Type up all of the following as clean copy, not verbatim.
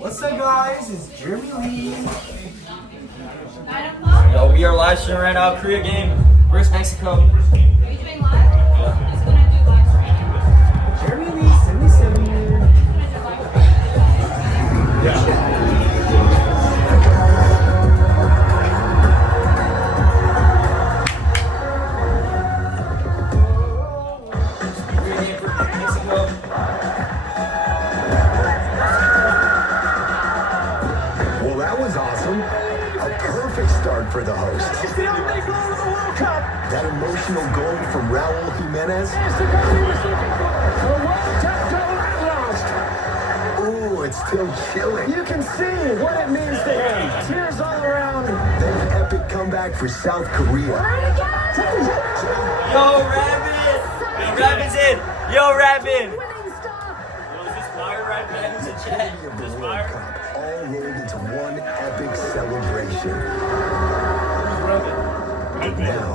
What's up, guys? It's Jeremy Lee. Yo, we are live streaming right now. Korea game versus Mexico. Are you doing live? Yeah. Who's gonna do live stream? Jeremy Lee, 77 here. Yeah. Korea game for Mexico. Well, that was awesome. A perfect start for the host. It's the only goal of the World Cup. That emotional goal from Raul Jimenez. It's the goal he was looking for. The World Cup goal at last. Ooh, it's still chilling. You can see what it means to him. Tears all around. Then an epic comeback for South Korea. Yo, Rabbit! Yo, Rabbit's in! Yo, Rabbit! Yo, is this fire, Rabbit? Who's in chat? Of This the World fire? Cup, all rolled into one epic celebration. But now,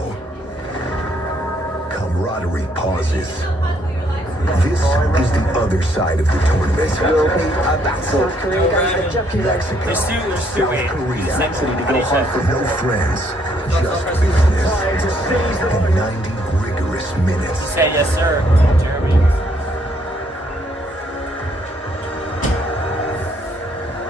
camaraderie pauses. This is the other side of the tournament. This will be a battle. Yo, Rabbit. Mexico, There's two, wait. South Korea. Actually, to go hard. No friends, just business. And 90 rigorous minutes. Say yes, sir. Jeremy.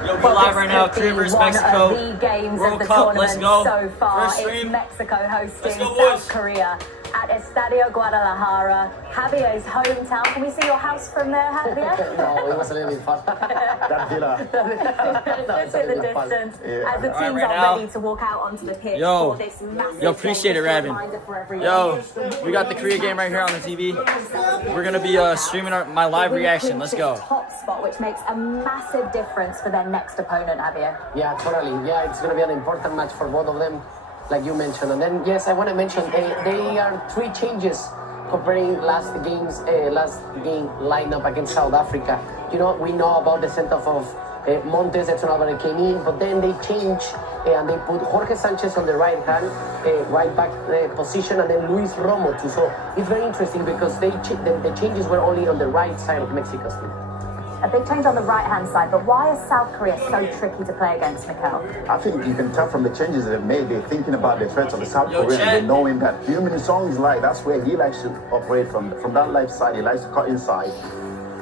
Yo, we live right now. Korea versus Mexico. One of the games World of the Cup, tournament let's go. so far. First stream. It's Mexico hosting Let's go, South boys. Korea at Estadio Guadalajara, Javier's hometown. Can we see your house from there, Javier? No, it was a little bit fun. That villa. Just in the distance, as the All right, teams right are now. ready to walk out onto the pitch Yo. for this massive Yo, appreciate game. it, Just a Rabin. reminder for everyone. Yo, we got the Korea game right here on the TV. We're gonna be streaming my live It really reaction. Let's clinches go. top spot, which makes a massive difference for their next opponent, Javier. Yeah, totally. Yeah, it's going to be an important match for both of them, like you mentioned. And then, yes, I want to mention they are three changes comparing last game lineup against South Africa. You know, we know about the send-off of Montes, Edson Alvarez came in, but then they changed and they put Jorge Sanchez on the right hand, right back position, and then Luis Romo too. So it's very interesting because the changes were only on the right side of Mexico's team. A big change on the right-hand side, but why is South Korea so tricky to play against, Mikel? I think you can tell from the changes that they've made, they're thinking about the threats of the South Yo, Koreans. Chad. They knowing that Human Song is like, that's where he likes to operate from that left side. He likes to cut inside.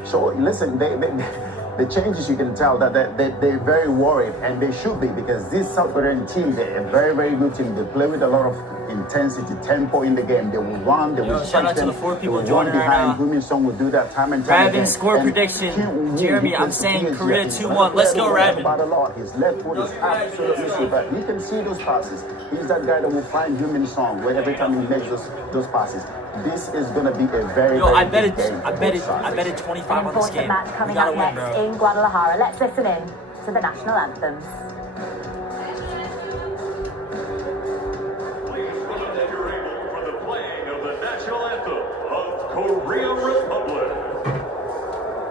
So listen, the changes you can tell that they're very worried, and they should be, because this South Korean team, they're a very, very good team. They play with a lot of intensity, tempo in the game. They will run, they Yo, will shout out strike to them, the 4 they people will joining run right behind. now. Human Song will do that time and time Rabin, again. score And prediction. he will Jeremy, win. I'm He saying plays Korea PSG. 2-1. Let's go, Rabin. About a lot. His left foot is absolutely super. You can see those passes. He's that guy that will find Human Song where every time he makes those passes. This is going to be a very, Yo, very I bet big it. game I for bet both it. sides. I bet it 25 An on this important game. match We coming gotta up win, next bro. in Guadalajara. Let's listen in to the national anthems. Please rise if you're able for the playing of the national anthem of Korea Republic.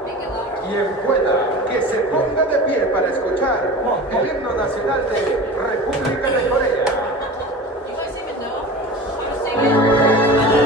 Make it louder. Quien pueda, que se ponga de pie para escuchar el himno nacional de República de Corea. You guys even know? You sing it?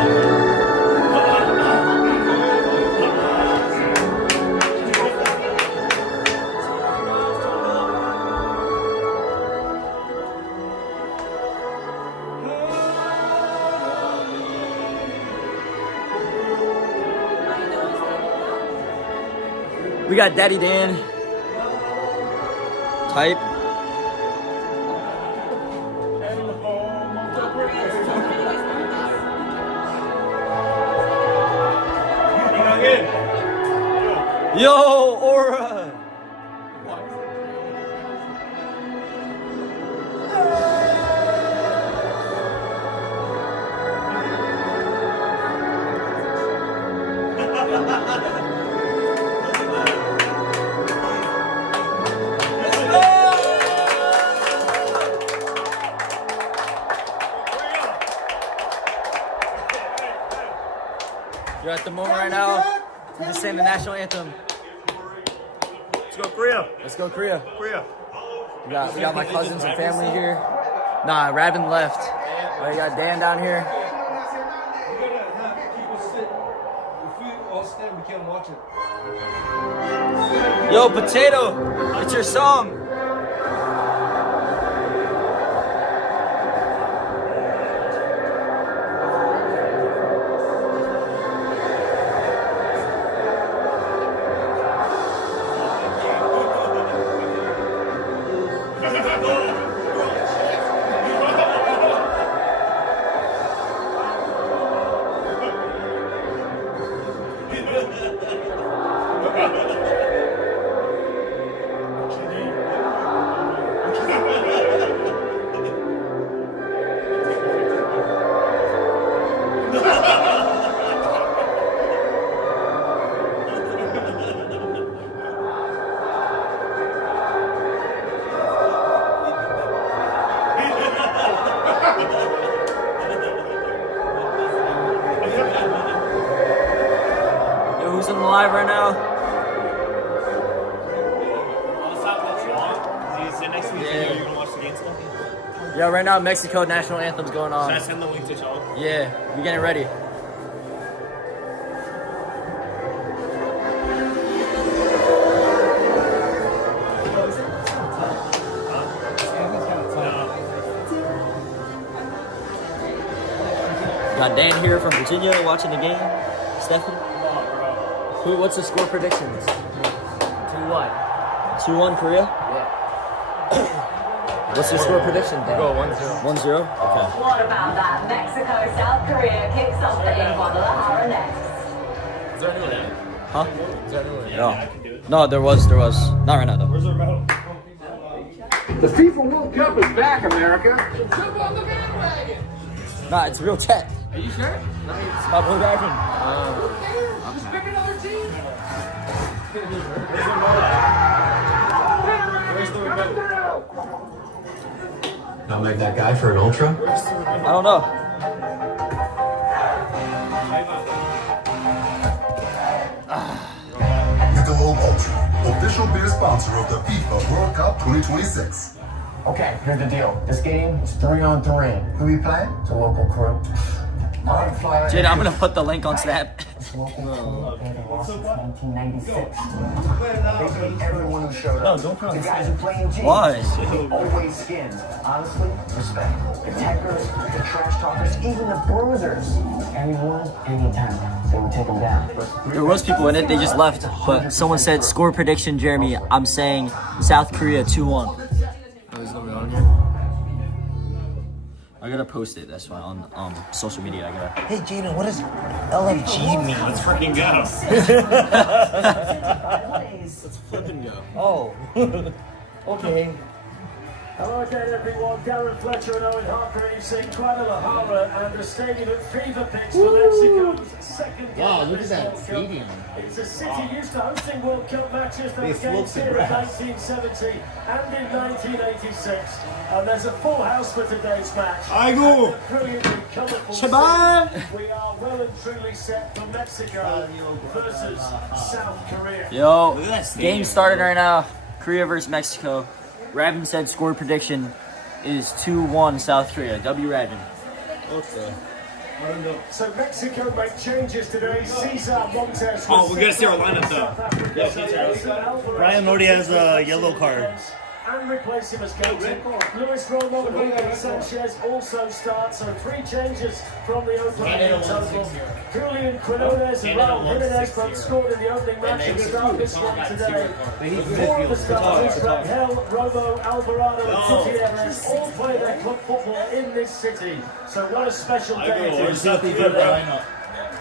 We got Daddy Dan. Type. Yo, Aura. You're at the moment right now. We're just saying the national anthem. Let's go, Korea. Let's go, Korea. Korea. We got my cousins and family here. Nah, Rabin left. Oh, you got Dan down here. We're gonna have people sit. If we all stand, we can't watch it. Yo, Potato, it's your song. Yo, who's in the live right now? Yeah, right now Mexico national anthem's going on. Should I send the link to Sean? Yeah, we're getting ready. Got Dan here from Virginia watching the game. Stefan. What's the score predictions? 2-1. 2-1 Korea? Yeah. What's the score prediction, Dan? Go 1-0. 1-0? Okay. What about that? Mexico, South Korea kicks off in Guadalajara next. Is there anyone in it? Huh? Is there anyone in it? No. No, there was. Not right now though. Where's the remote? The FIFA World Cup is back, America. Jump on the bandwagon. Nah, it's real chat. Are you sure? It's my boy Ivan. Just pick another team. Where's the remote? Not like that guy for an ultra? I don't know. Michelob Ultra, official beer sponsor of the FIFA World Cup 2026. Okay, here's the deal. This game is 3-on-3. Who we playing? It's a local crew. Jade, I'm gonna put the link on Snap. This local crew they've been lost since 1996. They paid everyone who showed up. No, don't put on The the guys who play in jeans. Why? Always skins. Honestly, respect. The techers, the trash talkers, even the bruisers. Anyone, anytime. They would take them down. There was people in it, they just left. But someone said score prediction, Jeremy. I'm saying South Korea 2-1. Oh, he's going on here. I gotta post it, that's why, on social media. I gotta. Hey, Jaden, what does LFG mean? Let's freaking go. Let's flipping go. Oh. Okay. Hello again, everyone. Darren Fletcher and Owen Hargreaves in Guadalajara and the stadium at fever pitch for Mexico's second game. Wow, of look this at that World Cup. stadium. It's a city used to hosting World Cup matches that They began sloped the here in grass. 1970 and in 1986. And there's a full house for today's match. Aigu! And the brilliantly colourful Shaban! city, we are well and truly set for Mexico versus South Korea. Yo, Look at that stadium. game started right now. Korea versus Mexico. Ravin said score prediction is 2-1 South Korea. W Ravin. So Mexico make changes today. Cesar Montes. Oh, we gotta see our lineup, though. Brian Modi has a yellow card. And replace him as captain. Luis Romo and Ruben Sanchez also start. So 3 changes from the opening in total. Julian Quinones and Raul Jimenez both scored in the opening match and start this one today. 4 of the starters, Rangel, Romo, Alvarado and Gutierrez all play their club football in this city. So what a special day it is.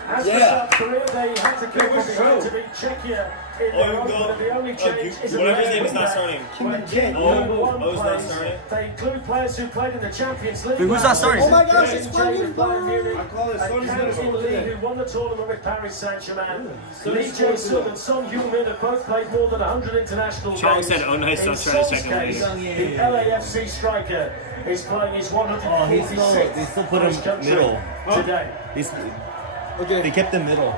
As for South Korea, they had to come from behind to beat Czechia in their own, but the only change is a whatever his player name is not wing starting. back. When number 1 he's not plays, starting. they include players who played in the Champions League. Wait, who's not starting? Oh my gosh, it's playing Bayern Munich. Kang Lee, who won the tournament with Paris Saint-Germain. Lee Jae-sung and Son Heung-min have both played more than 100 international Chong games. said, "Oh, nice, In don't try to Son's check him case, later." the LAFC striker is playing his 146th they still put him for his country middle. today. They kept him middle.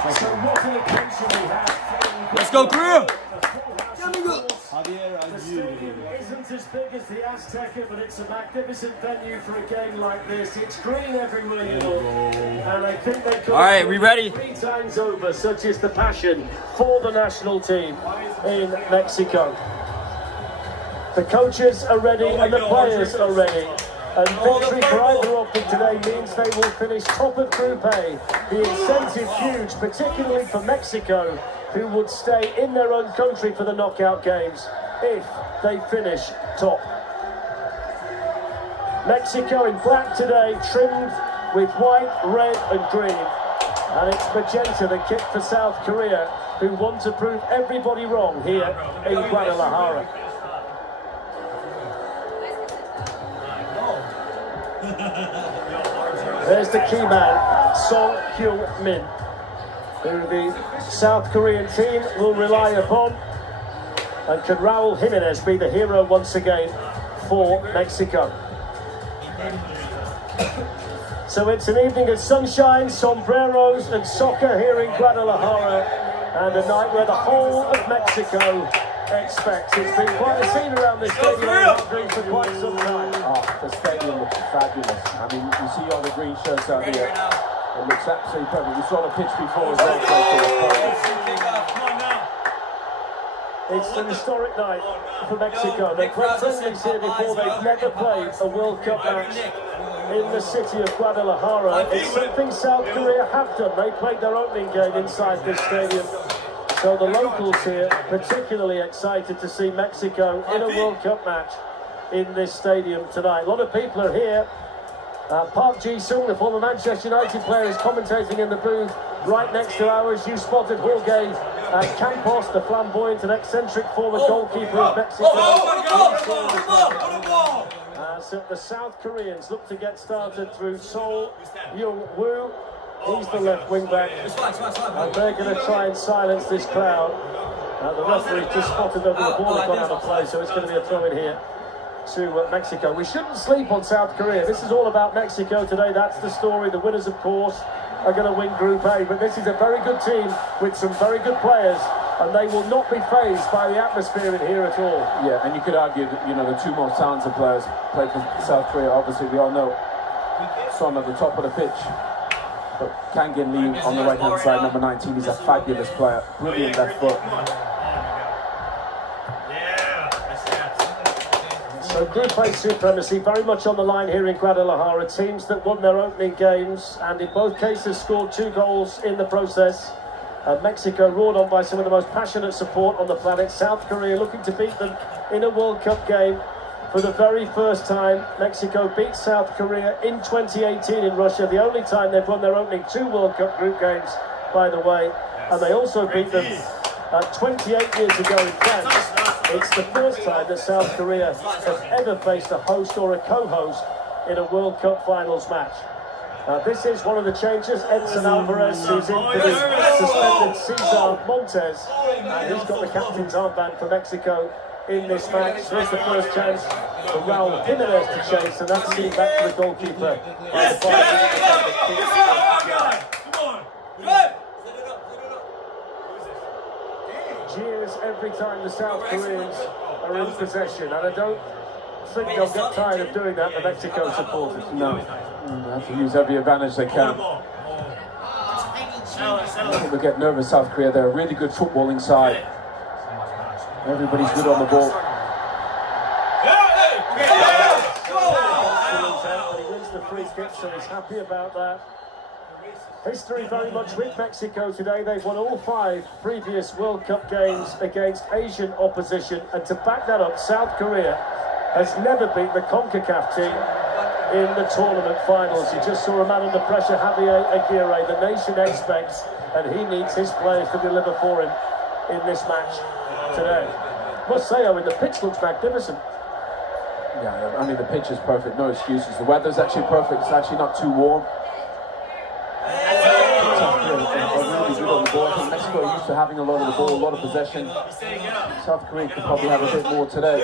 So what an occasion we have. Let's go, Korea! The stadium isn't quite as big as the Azteca, but it's a magnificent venue for a game like this. It's green everywhere you look, and I think they could. All right, we ready? 3 times over, such is the passion for the national team in Mexico. The coaches are ready and the players are ready. And victory for either of them today means they will finish top of Group A. The incentive huge, particularly for Mexico, who would stay in their own country for the knockout games if they finish top. Mexico in black today, trimmed with white, red and green. And it's magenta, the kit for South Korea, who want to prove everybody wrong here in Guadalajara. There's the key man, Song Hyun-min, who the South Korean team will rely upon. And can Raul Jimenez be the hero once again for Mexico? So it's an evening of sunshine, sombreros and soccer here in Guadalajara, and a night where the whole of Mexico expects. It's been quite a scene around this stadium for quite some time. Oh, the stadium looks fabulous. I mean, you see all the green shirts out here. It looks absolutely perfect. We saw the pitch before as well. It's an historic night for Mexico. They've played friendlies here before. They've never played a World Cup match in the city of Guadalajara. It's something South Korea have done. They played their opening game inside this stadium. So the locals here particularly excited to see Mexico in a World Cup match in this stadium tonight. A lot of people are here. Park Ji-sung, the former Manchester United player, is commentating in the booth right next to ours. You spotted Jorge Campos, the flamboyant and eccentric former goalkeeper of Mexico. So the South Koreans look to get started through Sol Young-woo. He's the left wing back, and they're going to try and silence this crowd. The referee just spotted over the ball, gone out of play, so it's going to be a throw in here to Mexico. We shouldn't sleep on South Korea. This is all about Mexico today. That's the story. The winners, of course, are going to win Group A, but this is a very good team with some very good players, and they will not be fazed by the atmosphere in here at all. Yeah, and you could argue that, you know, the two most talented players play for South Korea. Obviously, we all know Son at the top of the pitch. But Kangin Lee on the right-hand side, number 19, he's a fabulous player. Brilliant left foot. So Group A supremacy very much on the line here in Guadalajara. Teams that won their opening games and in both cases scored 2 goals in the process. Mexico roared on by some of the most passionate support on the planet. South Korea looking to beat them in a World Cup game. For the very first time, Mexico beat South Korea in 2018 in Russia, the only time they've won their opening 2 World Cup group games, by the way. And they also beat them 28 years ago in France. It's the first time that South Korea has ever faced a host or a co-host in a World Cup finals match. This is one of the changes. Edson Alvarez is in for the suspended Cesar Montes. And he's got the captain's armband for Mexico in this match. So it's the first chance for Raul Jimenez to chase, and that's seen back to the goalkeeper. Cheers every time the South Koreans are in possession, and I don't think they'll get tired of doing that, the Mexico supporters. No, they have to use every advantage they can. They get nervous, South Korea. They're a really good footballing side. Everybody's good on the ball. He wins the free kick, so he's happy about that. History very much with Mexico today. They've won all 5 previous World Cup games against Asian opposition, and to back that up, South Korea has never beat the CONCACAF team in the tournament finals. You just saw a man under pressure, Javier Aguirre. The nation expects, and he needs his players to deliver for him in this match today. Must say, Owen, the pitch looks magnificent. Yeah, I mean, the pitch is perfect, no excuses. The weather's actually perfect, it's actually not too warm. South Korea are really good on the ball. I think Mexico are used to having a lot of the ball, a lot of possession. South Korea could probably have a bit more today.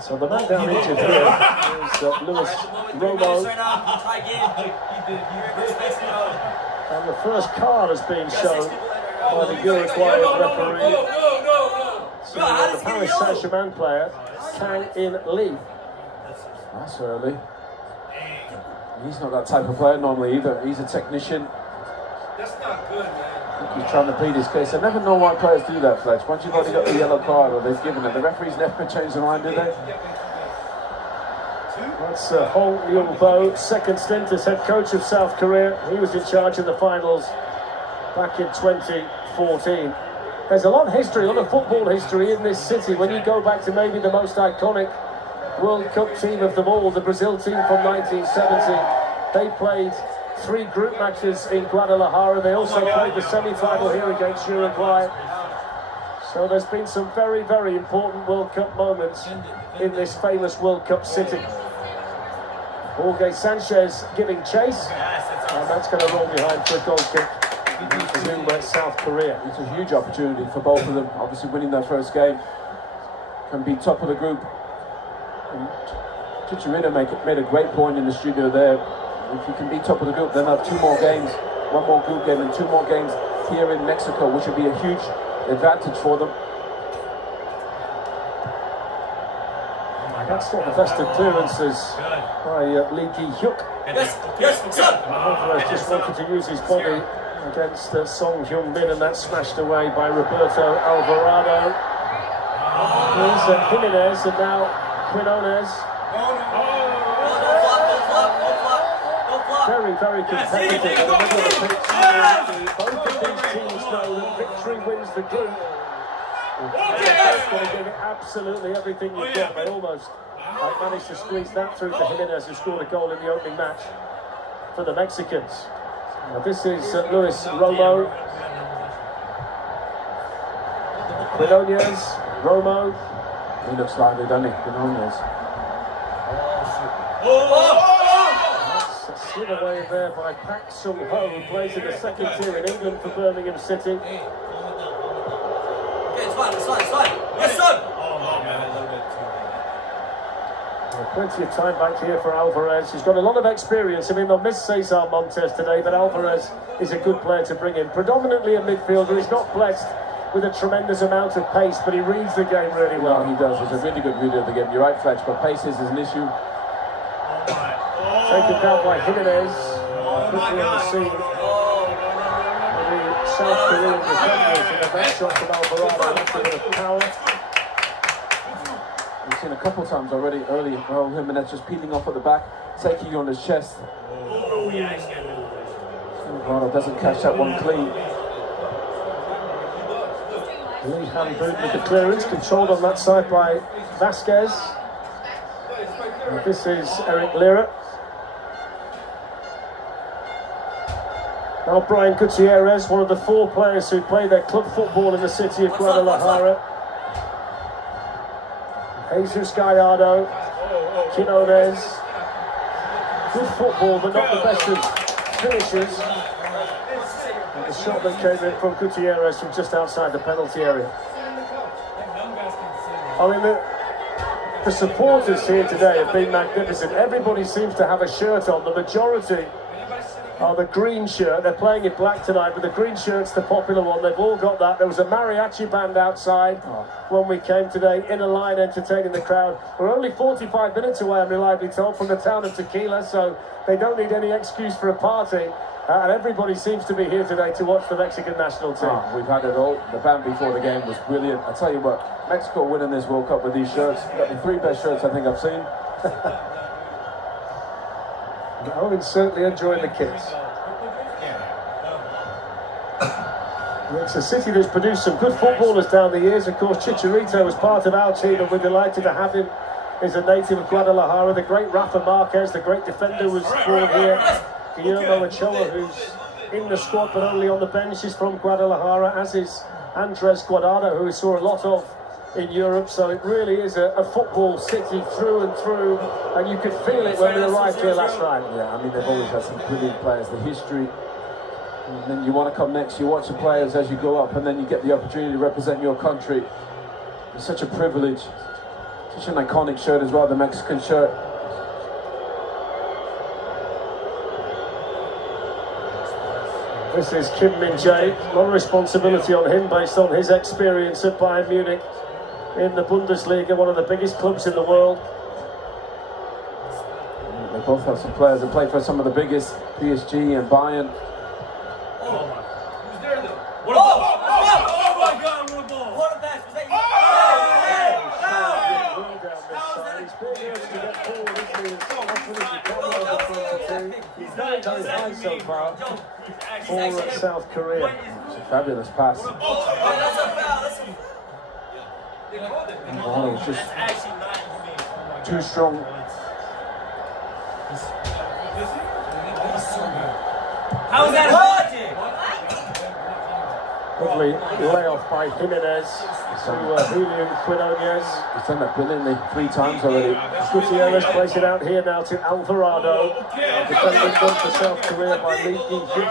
So the man down injured here is Luis Romo. And the first card has been shown by the Uruguayan referee. So the Paris Saint-Germain player, Kang In Lee. That's early. He's not that type of player normally either. He's a technician. That's not good, man. I think he's trying to plead his case. I never know why players do that, Fletch. Once you've already got the yellow card or they've given it, the referees never change their mind, do they? That's Hong Yong-bo, second stint as head coach of South Korea. He was in charge in the finals back in 2014. There's a lot of history, a lot of football history in this city. When you go back to maybe the most iconic World Cup team of them all, the Brazil team from 1970, they played 3 group matches in Guadalajara. They also played the semi-final here against Uruguay. So there's been some very, very important World Cup moments in this famous World Cup city. Jorge Sanchez giving chase, and that's going to roll behind for a goal kick to South Korea. It's a huge opportunity for both of them. Obviously winning their first game, can be top of the group. And Chicharito made a great point in the studio there. If you can be top of the group, then have 2 more games, 1 more group game and 2 more games here in Mexico, which would be a huge advantage for them. That's not the best of clearances by Lee Ki-hyuk. Yes, sir. Alvarez just wanted to use his body against Song Hyun-min, and that's smashed away by Roberto Alvarado. Here's Jimenez, and now Quinones. Very, very competitive in the middle of the pitch. Both of these teams know that victory wins the group. It's going to give it absolutely everything you've got. They almost managed to squeeze that through to Jimenez, who scored a goal in the opening match for the Mexicans. Now this is Luis Romo. Quinones, Romo. He looks lively, doesn't he? Quinones. That's slid away there by Pak Sung-ho, who plays in the second tier in England for Birmingham City. It's fine. Yes, sir. Plenty of time back here for Alvarez. He's got a lot of experience. I mean, they'll miss Cesar Montes today, but Alvarez is a good player to bring in. Predominantly a midfielder. He's not blessed with a tremendous amount of pace, but he reads the game really well. No, he does. He's a really good reader of the game. You're right, Fletch, but pace is an issue. Taken down by Jimenez. Quickly on the scene. The South Korean defenders in the back shot from Alvarado. That's a bit of power. We've seen a couple of times already early. Raul Jimenez just peeling off at the back, taking you on his chest. Alvarado doesn't catch that one clean. Lee handboot with the clearance, controlled on that side by Vasquez. And this is Eric Lira. Now Brian Gutierrez, one of the 4 players who play their club football in the city of Guadalajara. Jesus Gallardo, Quinones. Good football, but not the best of finishes. And the shot that came in from Gutierrez from just outside the penalty area. I mean, the supporters here today have been magnificent. Everybody seems to have a shirt on. The majority are the green shirt. They're playing in black tonight, but the green shirt's the popular one. They've all got that. There was a mariachi band outside when we came today, in a line entertaining the crowd. We're only 45 minutes away, I'm reliably told, from the town of Tequila, so they don't need any excuse for a party. And everybody seems to be here today to watch the Mexican national team. We've had it all. The band before the game was brilliant. I tell you what, Mexico winning this World Cup with these shirts. Got the 3 best shirts I think I've seen. Owen's certainly enjoying the kits. It's a city that's produced some good footballers down the years. Of course, Chicharito was part of our team, and we're delighted to have him. He's a native of Guadalajara. The great Rafa Marquez, the great defender, was born here. Guillermo Ochoa, who's in the squad but only on the bench, is from Guadalajara, as is Andres Guardado, who we saw a lot of in Europe. So it really is a football city through and through, and you could feel it when we arrived here last night. Yeah, I mean, they've always had some brilliant players. The history, and then you want to come next, you watch the players as you go up, and then you get the opportunity to represent your country. It's such a privilege. Such an iconic shirt as well, the Mexican shirt. This is Kim Min-jae. A lot of responsibility on him based on his experience at Bayern Munich in the Bundesliga, one of the biggest clubs in the world. They both have some players that play for some of the biggest, PSG and Bayern. What a ball! Oh my God, what a ball! What a pass! Was that you? He's very high so far for South Korea. It's a fabulous pass. That's a foul. Oh, it's just too strong. How is that hard? Lovely layoff by Jimenez to Julian Quinones. He's done that brilliantly 3 times already. Gutierrez plays it out here now to Alvarado. Defending done for South Korea by Lee Ki-jin.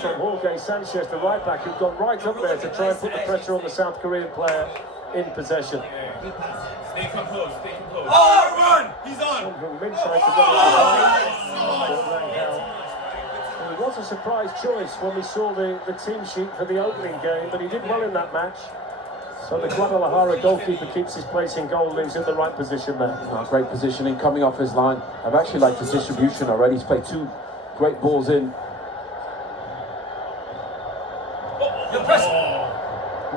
From Jorge Sanchez, the right back, who've gone right up there to try and put the pressure on the South Korean player in possession. Stay composed, stay composed. Oh, run! He's on! Min tries to run. It was a surprise choice when we saw the team sheet for the opening game, but he did well in that match. So the Guadalajara goalkeeper keeps his place in goal and he's in the right position there. Oh, great positioning coming off his line. I've actually liked his distribution already. He's played 2 great balls in.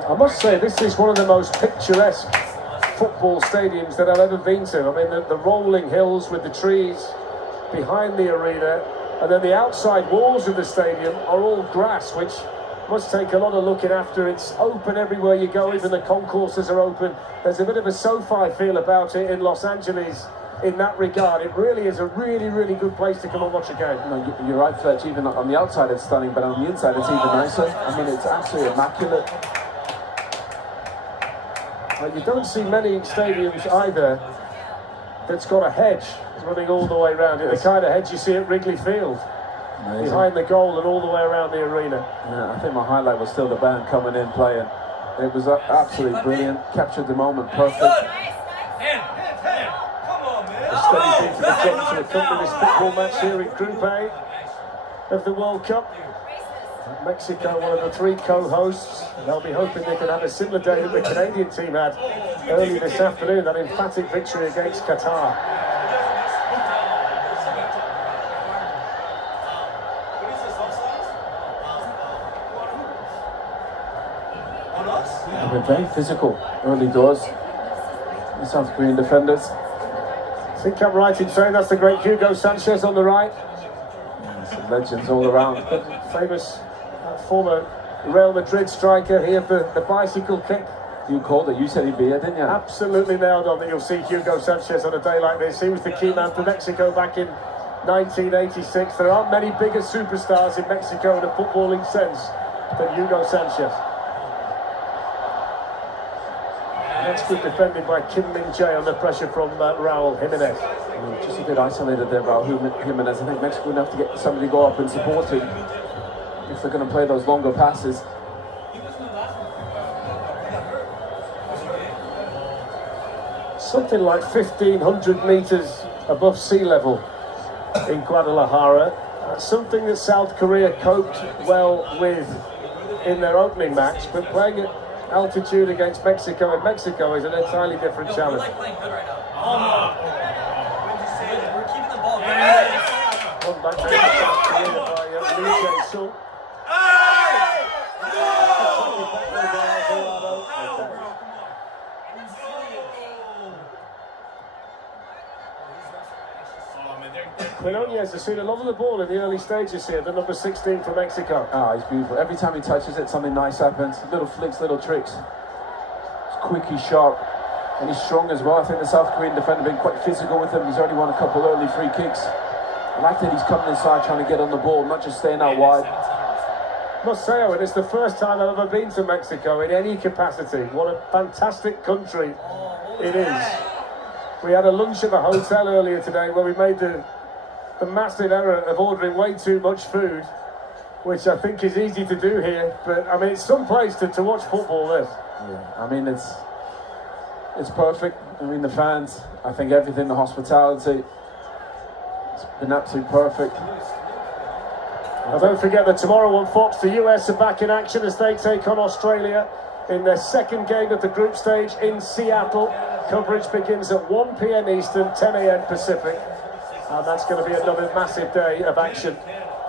I must say, this is one of the most picturesque football stadiums that I've ever been to. I mean, the rolling hills with the trees behind the arena, and then the outside walls of the stadium are all grass, which must take a lot of looking after. It's open everywhere you go, even the concourses are open. There's a bit of a SoFi feel about it in Los Angeles in that regard. It really is a really, really good place to come and watch a game. No, you're right, Fletch. Even on the outside it's stunning, but on the inside it's even nicer. I mean, it's absolutely immaculate. You don't see many stadiums either that's got a hedge running all the way around it. The kind of hedge you see at Wrigley Field. Amazing. Behind the goal and all the way around the arena. Yeah, I think my highlight was still the band coming in playing. It was absolutely brilliant. Captured the moment perfect. The steady thing for the Dons to accompany this football match here in Group A of the World Cup. Mexico, one of the 3 co-hosts. They'll be hoping they can have a similar day that the Canadian team had early this afternoon, that emphatic victory against Qatar. They've been very physical early doors, the South Korean defenders. I think I'm right in saying that's the great Hugo Sanchez on the right. Some legends all around. Famous former Real Madrid striker here for the bicycle kick. You called it, you said he'd be here, didn't you? Absolutely nailed on that you'll see Hugo Sanchez on a day like this. He was the key man for Mexico back in 1986. There aren't many bigger superstars in Mexico in a footballing sense than Hugo Sanchez. That's good defended by Kim Min-jae under pressure from Raul Jimenez. Just a bit isolated there, Raul Jimenez. I think Mexico would have to get somebody to go up and support him if they're going to play those longer passes. Something like 1,500 metres above sea level in Guadalajara. Something that South Korea coped well with in their opening match, but playing at altitude against Mexico in Mexico is an entirely different challenge. We're playing good right now. We're keeping the ball. One back to South Korea by Lee Jae-sung. Quinones has seen a lot of the ball in the early stages here, the number 16 for Mexico. Ah, he's beautiful. Every time he touches it, something nice happens. Little flicks, little tricks. He's quick, he's sharp, and he's strong as well. I think the South Korean defender has been quite physical with him. He's already won a couple early free kicks. I like that he's coming inside trying to get on the ball, not just staying out wide. Must say, Owen, it's the first time I've ever been to Mexico in any capacity. What a fantastic country it is. We had a lunch at the hotel earlier today where we made the massive error of ordering way too much food, which I think is easy to do here, but I mean it's some place to watch football. This, yeah, I mean it's perfect. I mean the fans, I think everything, the hospitality, it's been absolutely perfect. And don't forget that tomorrow on Fox, the US are back in action as they take on Australia in their second game of the group stage in Seattle. Coverage begins at 1 p.m. Eastern, 10 a.m. Pacific. And that's going to be another massive day of action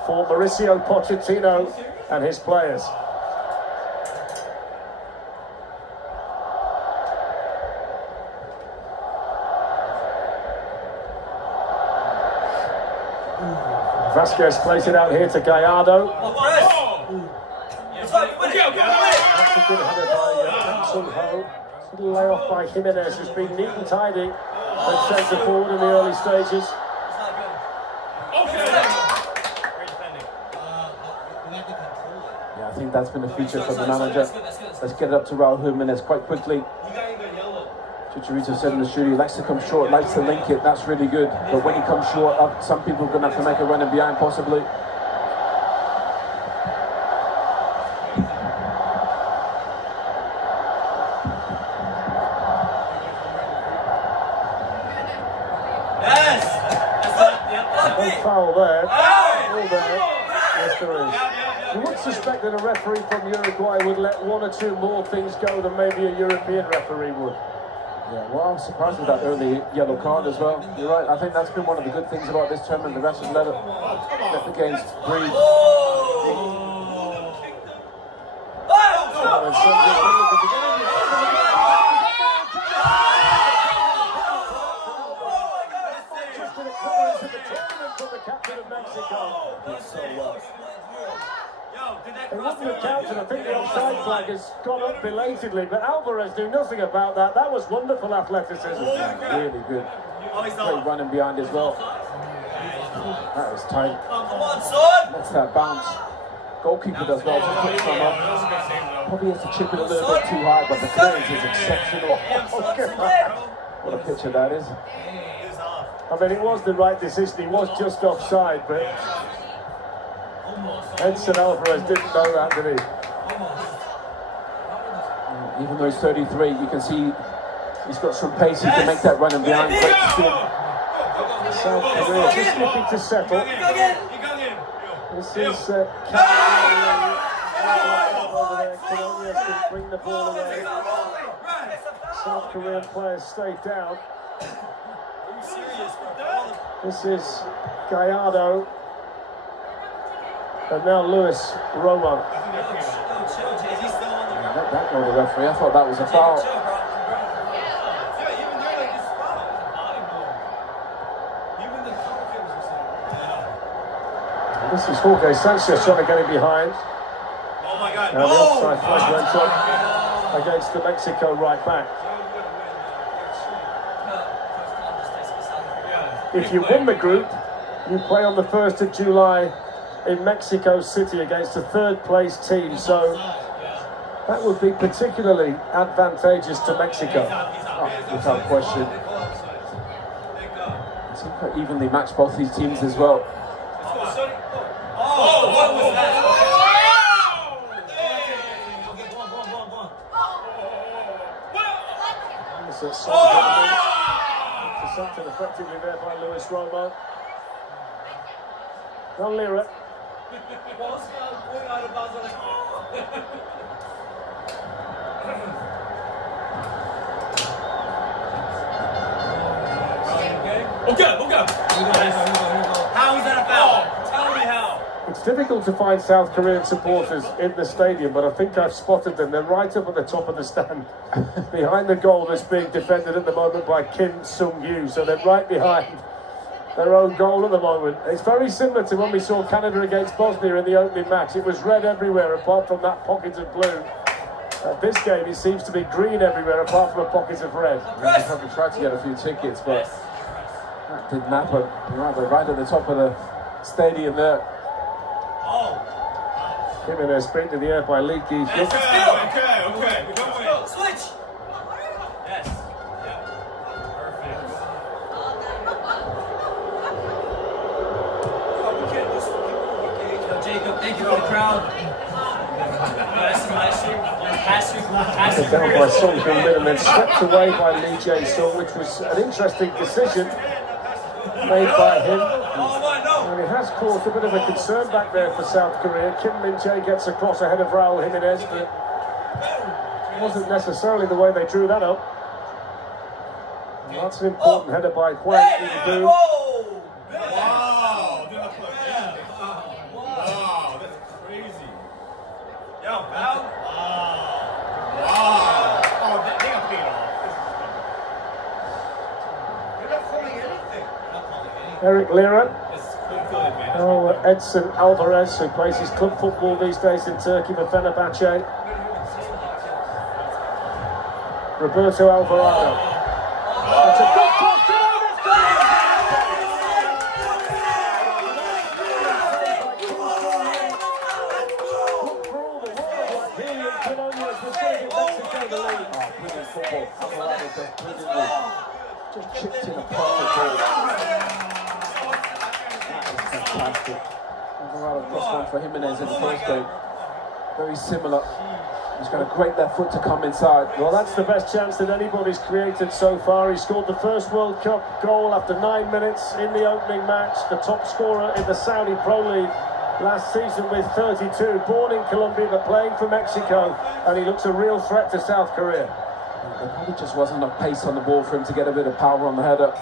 for Mauricio Pochettino and his players. Vasquez plays it out here to Gallardo. That's a good header by Hanson Ho. Little layoff by Jimenez, who's been neat and tidy at centre forward in the early stages. Yeah, I think that's been a feature for the manager. Let's get it up to Raul Jimenez quite quickly. Chicharito said in the studio, he likes to come short, likes to link it, that's really good. But when he comes short, some people are going to have to make a run in behind possibly. No foul there. All there. Yes, there is. You would suspect that a referee from Uruguay would let one or two more things go than maybe a European referee would. Yeah, well, I was surprised with that early yellow card as well. You're right, I think that's been one of the good things about this tournament. The rest have let the games breathe. It wasn't a counter. I think the offside flag has gone up belatedly, but Alvarez knew nothing about that. That was wonderful athleticism. Really good. Great running behind as well. That was tight. That's that bounce. Goalkeeper does well to put some up. Probably has to chip it a little bit too high, but the clearance is exceptional. What a picture that is. I mean, it was the right decision. He was just offside, but Edson Alvarez didn't know that, did he? Even though he's 33, you can see he's got some pace. He can make that running behind. South Korea just looking to settle. This is over there. Colonias can bring the ball away. South Korean players stay down. This is Gallardo. And now Luis Romo. Let that go, the referee. I thought that was a foul. This is Jorge Sanchez trying to get him behind. Now the offside flag went up against the Mexico right back. If you win the group, you play on the 1st of July in Mexico City against a third-place team, so that would be particularly advantageous to Mexico. Without question. It seemed quite evenly matched, both these teams as well. What was that? Intercepted effectively there by Luis Romo. No Lira. Okay. How is that a foul? Tell me how. It's difficult to find South Korean supporters in the stadium, but I think I've spotted them. They're right up at the top of the stand, behind the goal that's being defended at the moment by Kim Sung-yu. So they're right behind their own goal at the moment. It's very similar to when we saw Canada against Bosnia in the opening match. It was red everywhere apart from that pocket of blue. This game, it seems to be green everywhere apart from a pocket of red. I probably tried to get a few tickets, but that didn't happen. They're right at the top of the stadium there. Jimenez beat to the air by Lee Ki. Okay. Switch. Yes. Jacob, thank you for the crowd. Down by Song Heung-min and then swept away by Lee Jae-sung, which was an interesting decision made by him. And he has has caused a bit of a concern back there for South Korea. Kim Min-jae gets across ahead of Raul Jimenez, but it wasn't necessarily the way they drew that up. And that's an important header by Hwang In-boo. Wow! Wow, that's crazy. Yo, Val? Wow. Oh, they got paid off. They're not calling anything. Eric Lira. It's good, man. Oh, Edson Alvarez, who plays his club football these days in Turkey for Fenerbahce. Roberto Alvarado. That's a good cross. Just chipped in a perfect ball. That is fantastic. Alvarado crossed one for Jimenez in the first game. Very similar. He's got a great left foot to come inside. Well, that's the best chance that anybody's created so far. He scored the first World Cup goal after 9 minutes in the opening match. The top scorer in the Saudi Pro League last season with 32. Born in Colombia but playing for Mexico. And he looks a real threat to South Korea. There probably just wasn't enough pace on the ball for him to get a bit of power on the header.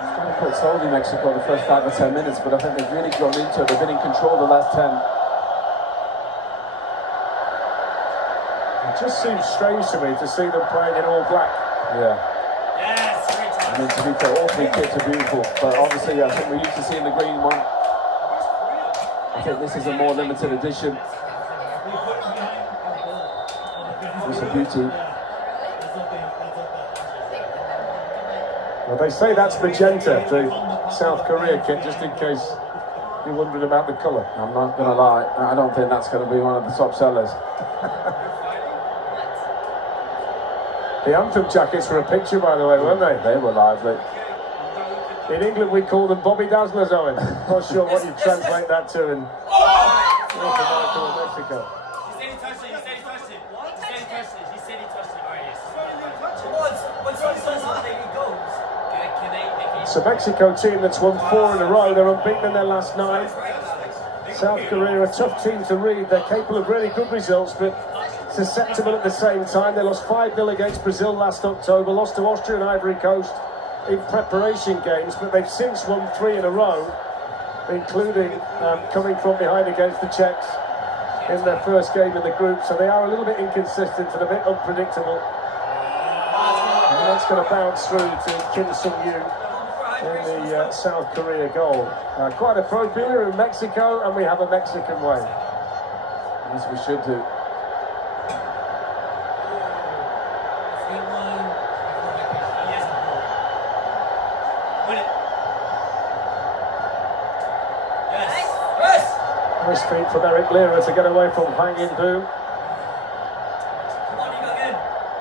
It's kind of quite slowly, Mexico, the first 5 or 10 minutes, but I think they've really grown into it. They've been in control the last 10. It just seems strange to me to see them playing in all black. Yeah. I mean, to be fair, all 3 kits are beautiful, but obviously I think we're used to seeing the green one. I think this is a more limited edition. It's a beauty. Well, they say that's magenta, the South Korea kit, just in case you're wondering about the colour. I'm not going to lie, I don't think that's going to be one of the top sellers. The anthem jackets were a picture, by the way, weren't they? They were lively. In England, we call them Bobby Dazzlers, Owen. Not sure what you translate that to in North America or Mexico. He said he touched it. He said he touched it. All right, yes. So Mexico team that's won 4 in a row. They're unbeaten in their last 9. South Korea, a tough team to read. They're capable of really good results, but susceptible at the same time. They lost 5-0 against Brazil last October, lost to Austria and Ivory Coast in preparation games, but they've since won 3 in a row, including coming from behind against the Czechs in their first game in the group. So they are a little bit inconsistent and a bit unpredictable. And that's going to bounce through to Kim Sung-yoon in the South Korea goal. Quite appropriate in Mexico, and we have a Mexican way. As we should do. Nice feed from Eric Lira to get away from Hwang In-boo.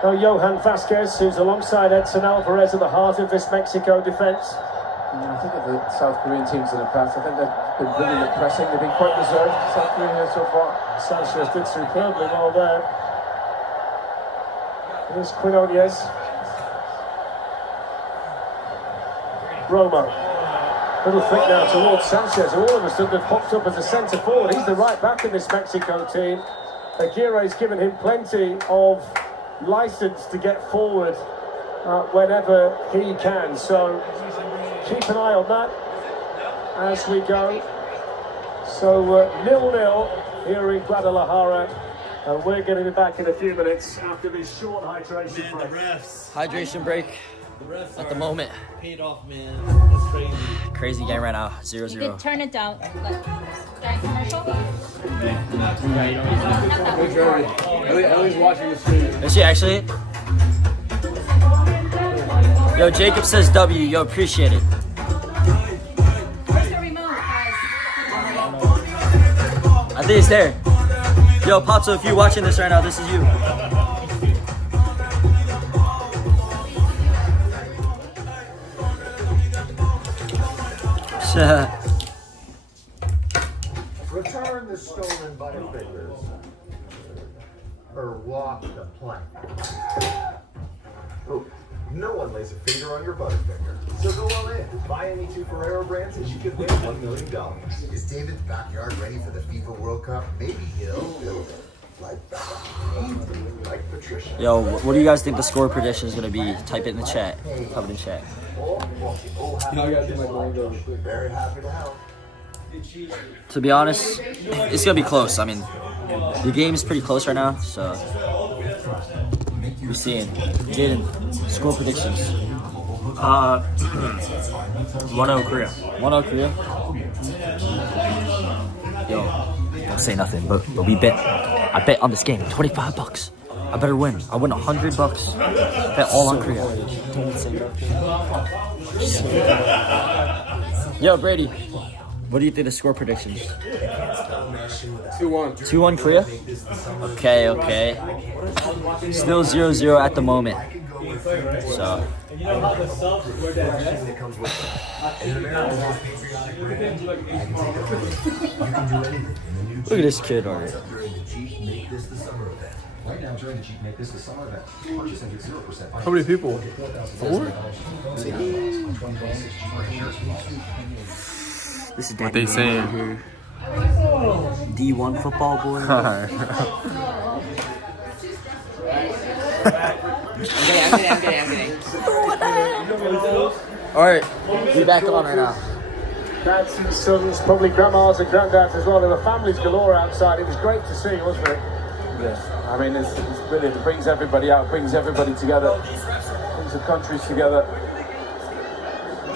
Now Johan Vasquez, who's alongside Edson Alvarez at the heart of this Mexico defence. I think of the South Korean teams in the past, I think they've been brilliant at pressing. They've been quite reserved, South Korea here so far. Sanchez did superbly well there. Here's Quinones. Roma. Little flick now towards Sanchez, who all of a sudden popped up as a centre forward. He's the right back in this Mexico team. Aguirre's given him plenty of licence to get forward whenever he can. So keep an eye on that as we go. So 0-0 here in Guadalajara. And we're going to be back in a few minutes after this short hydration break. Hydration break at the moment. Paid off, man. That's crazy. Crazy game right now. 0-0. You can turn it down. Start commercial. Ellie's watching the stream. Is she actually? Yo, Jacob says W. Yo, appreciate it. Where's the remote, guys? I think it's there. Yo, Popso, if you're watching this right now, this is you. Return the stolen butterfingers, or walk the plank. Oh, No one lays a finger on your Butterfinger. So go all in. Buy any 2 Ferrero brands and you could win $1 million. Is David's backyard ready for the FIFA World Cup? Maybe he'll build it. Like Patricia. Yo, what do you guys think the score prediction is gonna be? Type it in the chat. Type it in chat. Very happy to help. To be honest, it's gonna be close. I mean, the game is pretty close right now, so we're seeing. Jaden, score predictions. 1-0 Korea. 1-0 Korea. Yo, don't say nothing, but we bet. I bet on this game $25. I better win. I win $100. Bet all on Korea. Don't say nothing. Yo, Brady. What do you think the score predictions? 2-1. 2-1 Korea? Okay. Still 0-0 at the moment. So. Look at this kid already. Right now, during the Jeep Make This the Summer event, purchase and get 0% How many people? 4? This is What they saying? D1 football boy. I'm kidding. Alright, we back on right now. Dads and sons, probably grandmas and granddads as well. There were families galore outside. It was great to see, wasn't it? Yes, I mean it's brilliant. It brings everybody out, brings everybody together, brings the countries together.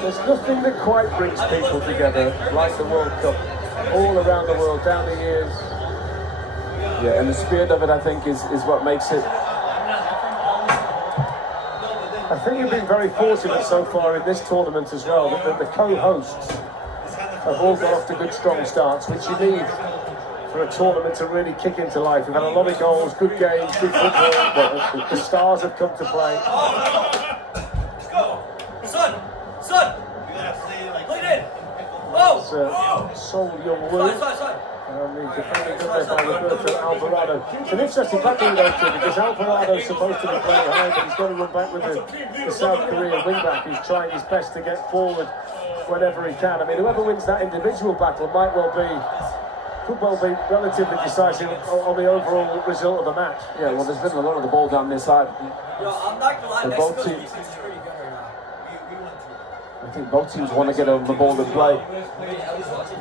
There's nothing that quite brings people together like the World Cup, all around the world, down the years. Yeah, and the spirit of it, I think, is what makes it. I think you've been very fortunate so far in this tournament as well, that the co-hosts have all got off to good, strong starts, which you need for a tournament to really kick into life. We've had a lot of goals, good games, good football, but the stars have come to play. Let's go! Son! Play it in! Oh! Sol Young-woo. And the defending good there by Roberto Alvarado. It's an interesting battling though too, because Alvarado's supposed to be playing high, but he's got to run back with the South Korean wingback who's trying his best to get forward whenever he can. I mean, whoever wins that individual battle could well be relatively decisive on the overall result of the match. Yeah, well, there's been a lot of the ball down this side. I'm not gonna lie, Both teams. I think both teams want to get on the ball to play.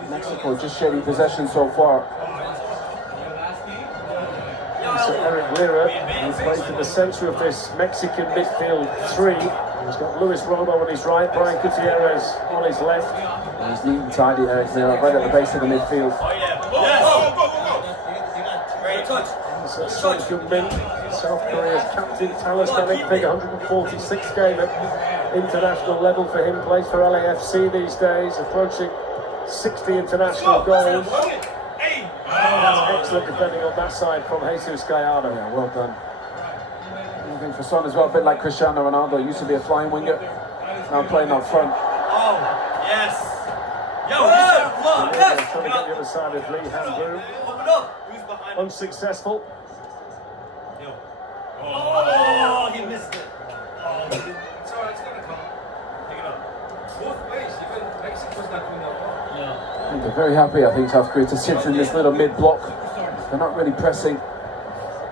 Mexico just sharing possession so far. So Eric Lira, who plays in the centre of this Mexican midfield three. He's got Luis Romo on his right, Brian Gutierrez on his left. And he's neat and tidy, Eric Lira, right at the base of the midfield. So Son Heung-min, South Korea's captain, talismanic big 146 game at international level for him, plays for LAFC these days, approaching 60 international goals. That's excellent defending on that side from Jesus Gallardo. Yeah, well done. I think for Son as well, a bit like Cristiano Ronaldo, used to be a flying winger, now playing up front. Yes! Trying to get the other side of Lee Han-boo. Unsuccessful. Oh, he missed it. It's alright, it's gonna come. Pick it up. Both ways, even Mexico's not doing that well. They're very happy, I think, South Korea to sit in this little mid-block. They're not really pressing.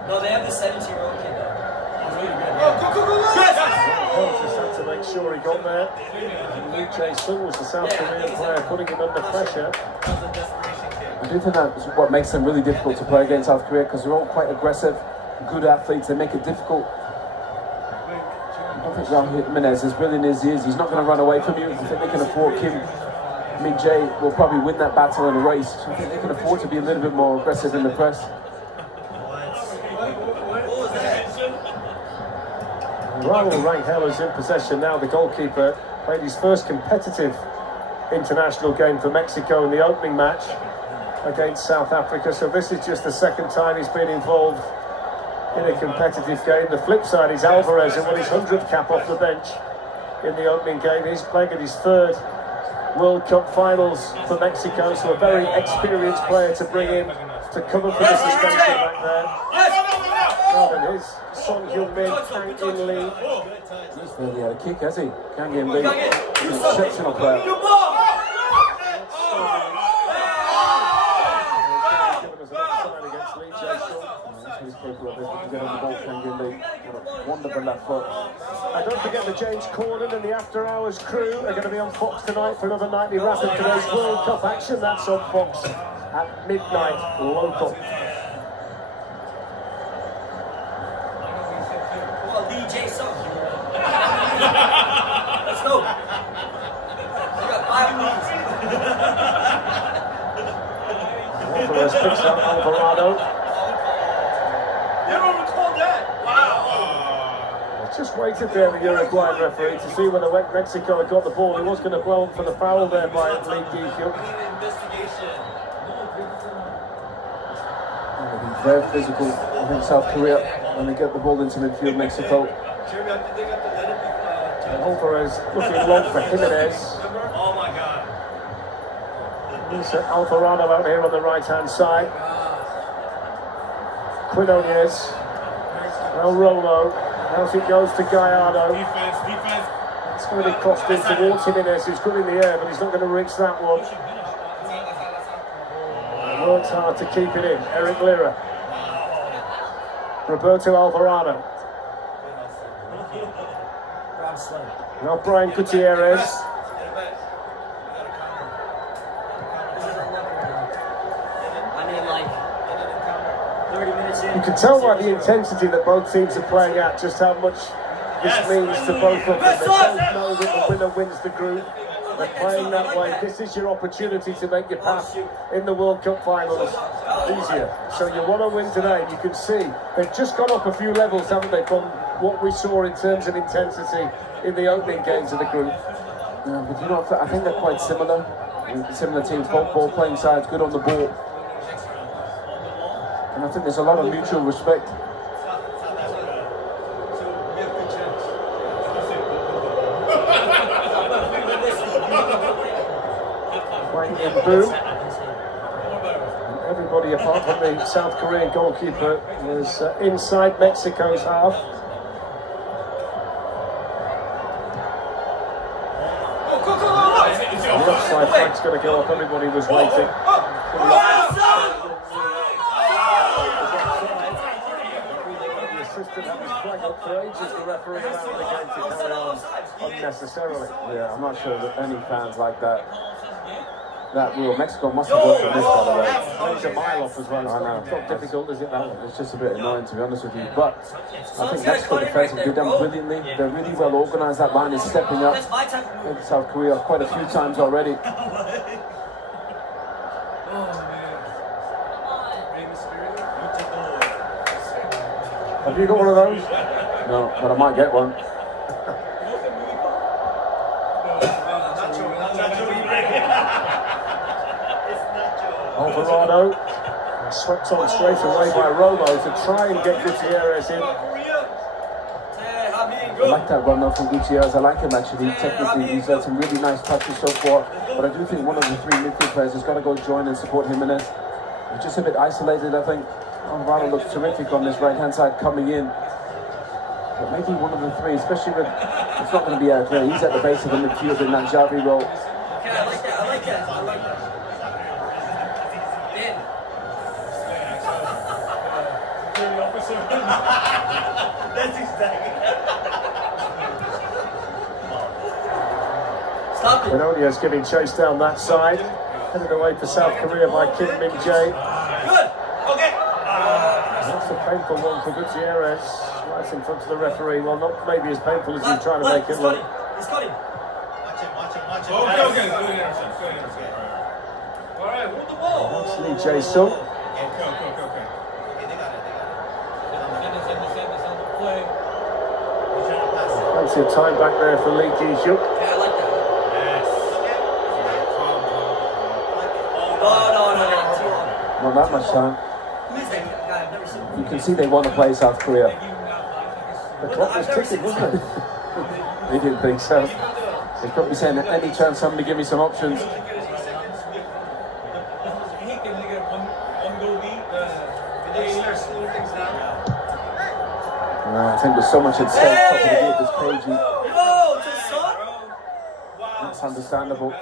No, they have the 17-year-old kid though. Just had to make sure he got there. Lee Jae-sung was the South Korean player putting him under pressure. I do think that's what makes them really difficult to play against South Korea, because they're all quite aggressive, good athletes. They make it difficult. I don't think Raul Jimenez, as brilliant as he is, he's not going to run away from you. I think they can afford Kim Min-jae will probably win that battle in a race. I think they can afford to be a little bit more aggressive in the press. Raul Rangel is in possession now. The goalkeeper played his first competitive international game for Mexico in the opening match against South Africa. So this is just the second time he's been involved in a competitive game. The flip side is Alvarez, who won his 100th cap off the bench in the opening game. He's playing at his third World Cup finals for Mexico, so a very experienced player to bring in to cover for the suspension back there. Well, and his Son Heung-min, Kang In-lee. He's barely had a kick, has he? Kang In-lee, exceptional player. He's capable of it. To get on the ball, Kang In-lee. Wonderful left foot. And don't forget the James Corden and the After Hours crew are going to be on Fox tonight for another nightly wrap of today's World Cup action. That's on Fox at midnight local. Let's go. We got 5 minutes. Alvarez picks up Alvarado. Never recalled that. Wow. Just waited there, the Uruguayan referee, to see whether Mexico had got the ball. He was going to blow up for the foul there by Lee Ki-hyuk. They'll be very physical. I think South Korea, when they get the ball into midfield, Mexico. Alvarez looking long for Jimenez. Oh my God. Here's Alvarado out here on the right-hand side. Quinones. Now Rolo. As it goes to Gallardo. Defense. It's going to be crossed in towards Jimenez, who's good in the air, but he's not going to reach that one. Works hard to keep it in. Eric Lira. Roberto Alvarado. Now Brian Gutierrez. You can tell by the intensity that both teams are playing at just how much this means to both of them. They both know that the winner wins the group. They're playing that way. This is your opportunity to make your path in the World Cup finals easier. So you want to win today. You can see they've just gone up a few levels, haven't they, from what we saw in terms of intensity in the opening games of the group. Yeah, but you know, I think they're quite similar. Similar teams, both ball playing sides, good on the ball. And I think there's a lot of mutual respect. Playing in blue. Everybody apart from the South Korean goalkeeper was inside Mexico's half. The offside flag's going to go up. Everybody was waiting. The assistant had his flag up for ages. The referee allowed the game to carry on unnecessarily. Yeah, I'm not sure that any fans like that. That rule. Mexico must have worked on this, by the way. It's a mile off as well. I know. It's not difficult, is it, that one? It's just a bit annoying, to be honest with you. But I think Mexico defensively did them brilliantly. They're really well organised. That line is stepping up. In South Korea quite a few times already. Have you got one of those? No, but I might get one. Alvarado swept on straight away by Romo to try and get Gutierrez in. I like that run though from Gutierrez. I like him actually. Technically, he's had some really nice touches so far. But I do think one of the three midfield players has got to go join and support Jimenez. He's just a bit isolated, I think. Alvarado looks terrific on this right-hand side coming in. But maybe one of the three, especially with... It's not going to be out there. He's at the base of the midfield in that Xavi role. Okay, I like that. That's exactly. Stop it. Quinones giving chase down that side. Headed away for South Korea by Kim Min-jae. Good. Okay. That's a painful one for Gutierrez. Right in front of the referee. Well, not maybe as painful as he's trying to make it look. He's got him. Watch it. Okay. All right, hold the ball. That's Lee Jae-sung. Okay. Plenty of time back there for Lee Ki-hyuk. Yeah, I like that. Yes. Not that much time. Who is that guy? I've never seen him. You can see they want to play South Korea. The clock was ticking, wasn't it? They didn't think so. They're probably saying, at any chance, somebody give me some options. I think there's so much at stake. Top of the gate, this cagey. That's understandable.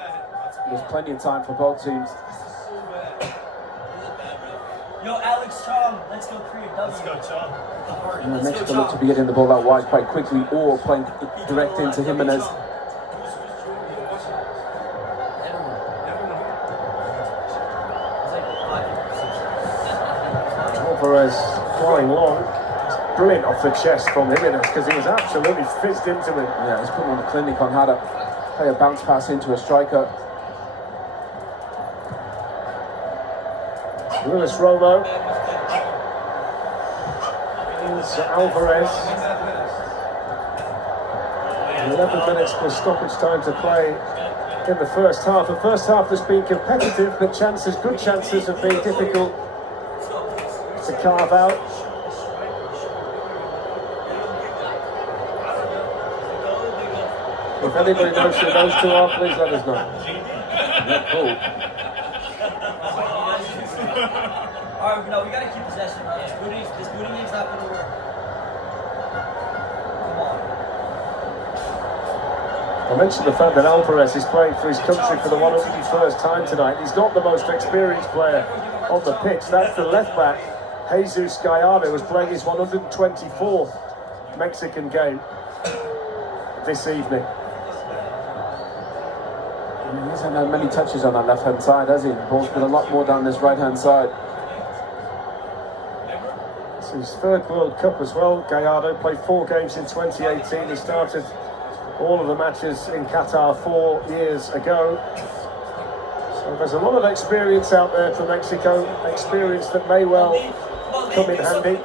There's plenty of time for both teams. Yo, Alex Chong, let's go Korea W. Let's go, Chong. Mexico look to be getting the ball out wide quite quickly or playing direct into Jimenez. Alvarez flying long. Brilliant off the chest from Jimenez because he was absolutely fizzed into it. Yeah, he's putting on a clinic on how to play a bounce pass into a striker. Luis Romo. Here's Alvarez. 11 minutes plus stoppage time to play in the first half. The first half has been competitive, but chances, good chances, have been difficult to carve out. If anybody knows who those two are, please let us know. Yeah, cool. Alright, no, we gotta keep possession. This booting game's not gonna work. Come on. I mentioned the fact that Alvarez is playing for his country for the 101st time tonight. He's not the most experienced player on the pitch. That's the left back, Jesus Gallardo, who's playing his 124th Mexican game this evening. He hasn't had many touches on that left-hand side, has he? The ball's been a lot more down this right-hand side. It's his third World Cup as well. Gallardo played 4 games in 2018. He started all of the matches in Qatar 4 years ago. So there's a lot of experience out there for Mexico, experience that may well come in handy.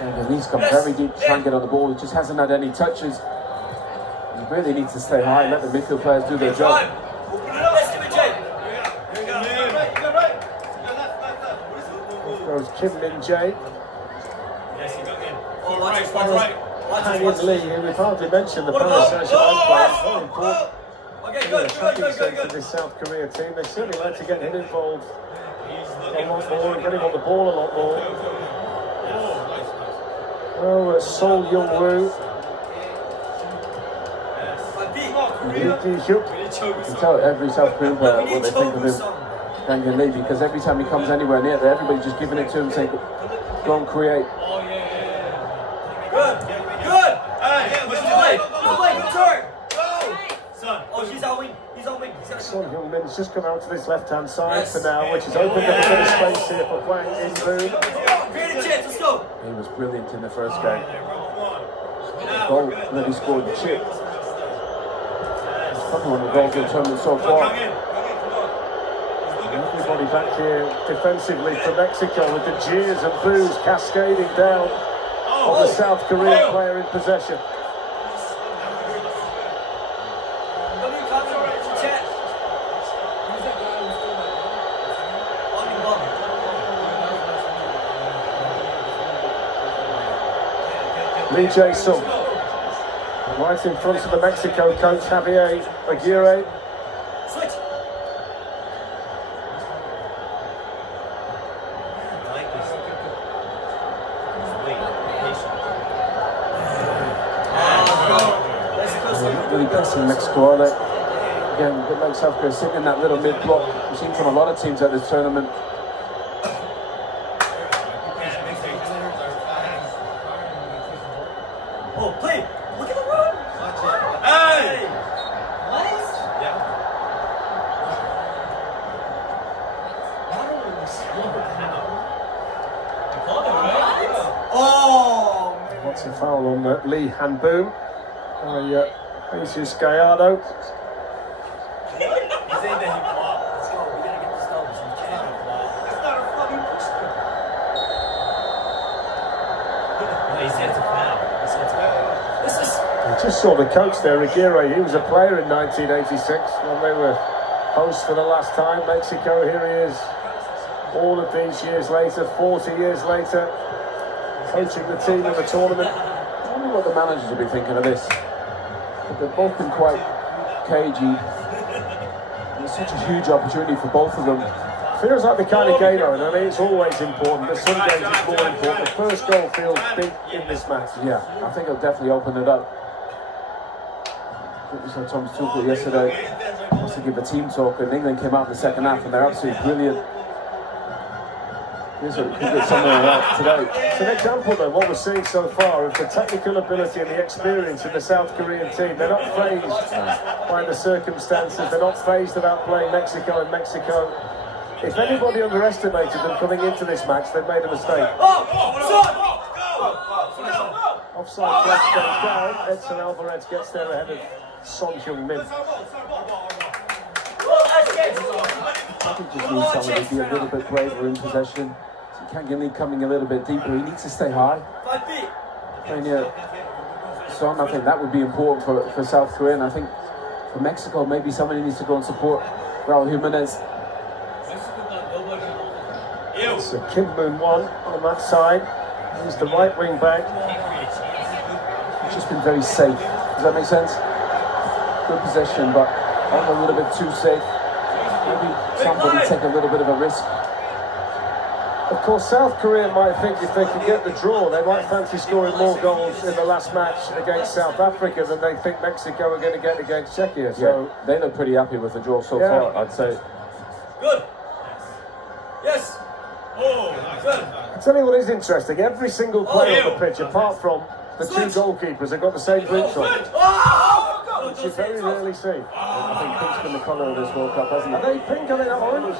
And he's come very deep to try and get on the ball. He just hasn't had any touches. He really needs to stay high and let the midfield players do their job. Goes Kim Min Jae. Hanyan Lee, who we've hardly mentioned, the Paris Saint-Germain player, very important. The attacking sense of this South Korea team. They certainly like to get him involved a lot more and get him on the ball a lot more. Oh, Sol Young-woo. You can tell every South Korean player what they think of him, Hanyan Lee, because every time he comes anywhere near there, everybody's just giving it to him, saying, go and create. Good. Hey, good play. Good turn. Oh, he's on wing. Son Heung-min's just come out to this left-hand side for now, which has opened up a bit of space here for Hwang In-boon. Create a chance, let's go. He was brilliant in the first game. The goal that he scored, the chip. It's probably one of the goals in the tournament so far. Everybody back here defensively for Mexico with the jeers and boos cascading down on the South Korean player in possession. Lee Jae-sung, right in front of the Mexico coach Javier Aguirre. Switch. Really pressing Mexico, are they? Again, a bit like South Korea, sitting in that little mid-block. We've seen from a lot of teams at this tournament. Oh, play! Look at the run! Hey! What? Yeah. Oh! What's a foul on Lee Han-boon by Jesus Gallardo. I just saw the coach there, Aguirre. He was a player in 1986 when they were hosts for the last time. Mexico, here he is, all of these years later, 40 years later, coaching the team in the tournament. I wonder what the managers will be thinking of this. But they've both been quite cagey. It's such a huge opportunity for both of them. feels like the kind of game, though, and I mean, it's always important, but some games it's more important. The first goal feels big in this match. Yeah, I think it'll definitely open it up. I think we saw Thomas Tuchel yesterday wants to give a team talk, and England came out in the second half, and they're absolutely brilliant. Here's what we could get somewhere like today. It's an example, though, what we're seeing so far of the technical ability and the experience of the South Korean team. They're not fazed by the circumstances. They're not fazed about playing Mexico in Mexico. If anybody underestimated them coming into this match, they've made a mistake. Offside flash goes down. Edson Alvarez gets there ahead of Son Heung-min. I think just needs someone to be a little bit braver in possession. So Kang In Lee coming a little bit deeper. He needs to stay high. Playing here, Son, I think that would be important for South Korea. And I think for Mexico, maybe somebody needs to go and support Raul Jimenez. So Kim Moon-won on that side. He's the right wing back. He's just been very safe. Does that make sense? Good possession, but a little bit too safe. Maybe somebody take a little bit of a risk. Of course, South Korea might think if they can get the draw, they might fancy scoring more goals in the last match against South Africa than they think Mexico are going to get against Czechia. So yeah, they look pretty happy with the draw so far, I'd say. Good. Yes. Oh, good. I tell you what is interesting, every single player on the pitch, apart from the two goalkeepers, have got the same boots on, which you very rarely see. I think pink's been the colour of this World Cup, hasn't it? Are they pink? Are they not orange?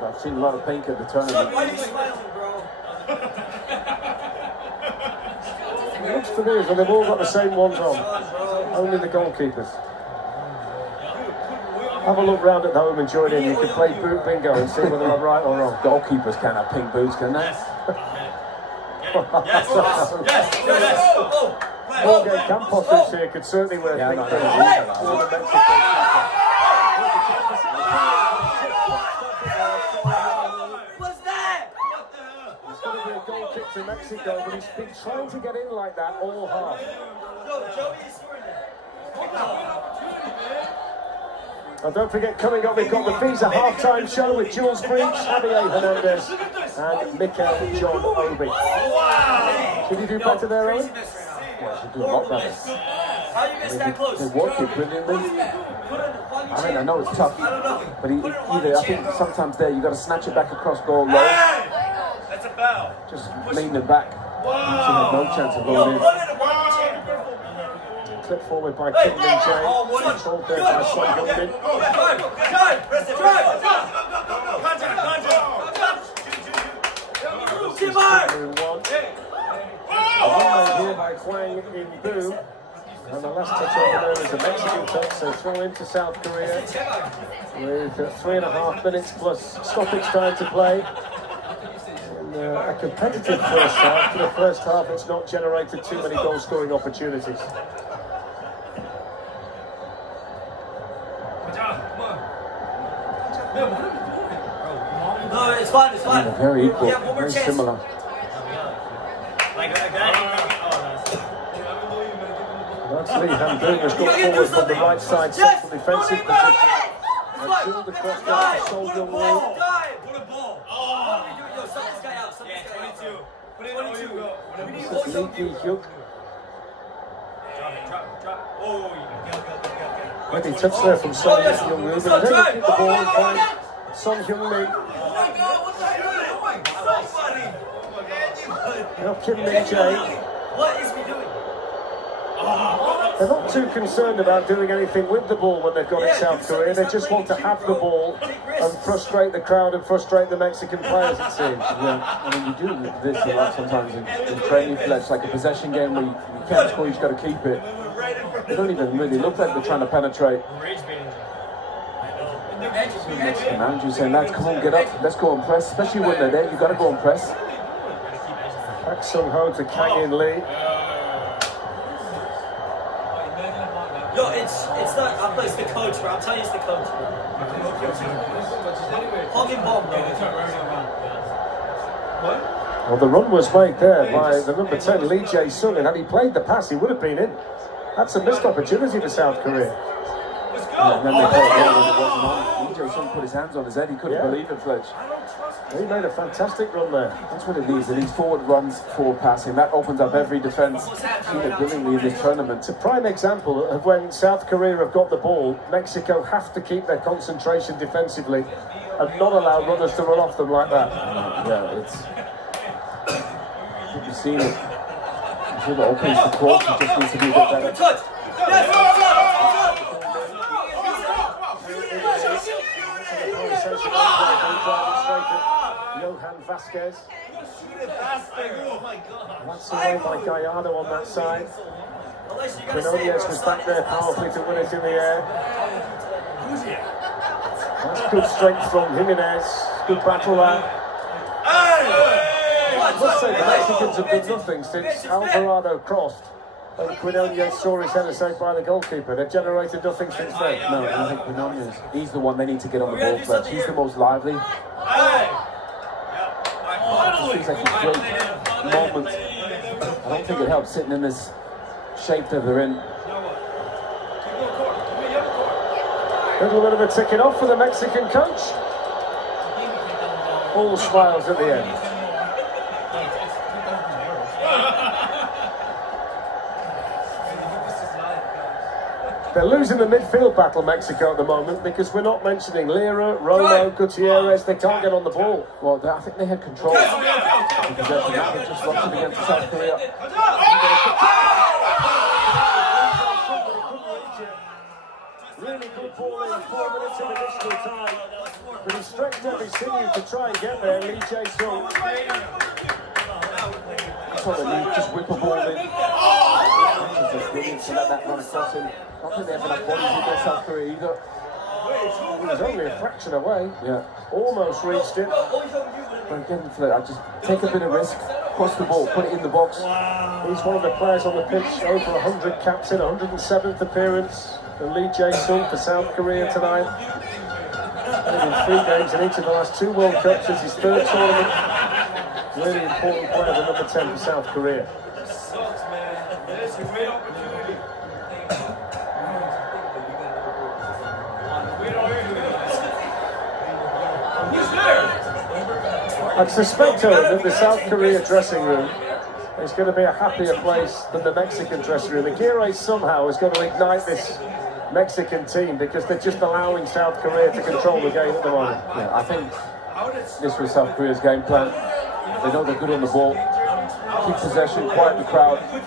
I've seen a lot of pink at the tournament. Why are you smiling, bro? It looks to me as though they've all got the same ones on, only the goalkeepers. Have a look round at home and join in. You can play boot bingo and see whether I'm right or wrong. Goalkeepers can't have pink boots, can they? Yes. Jorge Campos who's here could certainly wear pink boots. What's that? It's going to be a goal kick to Mexico, but he's been trying to get in like that all half. Joey is scoring that. And don't forget, coming up, we've got the Visa halftime show with Jules Breach, Javier Hernandez, and Mikel John Obi. Should you do better there, Owen? Well, I should do a lot better. How you get that close? They work it brilliantly. I mean, I know it's tough, but I think sometimes there you got to snatch it back across goal low. That's a foul. Just lean it back. She had no chance of going in. Clip forward by Kim Min-jae. Controlled there by Son Heung-min. A here by Hwang In-boo. And the last touch over there is a Mexican touch, so throw into South Korea with 3.5 minutes plus stoppage time to play. And a competitive first half. For the first half, it's not generated too many goal-scoring opportunities. No, it's fine, it's fine. They're very equal, Yeah, one more very chance. similar. That's Lee Han-boo has got forward from the right side, central defensive position. And drilled the cross down to Sol Young-woo. This is Lee Ki-hyuk. Ready touch there from Son Young-woo, but then they keep the ball and find Son Heung-min. Now Kim Min-jae. What is he doing? They're not too concerned about doing anything with the ball when they've got it South Korea. They just want to have the ball and frustrate the crowd and frustrate the Mexican players, it seems. Yeah, I mean, you do this a lot sometimes in training flex, like a possession game where you can't score, you just got to keep it. They don't even really look like they're trying to penetrate. And Andrew's saying, lads, come on, get up, let's go and press. Especially when they're there, you got to go and press. Park Sung-ho to Kang In Lee. Yo, it's not, it's the coach, bro. I'm telling you, it's the coach. Hogging bomb, bro. Well, the run was made there by the number 10, Lee Jae-sung, and had he played the pass, he would have been in. That's a missed opportunity for South Korea. And then they caught it when it wasn't on. DJ Sung put his hands on his head. He couldn't believe it, Fletch. He made a fantastic run there. That's what it needs. It needs forward runs, forward passing. That opens up every defence. Seen it brilliantly in this tournament. It's a prime example of when South Korea have got the ball, Mexico have to keep their concentration defensively and not allow runners to run off them like that. Yeah, it's... You've seen it. You see the opens the court. It just needs to be a bit better. Johan Vasquez. That's away by Gallardo on that side. Quinones was back there powerfully to win it in the air. That's good strength from Jimenez. Good battle there. I must say the Mexicans have done nothing since Alvarado crossed and Quinones saw his header saved by the goalkeeper. They've generated nothing since then. No, I think Quinones, he's the one they need to get on the ball, Fletch. He's the most lively. It seems like a great moment. I don't think it helps sitting in this shape that they're in. Little bit of a ticking off for the Mexican coach. All smiles at the end. They're losing the midfield battle, Mexico, at the moment, because we're not mentioning Lira, Romo, Gutierrez. They can't get on the ball. Well, I think they had control. Because they just lost it against South Korea. Really good ball in 4 minutes of additional time. But he stretched every sinew to try and get there, Lee Jae-sung. That's what they need, just whip a ball in. It's just brilliant to let that run across him. I don't think they have enough bodies in their South Korea either. He was only a fraction away. Yeah. Almost reached it. But again, I just take a bit of risk, cross the ball, put it in the box. He's one of the players on the pitch, over 100 caps in, 107th appearance. And Lee Jae-sung for South Korea tonight. Played in 3 games in each of the last 2 World Cups. It's his 3rd tournament. Really important player, the number 10 for South Korea. Sucks, man. There's a great opportunity. I suspect that the South Korea dressing room is going to be a happier place than the Mexican dressing room. Aguirre somehow is going to ignite this Mexican team because they're just allowing South Korea to control the game at the moment. Yeah, I think this was South Korea's game plan. They know they're good on the ball. Keep possession, quiet the crowd. That's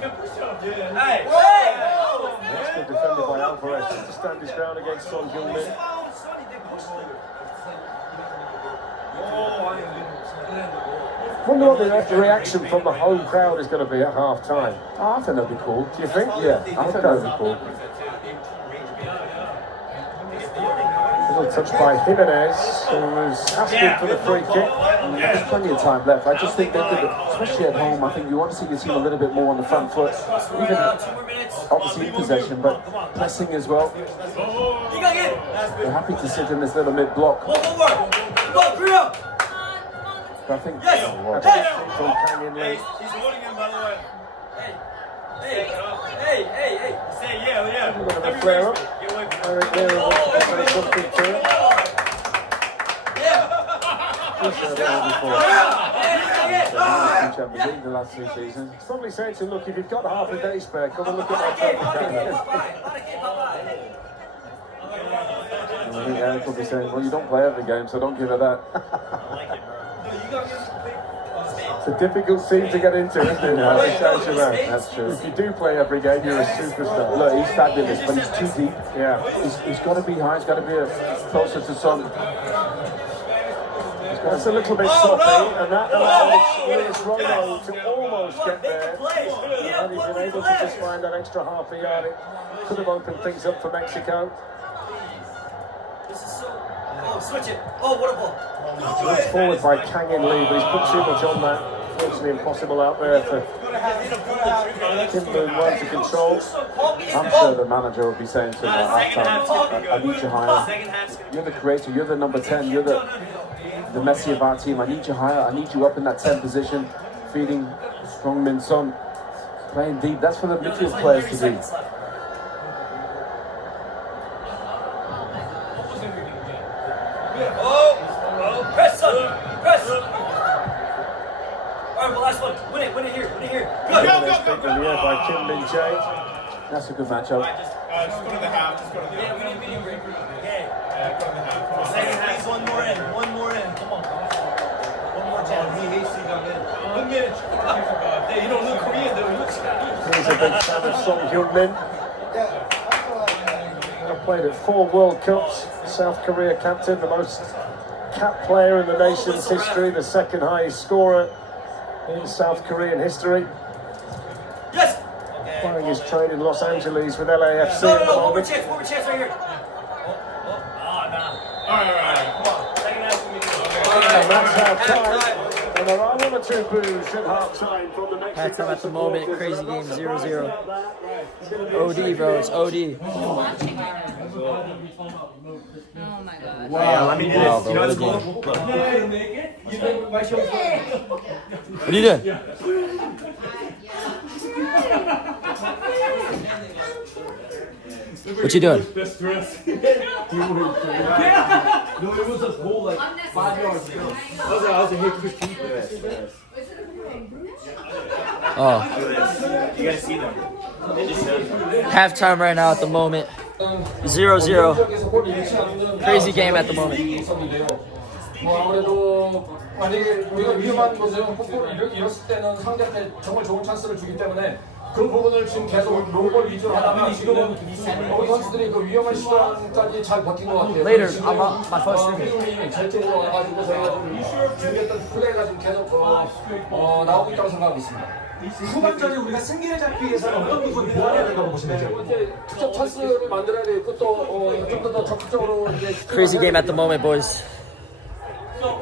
good defended by Alvarez to stand his ground against Son Heung-min. Wonder what the reaction from the home crowd is going to be at half time. Oh, I think that'd be cool. Do you think? Yeah, I think that'd be cool. Little touch by Jimenez, who was asking for the free kick. There's plenty of time left. I just think they could, especially at home, I think you want to see your team a little bit more on the front foot. Even obviously in possession, but pressing as well. They're happy to sit in this little mid block. But I think from Canyon Lee. He's holding him, by the way. Hey. Say yeah. A bit of a flare up. Eric Lira wants to say something to it. He's heard it all before. Champions League the last 2 seasons. It's probably saying to him, look, if you've got half a day spare, come and look at my perfect cannon. I think Eric will be saying, well, you don't play every game, so don't give her that. It's a difficult team to get into, isn't it? That's true. If you do play every game, you're a superstar. Look, he's fabulous, but he's too deep. Yeah. He's got to be high, he's got to be closer to Son. That's a little bit sloppy, and that allows Luis Romo to almost get there. And he's been able to just find that extra half a yard. It could have opened things up for Mexico. Switch it. Oh, what a ball. Looks forward by Canyon Lee, but he's put too much on that. Fortunately impossible out there for Kim Moon-Won to control. I'm sure the manager will be saying to him at half-time, I need you higher. You're the creator, you're the number 10, you're the Messi of our team. I need you higher, I need you up in that 10 position, feeding Heung-min Son, playing deep. That's for the midfield players to do. Press. All right, well, last one. Win it here. Good. By Kim Min Jae. That's a good matchup. Just go to the half. Just go to the half. Yeah, we need medium rare. Okay. Go to the half. Second half. One more in. Come on. One more chance. He hates you down there. 1 minute. Yeah, you don't look Korean though. You look Chinese. He's a big fan of Song Hyun-min. Played at 4 World Cups. South Korea captain, the most capped player in the nation's history, the second highest scorer in South Korean history. Yes. Playing his train in Los Angeles with LAFC. No. One more chance right here. Nah. All right. Come on. Second half. And that's half time. And there are 1 or 2 boos at half time from the Mexican Half time at the moment. supporters. Crazy game 0-0. OD, bro. It's OD. Oh my god. Wow. Let me do this. Wow, You know what's bro, cool? what Look. What are you doing? What you doing? No, it was a goal like 5 yards ago. I was a hit quick keeper. Oh. You gotta see them. They just Halftime right now at the moment. 0-0. Crazy game at the moment. 뭐 아무래도 만약에 우리가 위험한 곳에서 폭포를 잃었을 때는 상대한테 정말 좋은 찬스를 주기 때문에 그 부분을 지금 계속 롱볼 위주로 하다가 지금은 우리 선수들이 그 위험한 시간까지 잘 버틴 것 같아요. Later, I'm on my first 미국이 절대로 와가지고 저희가 좀 준비했던 플레이가 좀 계속 나오고 있다고 생각하고 있습니다. 후반전에 우리가 승기를 잡기 위해서는 어떤 부분 보완해야 된다고 보시는지요? 이제 득점 찬스를 만들어야 되고 또 좀 더 적극적으로 이제 Crazy game at the moment, boys. no,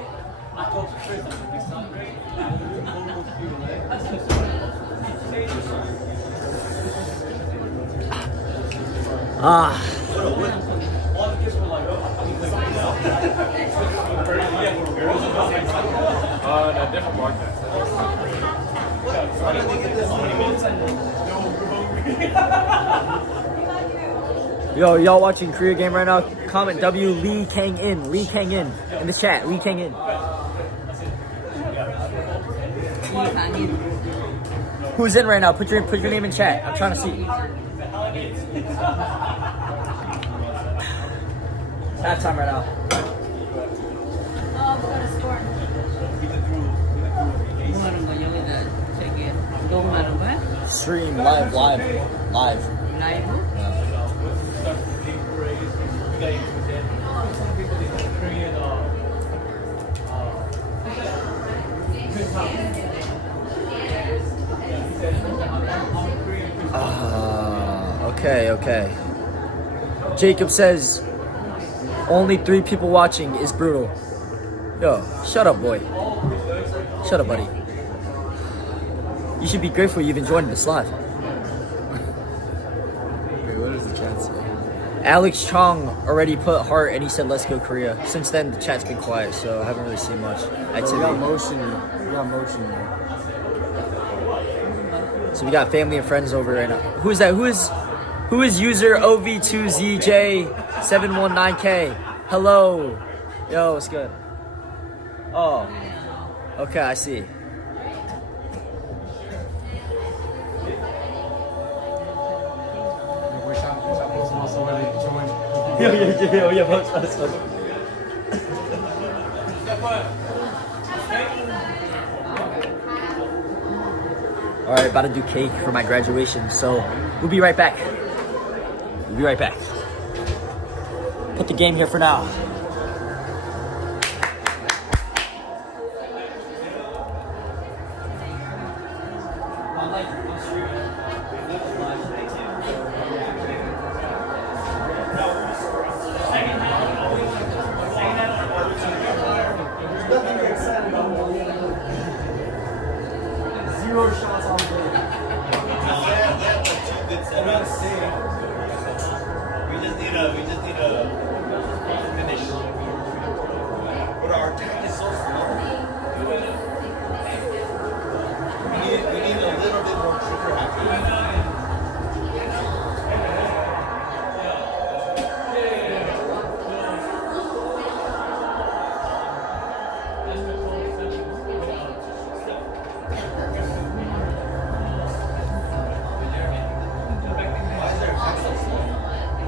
different market. Yo, y'all watching Korea game right now? Comment W Lee Kang In in the chat. Lee Kang In. Who's in right now? Put your name in chat. I'm trying to see. Halftime right now. Oh, we got a score. Stream live. Okay. Jacob says only 3 people watching is brutal. Yo, shut up, boy. Shut up, buddy. You should be grateful you even joined this live. Wait, what is the chat say? Alex Chong already put heart and he said let's go Korea. Since then the chat's been quiet, so I haven't really seen much activity. We got motion. So we got family and friends over right now. Who's that? Who is user OV2ZJ719K? Hello. Yo, what's good? Oh. Okay, I see. Yeah, All right, about to do cake for my graduation, so we'll be right back. Put the game here for now. Zero shots on goal. We just need a finish. But our attack is so slow. We need a little bit more trigger happy.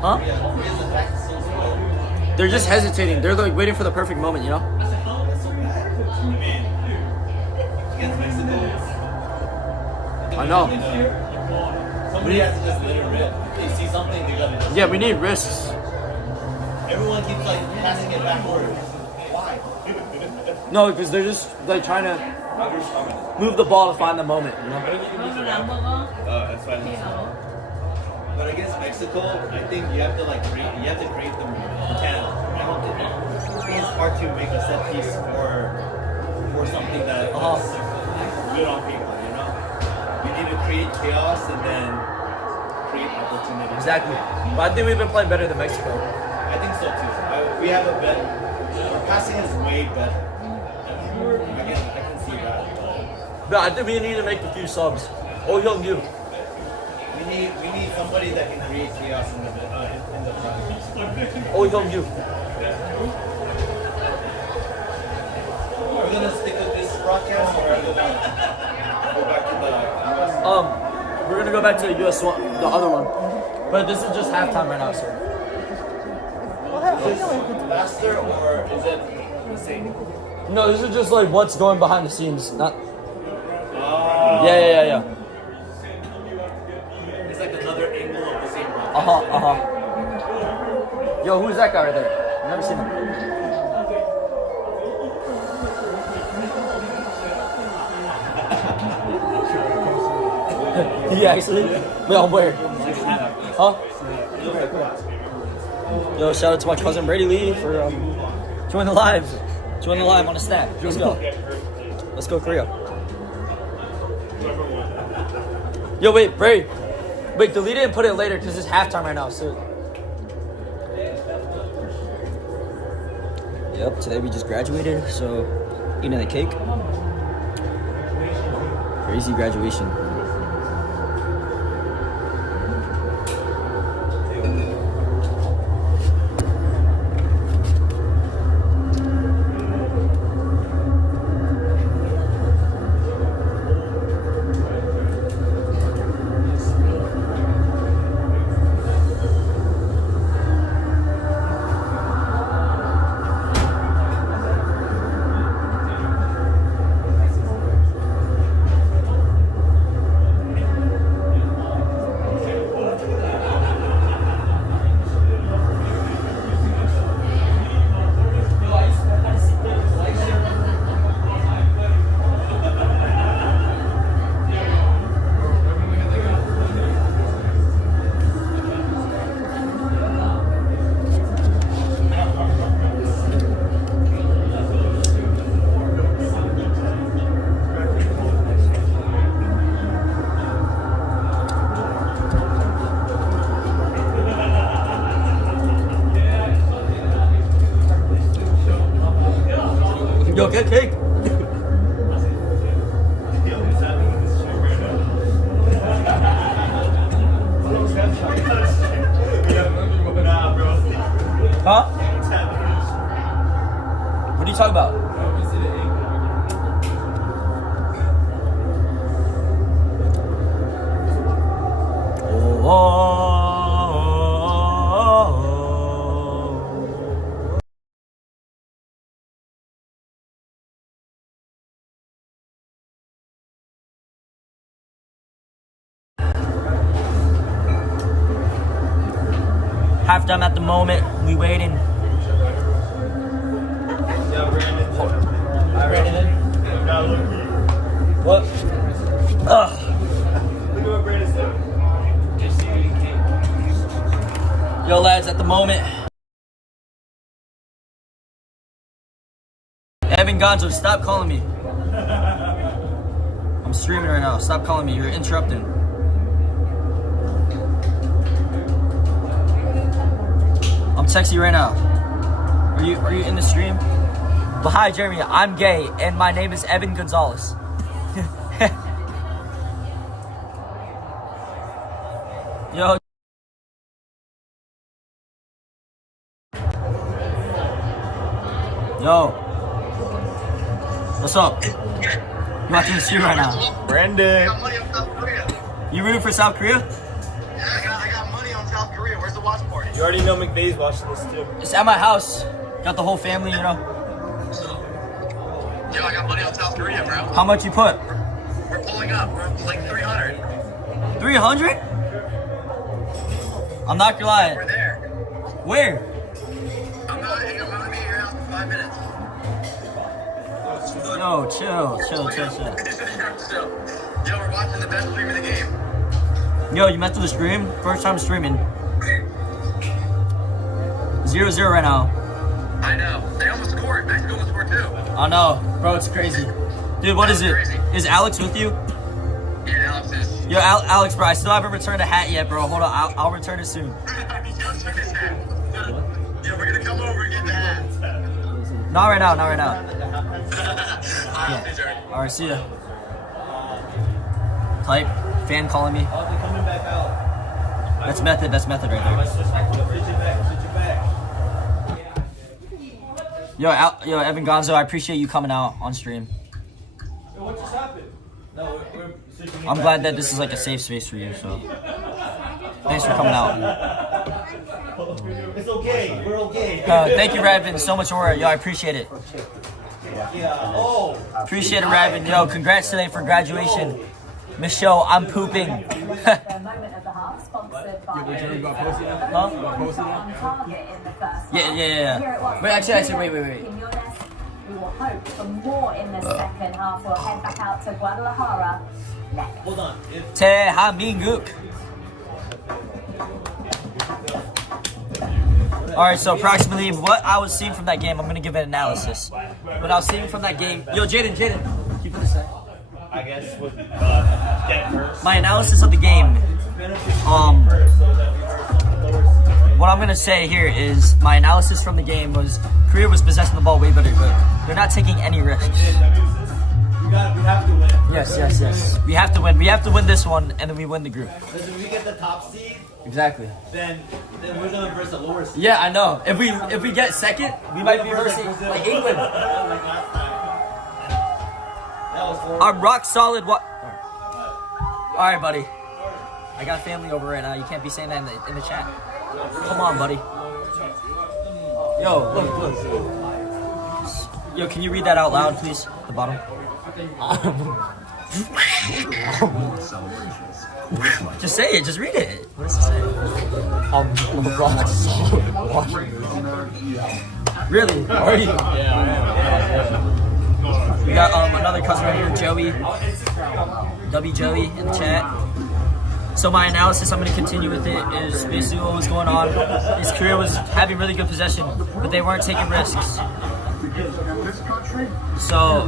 Huh? They're just hesitating. They're like waiting for the perfect moment, you know? I know. Somebody has to just let it rip. If they see something, they gotta just... Yeah, we need risks. Everyone keeps like passing it backward. Why? No, because they're just like trying to move the ball to find the moment, you know? That's fine. But against Mexico, I think you have to like create the channel. I don't think it's hard to make a set piece for something that is good on paper, you know? You need to create chaos and then create opportunity. Exactly. But I think we've been playing better than Mexico. I think so too. We have a better. Our passing is way better. I can see that. But I think we need to make a few subs. Oh, Young-Yu. We need somebody that can create chaos in the front. Oh, Young-Yu. Are we gonna stick with this broadcast or are we gonna go back to the US? We're gonna go back to the US one, the other one. But this is just halftime right now, so. Is this faster or is it the same? No, this is just like what's going behind the scenes, not. Yeah. It's like another angle of the same broadcast. Yo, who's that guy right there? I've never seen him. He actually? No, where? Huh? Yo, shout out to my cousin Brady Lee for joining the live. Join the live on a snap. Let's go. Let's go, Korea. Yo, wait, Brady. Wait, delete it and put it later because it's halftime right now. So. Yep, today we just graduated, so eating the cake. Crazy graduation. Yo, get cake. Huh? What are you talking about? Halftime at the moment. We waiting. What? Look at what Brandon said. Yo, lads, at the moment. Evan Gonzo, stop calling me. I'm streaming right now. Stop calling me. You're interrupting. I'm texting you right now. Are you in the stream? But hi, Jeremy. I'm gay, and my name is Evan Gonzalez. Yo. Yo. What's up? You watching the stream right now? Brandon. You rooting for South Korea? Yeah, I got money on South Korea. Where's the watch party? You already know McVay's watching this too. It's at my house. Got the whole family, you know. Yo, I got money on South Korea, bro. How much you put? We're pulling up. We're like 300. 300? I'm not gonna lie. We're there. Where? I'm gonna be at your house in 5 minutes. Yo, chill. Yo, we're watching the best stream of the game. Yo, you met through the stream? First time streaming. 0-0 right now. I know. They almost scored. Mexico almost scored too. I know. Bro, it's crazy. Dude, what is it? Is Alex with you? Yeah, Alex is. Yo, Alex, bro, I still haven't returned a hat yet, bro. Hold on, I'll return it soon. Yeah, we're gonna come over and get the hat. Not right now. Alright, see ya. Type, fan calling me. That's method right there. Yo, Evan Gonzo, I appreciate you coming out on stream. What just happened? No, I'm glad that this is like a safe space for you, so thanks for coming out. It's okay. We're okay. Thank you, Raven, so much more. Yo, I appreciate it. Yeah. Oh. Appreciate it, Raven. Yo, congrats today for graduation. Miss Show, I'm pooping. The moment of the half, sponsored by Huh? on target in the first half. Yeah. Here it was. Wait, actually, wait. Quiñones, we will hope for more in the second half. We'll head back out to Guadalajara next. Hold on. Tehaminguk. Alright, so approximately what I was seeing from that game, I'm going to give an analysis. What I was seeing from that game... Yo, Jaden, keep it aside. I guess with get first. My analysis of the game, what I'm going to say here is my analysis from the game was Korea was possessing the ball way better, but they're not taking any risks. We have to win. Yes. We have to win. We have to win this one, and then we win the group. Because if we get the top seed, Exactly. then we're gonna verse the lower seed. Yeah, I know. If we get second, we might be versing like England. I'm rock solid. What? All right, buddy. I got family over right now. You can't be saying that in the chat. Come on, buddy. Yo, look. Yo, can you read that out loud, please? The bottom. Just say it. Just read it. What does it say? Rock solid. Really? Are you? Yeah. We got another customer here, Joey. W Joey in the chat. So my analysis, I'm going to continue with it, is basically what was going on. His career was having really good possession, but they weren't taking risks. So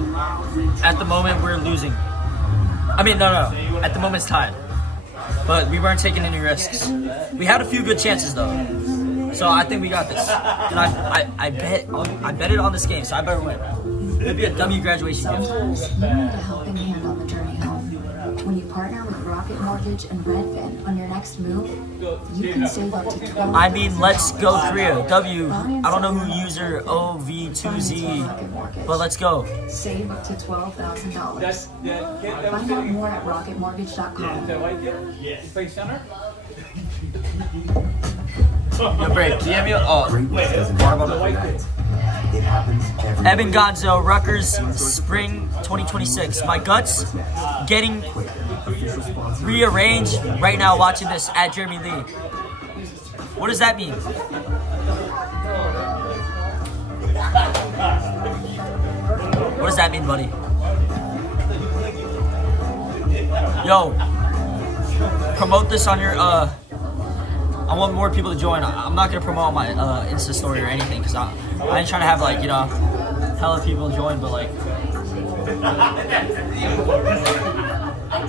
at the moment we're losing. I mean, no. At the moment it's tied. But we weren't taking any risks. We had a few good chances though. So I think we got this. And I bet it on this game, so I better win. It'd be a W graduation gift. Sometimes you need a helping hand on the journey home. When you partner with Rocket Mortgage and Redfin on your next move, you can save up to 12. I mean, let's go Korea. W. I don't know who user OV2Z, but let's go. Save up to $12,000. Find out more at rocketmortgage.com. Yo, break. Do you have me? Evan Gonzo, Rutgers, spring 2026. My guts getting rearranged right now watching this at Jeremy Lee. What does that mean? What does that mean, buddy? Yo, promote this on your, I want more people to join. I'm not gonna promote on my Insta story or anything because I ain't trying to have like, you know, hella people join, but like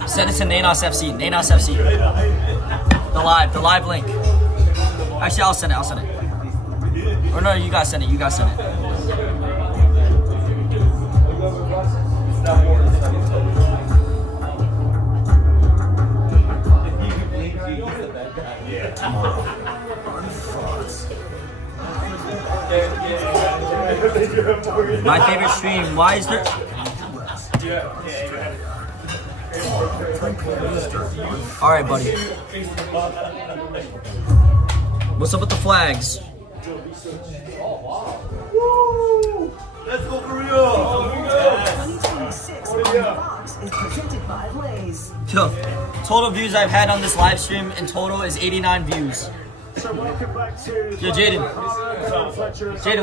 send it to Nanos FC. The live link. Actually, I'll send it. Or no, you guys send it. My favorite stream. Why is there? All right, buddy. What's up with the flags? Let's go Korea! 2026 on Fox is presented by Blaze. Yo, total views I've had on this live stream in total is 89 views. So welcome back to Yo, Jaden,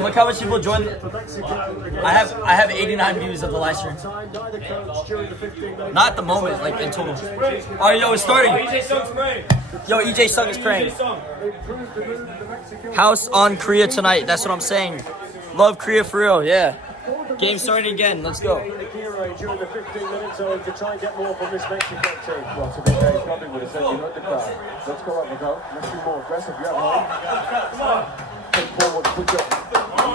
look how much people joined. I have 89 views of the live stream. Not at the moment, like in total. Oh, yo, it's starting. Yo, EJ Sung is praying. House on Korea tonight. That's what I'm saying. Love Korea for real. Yeah. Game starting again. Let's go. During the 15 minutes to try and get more from this Mexico team. Well, to be fair, he probably would have said, you know the crowd. Let's go up and go. Let's be more aggressive. You have home. Take forward, put your.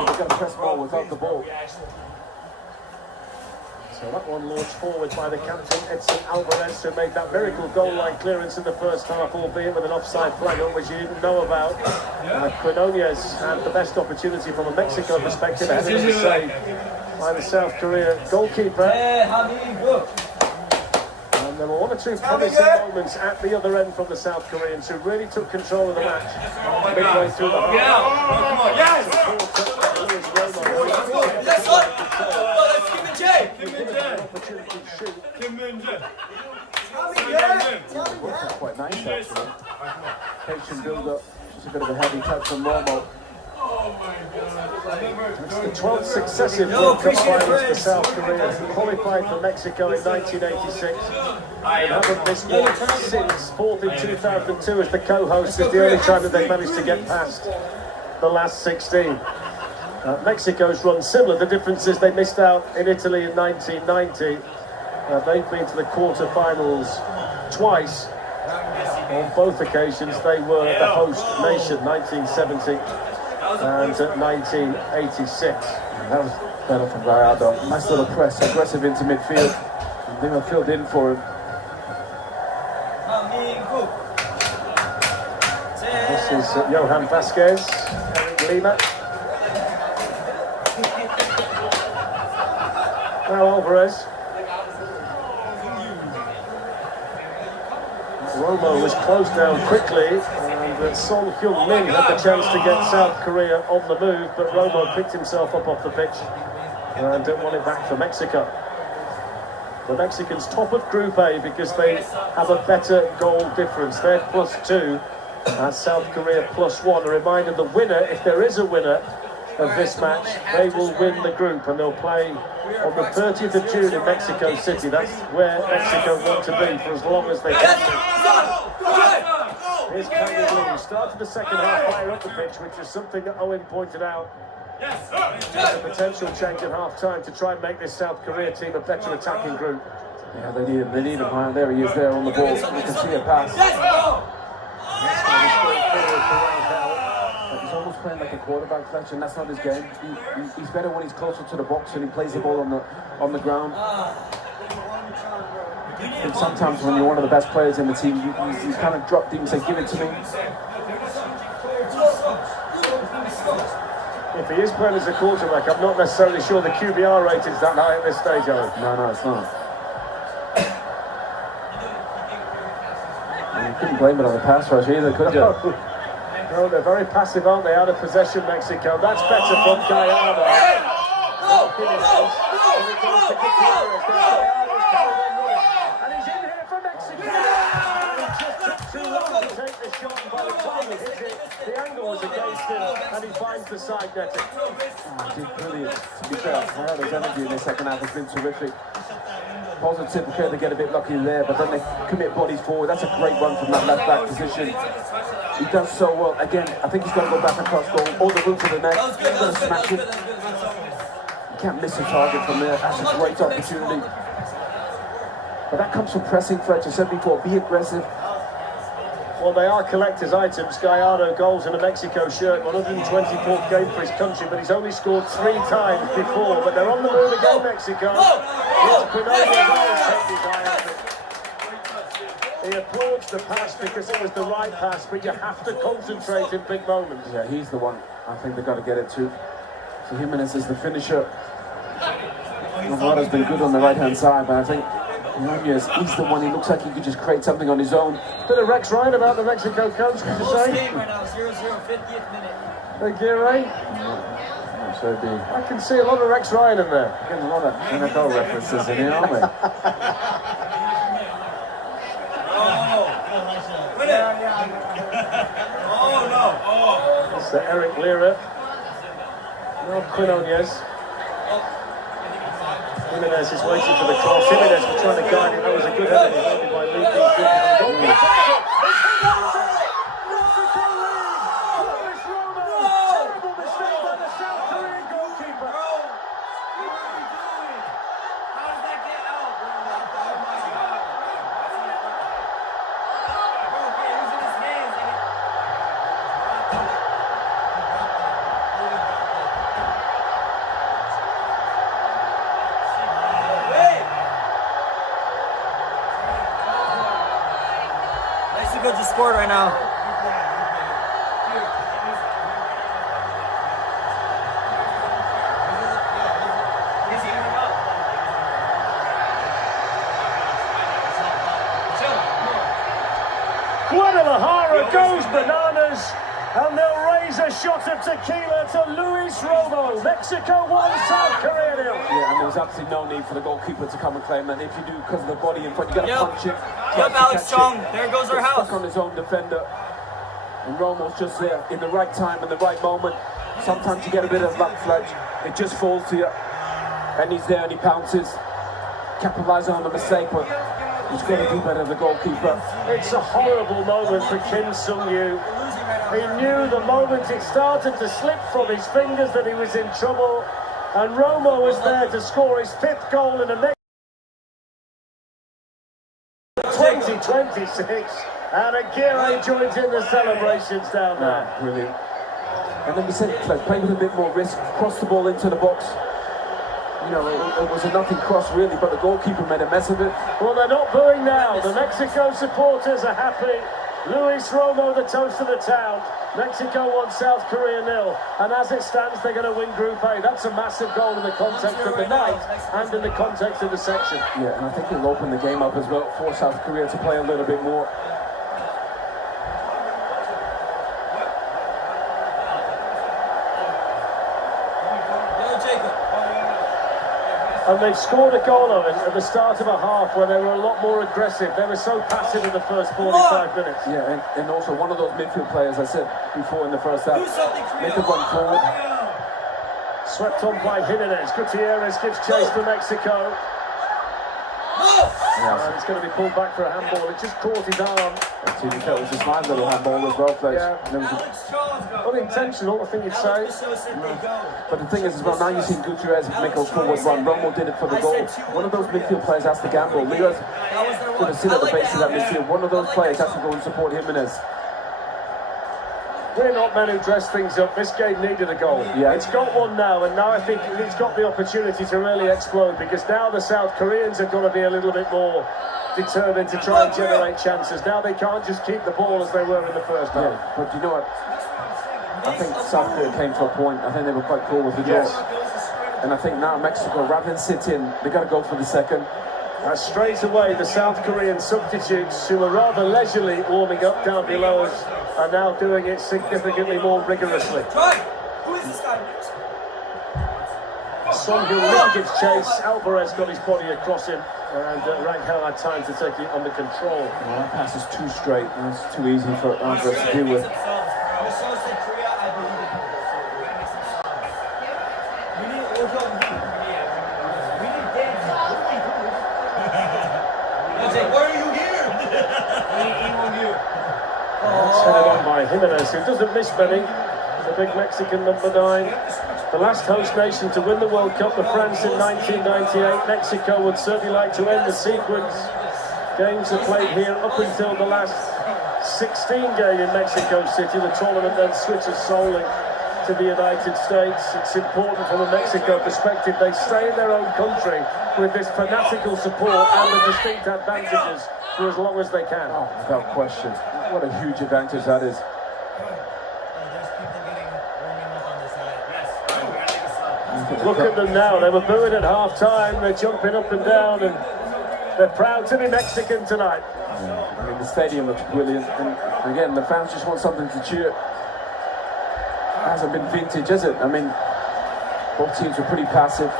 We're going to press more without the ball. So that one launched forward by the captain, Edson Alvarez, who made that miracle goal line clearance in the first half, albeit with an offside flag on, which you didn't know about. Quinones had the best opportunity from a Mexico perspective, ahead of the save by the South Korea goalkeeper. And there were one or two promising moments at the other end from the South Koreans, who really took control of the match midway through the half. Quite nice actually. Patient build up. Just a bit of a heavy touch from Romo. It's the 12th successive World Cup finals for South Korea, who qualified for Mexico in 1986. They haven't missed one since, fourth in 2002 as the co-host. It's the only time that they managed to get past the last 16. Mexico's run similar. The difference is they missed out in Italy in 1990. They've been to the quarterfinals twice. On both occasions, they were the host nation, 1970 and 1986. That was better from Gallardo. Nice little press, aggressive into midfield. I think I filled in for him. This is Johan Vasquez, Eric Lima. Now Alvarez. Romo was closed down quickly, and Son Heung-min had the chance to get South Korea on the move, but Romo picked himself up off the pitch and won it back for Mexico. The Mexicans top of Group A because they have a better goal difference. They're +2, and South Korea +1. A reminder, the winner, if there is a winner of this match, they will win the group, and they'll play on the 30th of June in Mexico City. That's where Mexico want to be for as long as they can. Here's Kang Lee, started the second half higher up the pitch, which is something that Owen pointed out. There's a potential change at half-time to try and make this South Korea team a better attacking group. Yeah, they need him. They need him. There he is there on the ball. You can see a pass. He's almost playing like a quarterback, Fletcher, and that's not his game. He's better when he's closer to the box and he plays the ball on the ground. And sometimes when you're one of the best players in the team, you kind of drop deep and say, give it to me. If he is playing as a quarterback, I'm not necessarily sure the QBR rate is that high at this stage, Owen. No, it's not. You couldn't blame it on the pass rush either, could you? No, they're very passive, aren't they? Out of possession, Mexico. That's better from Gallardo. And he's in here for Mexico. He just took too long to take the shot, and by the time he hit it, the angle was against him, and he finds the side netting. Oh, he did brilliant. To be fair, Gallardo's energy in the second half has been terrific. Positive, okay, they get a bit lucky there, but then they commit bodies forward. That's a great run from that left back position. He does so well. Again, I think he's going to go back across goal, all the room for the net. He's going to smash it. You can't miss a target from there. That's a great opportunity. But that comes from pressing, Fletcher. I said before, be aggressive. Well, they are collector's items. Gallardo goals in a Mexico shirt, 124th game for his country, but he's only scored 3 times before. But they're on the move again, Mexico. Here's Quinones takes his eye off it. He applauds the pass because it was the right pass, but you have to concentrate in big moments. Yeah, he's the one. I think they've got to get it to. So Jimenez is the finisher. Navarro's been good on the right-hand side, but I think Nunez, he's the one. He looks like he could just create something on his own. Bit of Rex Ryan about the Mexico coach, could you say? 50th minute. Aguirre. So it'd be I can see a lot of Rex Ryan in there. getting a lot of NFL references in here, aren't we? Oh no! Oh! It's Eric Lira. No Quinones. Jimenez is waiting for the cross. Jimenez was trying to guide it. That was a good header by Luke. Mexico just scored right now. Guadalajara goes bananas, and they'll raise a shot of tequila to Luis Romo. Mexico 1, South Korea 0. Yeah, and there was absolutely no need for the goalkeeper to come and claim that. If you do, because of the body in front, you got to punch it. Yep, Alex Chong. There goes our house. Stuck on his own defender, and Romo's just there in the right time and the right moment. Sometimes you get a bit of luck, Fletch. It just falls to you, and he's there and he pounces, capitalising on the mistake, but he's got to do better than the goalkeeper. It's a horrible moment for Kim Sung-yu. He knew the moment it started to slip from his fingers that he was in trouble, and Romo was there to score his 5th goal in the next 2026, and Aguirre joins in the celebrations down there. Brilliant. And then we said, play with a bit more risk, cross the ball into the box. You know, it was a nothing cross really, but the goalkeeper made a mess of it. Well, they're not booing now. The Mexico supporters are happy. Luis Romo, the toast of the town. Mexico 1, South Korea 0. And as it stands, they're going to win Group A. That's a massive goal in the context of the night and in the context of the section. Yeah, and I think it'll open the game up as well for South Korea to play a little bit more. And they've scored a goal, Owen, at the start of a half where they were a lot more aggressive. They were so passive in the first 45 minutes. Yeah, and also one of those midfield players I said before in the first half, make a run forward. Swept on by Jimenez. Gutierrez gives chase to Mexico. And it's going to be pulled back for a handball. It just caught his arm. It was a smart little handball as well, Fletch. Yeah. Unintentional, I think you'd say. But the thing is, as well, now you've seen Gutierrez make a forward run. Romo did it for the goal. One of those midfield players has to gamble. Leo's going to sit at the base of that midfield. One of those players has to go and support Jimenez. We're not men who dress things up. This game needed a goal. Yeah. It's got one now, and now I think it's got the opportunity to really explode, because now the South Koreans are going to be a little bit more determined to try and generate chances. Now they can't just keep the ball as they were in the first half. Yeah, but you know what? I think South Korea came to a point. I think they were quite cool with the draw. And I think now Mexico, rather than sit in, they got to go for the second. Straight away, the South Korean substitutes, who were rather leisurely warming up down below us, are now doing it significantly more rigorously. Who is this guy? Son Heung-min gives chase. Alvarez got his body across him, and Rangel had time to take it under control. Well, that pass is too straight, and it's too easy for Alvarez to deal with. Headed on by Jimenez, who doesn't miss many. The big Mexican number 9. The last host nation to win the World Cup, the France in 1998. Mexico would certainly like to end the sequence. Games are played here up until the last 16 game in Mexico City. The tournament then switches solely to the United States. It's important from a Mexico perspective they stay in their own country with this fanatical support and the distinct advantages for as long as they can. Oh, without question. What a huge advantage that is. Look at them now. They were booing at half-time. They're jumping up and down, and they're proud to be Mexican tonight. Yeah. I mean, the stadium looks brilliant, and again, the fans just want something to cheer. hasn't been vintage, has it? I mean, both teams were pretty passive.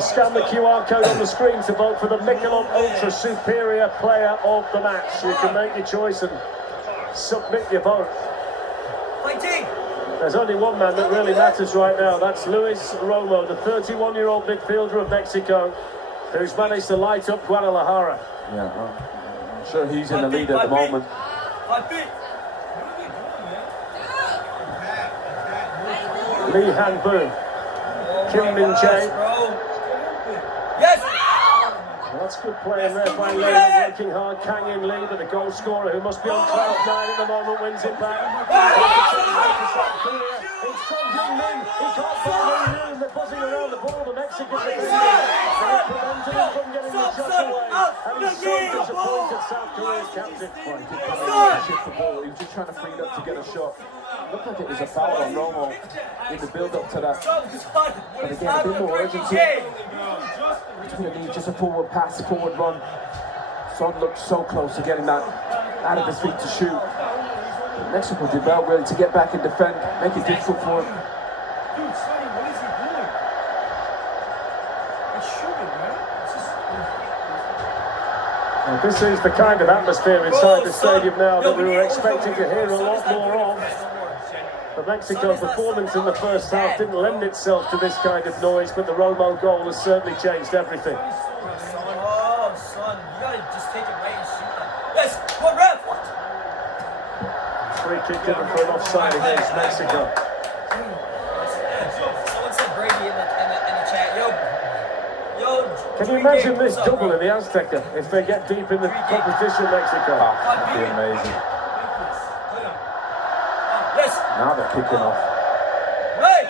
Scan the QR code on the screen to vote for the Michelob Ultra Superior Player of the Match. You can make your choice and submit your vote. There's only one man that really matters right now. That's Luis Romo, the 31-year-old midfielder of Mexico, who's managed to light up Guadalajara. Yeah, I'm sure he's in the lead at the moment. Lee Han-boon, Kim Min-jae. That's good playing there by Lee, working hard. Kang In Lee, but the goal scorer, who must be on cloud 9 at the moment, wins it back. It's Son Heung-min. He can't follow in. They're buzzing around the ball. The Mexicans are preventing him from getting the shot away. And he's so disappointed, South Korea's captain. Well, he did come in and shift the ball. He was just trying to free it up to get a shot. Looked like it was a foul on Romo in the build-up to that. But again, a bit more urgency. Just a forward pass, forward run. Son looked so close to getting that out of his feet to shoot. But Mexico did well really to get back and defend, make it difficult for him. Dude, Sonny, what is he doing? It's shooting, man. Well, this is the kind of atmosphere inside the stadium now that we were expecting to hear a lot more of. The Mexico performance in the first half didn't lend itself to this kind of noise, but the Romo goal has certainly changed everything. Oh, son, you gotta just take it right and shoot that. Yes, what ref? What? Free kick given for an offside against Mexico. Someone said Brady in the chat. Yo. Can you imagine this double in the Azteca if they get deep in the competition, Mexico? That'd be amazing. Now they're kicking off. Hey!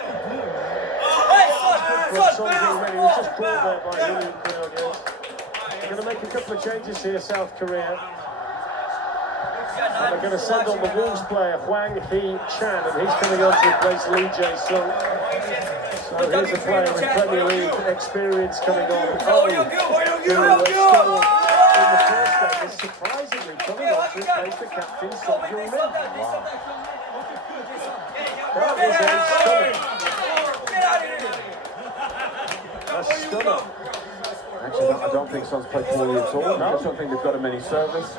Son Heung-min, he was just caught there by Julian Quinones. They're going to make a couple of changes here, South Korea. And they're going to send on the Wolves player, Hwang Hee-chan, and he's coming on to replace Lee Jae-sung. So here's a player with Premier League experience coming on. Who scored in the first game is surprisingly coming on to replace the captain, Son Heung-min. Wow. That was a stunner. Actually, I don't think Son's played poorly at all. I just don't think they've got him any service. I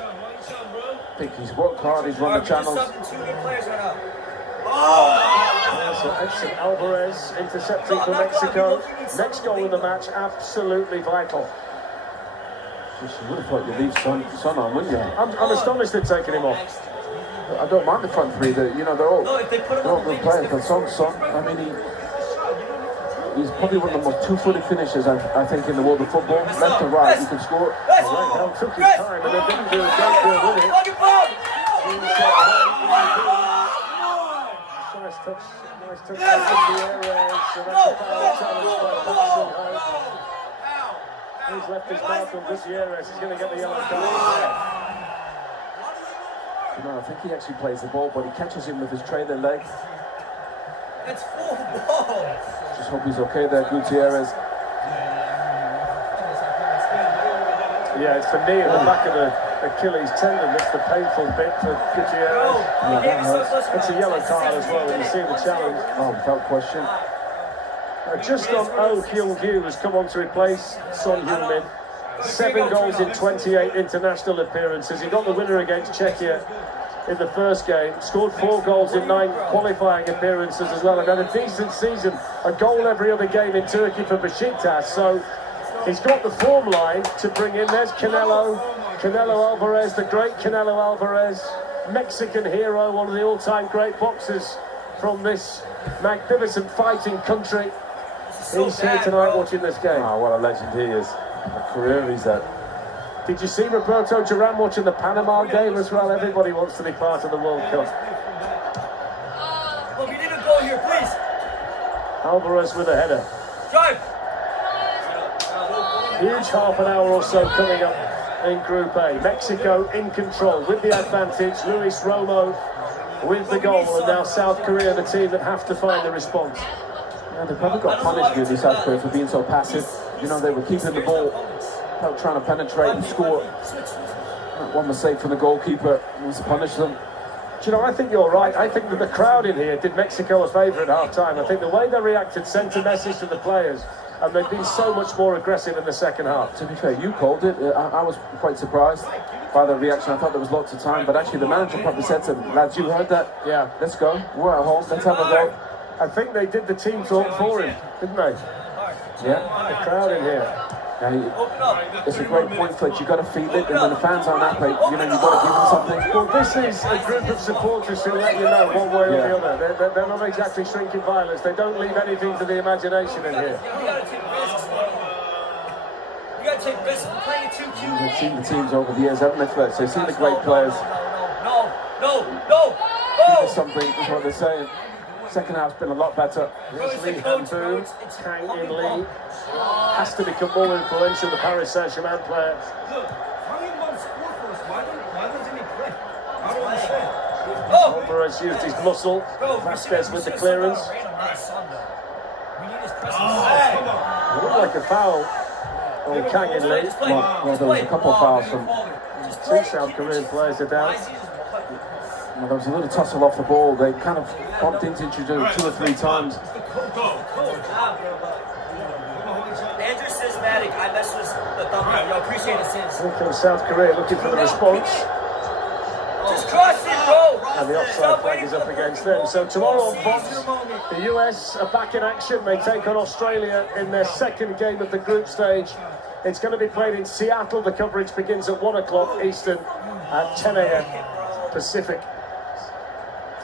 think he's worked hard, he's run the channels. So Edson Alvarez intercepting for Mexico. Next goal in the match, absolutely vital. You would have thought you'd leave Son on, wouldn't you? I'm astonished they're taking him off. I don't mind the front three. They're all good players. But Son, I mean, he's probably one of the most two-footed finishers I think in the world of football. Left to right, he can score. Well, took his time and they didn't do a great deal with it. Nice touch by Gutierrez. So that's a foul challenge by Park Sung-ho. He's left his mark on Gutierrez. He's going to get the yellow card. No, I think he actually plays the ball, but he catches him with his trailer leg. That's full ball. Just hope he's okay there, Gutierrez. Yeah, it's the knee in the back of the Achilles tendon. That's the painful bit for Gutierrez. Yeah, that hurts. It's a yellow card as well when you see the challenge. Oh, without question. Just on Oh Kyung-gyu has come on to replace Son Heung-min. 7 goals in 28 international appearances. He got the winner against Czechia in the first game. Scored 4 goals in 9 qualifying appearances as well. And had a decent season. A goal every other game in Turkey for Besiktas. So he's got the form line to bring in. There's Canelo Alvarez, the great Canelo Alvarez. Mexican hero, one of the all-time great boxers from this magnificent fighting country. He's here tonight watching this game. Oh, what a legend he is. A career he's had. Did you see Roberto Duran watching the Panama game as well? Everybody wants to be part of the World Cup. Look, we need a goal here, please. Alvarez with a header. Drive. Huge half an hour or so coming up in Group A. Mexico in control with the advantage. Luis Romo with the goal, and now South Korea, the team that have to find the response. Yeah, they probably got punished in South Korea for being so passive. You know, they were keeping the ball, out trying to penetrate and score. One mistake from the goalkeeper was to punish them. Do you know, I think you're right. I think that the crowd in here did Mexico a favour at half-time. I think the way they reacted sent a message to the players, and they've been so much more aggressive in the second half. To be fair, you called it. I was quite surprised by the reaction. I thought there was lots of time, but actually the manager probably said to them, lads, you heard that? Yeah. Let's go. We're at home. Let's have a go. I think they did the team talk for him, didn't they? Yeah. The crowd in here. Yeah, it's a great point, Fletch. You've got to feel it, and when the fans aren't happy, you know, you've got to give them something. Well, this is a group of supporters who let you know one way or the other. They're not exactly shrinking violence. They don't leave anything to the imagination in here. You gotta take risks, bro. You gotta take risks. We're playing it too cute. They've seen the teams over the years, haven't they, Fletch? They've seen the great players. No. Give us something, is what they're saying. Second half's been a lot better. Here's Lee Han-Boom, Kang In Lee. Has to become more influential, the Paris Saint-Germain player. Look, Kang In-Lee scored for us. Why doesn't he play? I don't understand. Alvarez used his muscle. Vasquez with the clearance. It looked like a foul on Kang In-Lee. Well, there was a couple of fouls from two South Korean players are down. Well, there was a little tussle off the ball. They kind of bumped into each other 2 or 3 times. Andrew Sysmatic, I messed with the thumbnail. Yo, appreciate it, Sims. Here comes South Korea looking for the response. Just cross it, bro. And the offside flag is up against them. So tomorrow on Fox, the US are back in action. They take on Australia in their second game of the group stage. It's going to be played in Seattle. The coverage begins at 1 o'clock Eastern at 10 a.m. Pacific.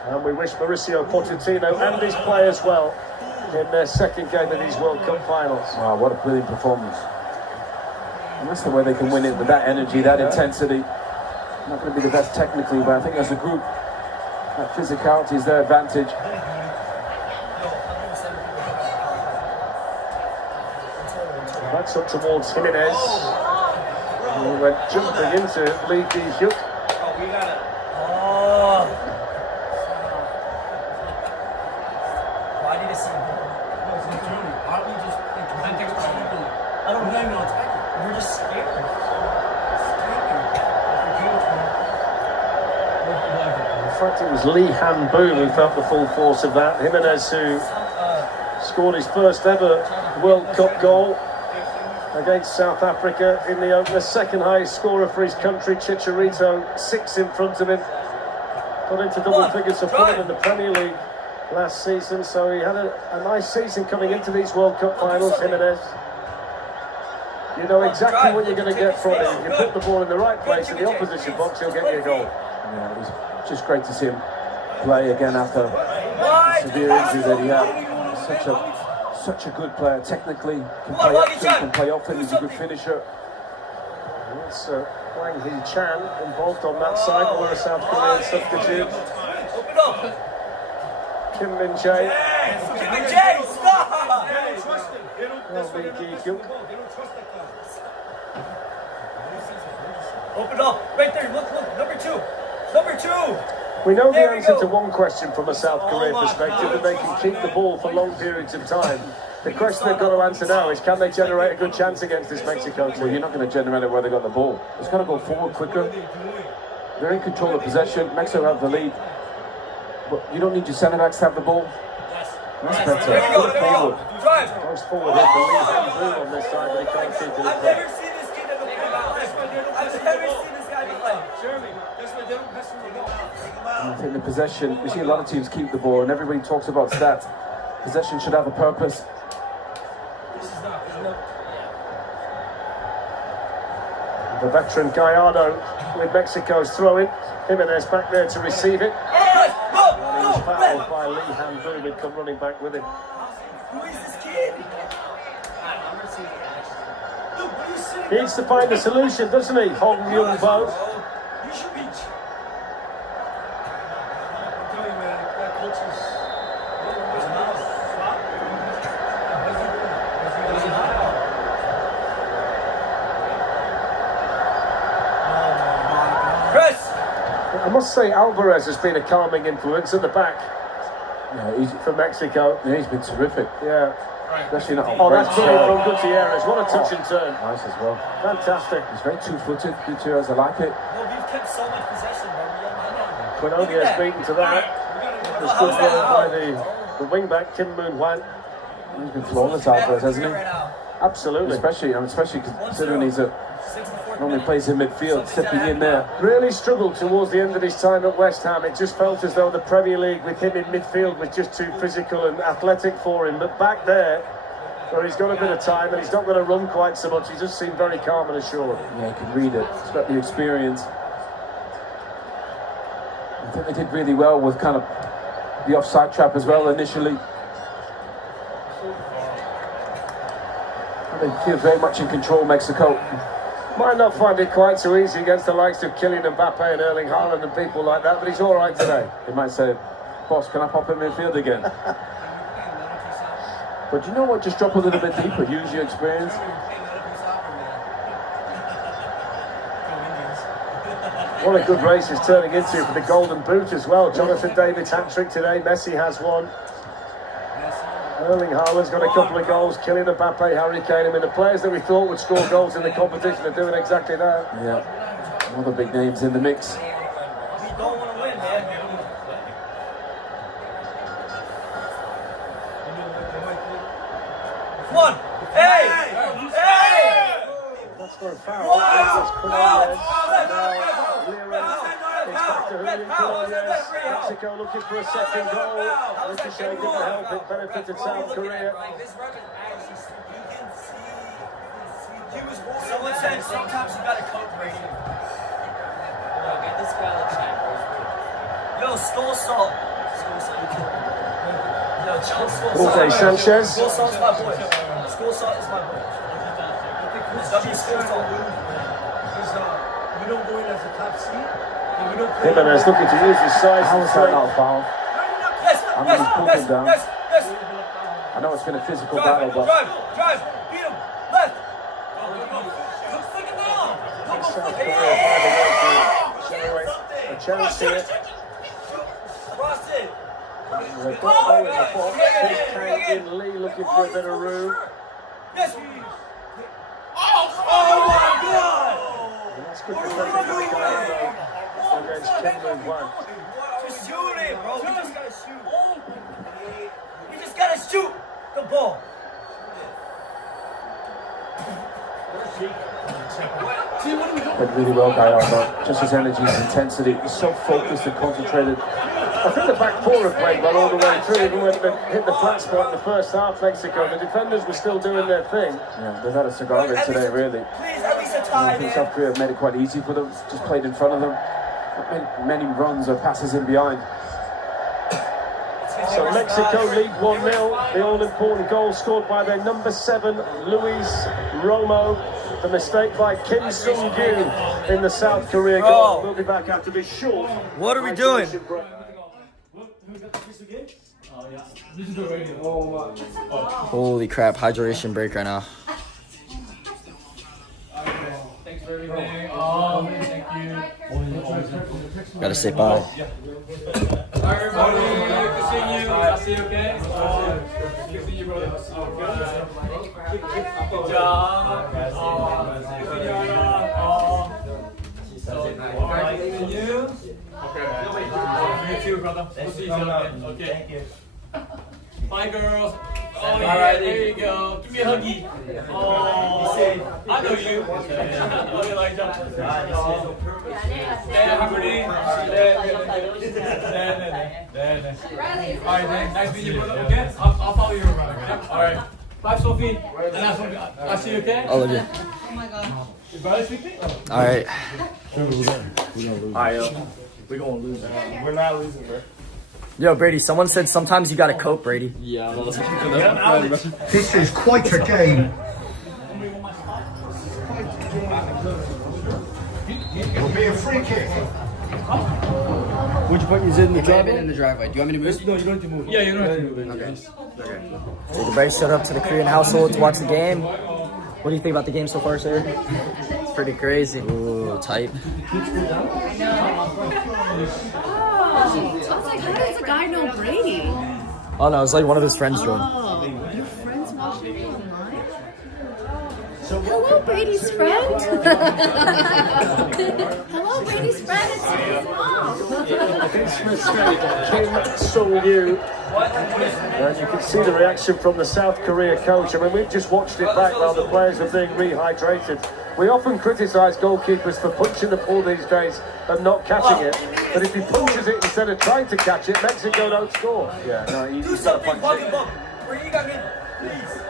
And we wish Mauricio Pochettino and his players well in their second game of these World Cup finals. Wow, what a brilliant performance. And that's the way they can win it, with that energy, that intensity. Not going to be the best technically, but I think as a group, that physicality is their advantage. That's up towards Jimenez. He went jumping into Lee Ki-hyuk. I don't blame you on attacking. We're just scared. In fact, it was Lee Han-Boom who felt the full force of that. Jimenez, who scored his first ever World Cup goal against South Africa in the opener. Second highest scorer for his country, Chicharito, 6 in front of him. Got into double figures of form in the Premier League last season, so he had a nice season coming into these World Cup finals, Jimenez. You know exactly what you're going to get from him. If you put the ball in the right place in the opposition box, he'll get you a goal. Yeah, it was just great to see him play again after the severe injury that he had. Such a good player, technically, can play off him, he's a good finisher. It's Wang Hee-chan involved on that side, or a South Korean substitute. Kim Min-jae. Kim Min-jae, stop! Lee Ki-hyuk. Open up, right there, look, number 2. We know the answer to one question from a South Korean perspective, that they can keep the ball for long periods of time. The question they've got to answer now is, can they generate a good chance against this Mexico team? Well, you're not going to generate it where they got the ball. It's got to go forward quicker. They're in control of possession. Mexico have the lead. But you don't need your centre-backs to have the ball. That's better. There we go. Forward. Goes forward here for Lee Han-Boom on this side, but he can't keep it in I've never seen this kid ever play out. I've never seen this guy play. Jeremy, that's why they don't pass from the ball. I think the possession, you see a lot of teams keep the ball, and everybody talks about stats. Possession should have a purpose. The veteran Gallardo with Mexico's throw-in. Jimenez back there to receive it. And he was fouled by Lee Han-Boom, who'd come running back with him. Who is this kid? He needs to find a solution, doesn't he, Hong Myung-bo? You should be. I must say, Alvarez has been a calming influence at the back. Yeah, for Mexico. Yeah, he's been terrific. Yeah. Especially not on that's coming from Gutierrez. What a touch and turn. Nice as well. Fantastic. He's very two-footed, Gutierrez. I like it. No, we've kept so much possession, bro. Quinones beaten to that. It's good work by the wing-back, Kim Moon-Hwan. He's been flawless, Alvarez, hasn't he? Absolutely. Especially considering normally plays in midfield, stepping in there. Really struggled towards the end of his time at West Ham. It just felt as though the Premier League with him in midfield was just too physical and athletic for him. But back there, where he's got a bit of time and he's not going to run quite so much, he just seemed very calm and assured. Yeah, he can read it. He's got the experience. I think they did really well with kind of the offside trap as well initially. They feel very much in control, Mexico. Might not find it quite so easy against the likes of Kylian Mbappe and Erling Haaland and people like that, but he's all right today. He might say, boss, can I pop in midfield again? But you know what? Just drop a little bit deeper. Use your experience. What a good race it's turning into for the Golden Boot as well. Jonathan David's hat-trick today. Messi has one. Erling Haaland's got a couple of goals. Kylian Mbappe, Harry Kane. I mean, the players that we thought would score goals in the competition are doing exactly that. Yeah. All the big names in the mix. You don't want to win, man. Come on! Hey! Hey! That's for a foul. Mexico looking for a second goal. Ricochet didn't help it. Benefited South Korea. Someone said sometimes you gotta cope, Brady. Get this guy the champions. Yo, Skull Salt. Yo, Skull Salt. Jorge Sanchez. Skull Salt's my boy. Skull Salt is my boy. W Skull Salt. We don't go in as a top seed. Jimenez looking to use his size. How is that not a foul? Yes, I'm going to pull him down. yes. I know it's been a physical battle, but Drive, beat him, left. South Korea find a way to generate a chance here. Cross it. They've got Owen in the box. Here's Kang In Lee looking for a bit of room. Yes. Oh my God! That's good defending against Kim Moon-Hwan. Just shoot it, bro. You just gotta shoot. You just gotta shoot the ball. played really well, Gallardo. Just his energy, his intensity. He's so focused and concentrated. I think the back four have played well all the way through, even when they hit the flat spot in the first half, Mexico. The defenders were still doing their thing. Yeah, they've had a cigar there today, really. Please, at least a tie, I think South Korea made it quite easy for them. Just played in front of them. Not many runs or passes in behind. So Mexico lead 1-0. The all-important goal scored by their number 7, Luis Romo. The mistake by Kim Sung-gyu in the South Korea goal. We'll be back after this short. What are we doing? Holy crap, hydration break right now. Thanks for everything. Thank you. Gotta say bye. Hi everybody, good seeing you. I'll see you, okay? Good seeing you, brother. Good job. Good seeing you. Okay. You too, brother. We'll see each other. Okay. Thank you. Bye, girls. Oh, yeah, there you go. Give me a huggy. Oh, I know you. Oh, you like that? Harmony. Alright, nice meeting you, brother. Okay? I'll follow you around. Okay? Alright. Bye, Sophie. And I'll see you, okay? I love you. Oh my god. Your brother speaking? Alright. We're gonna lose. We're gonna lose. We're not losing, bro. Yo, Brady, someone said sometimes you gotta cope, Brady. Yeah, This is quite a game. It'll be a free kick. Would you put yours in the driveway? In the driveway. Do you want me to move? No, you don't have to move. Yeah, you don't have to move it. Okay. So the Braves showed up to the Korean household to watch the game. What do you think about the game so far, sir? It's pretty crazy. Ooh, tight. I was like, how does a guy know Brady? Oh no, it's like one of his friends joined. Oh, your friends watching you online? Hello, Brady's friend. Hello, Brady's friend. It's his mom. This mistake, Kim Sung-yu. And you can see the reaction from the South Korea coach. I mean, we've just watched it back while the players are being rehydrated. We often criticise goalkeepers for punching the ball these days and not catching it. But if he punches it instead of trying to catch it, Mexico don't score. Yeah, no, he's Do got to something, punch it. Where you got me, please.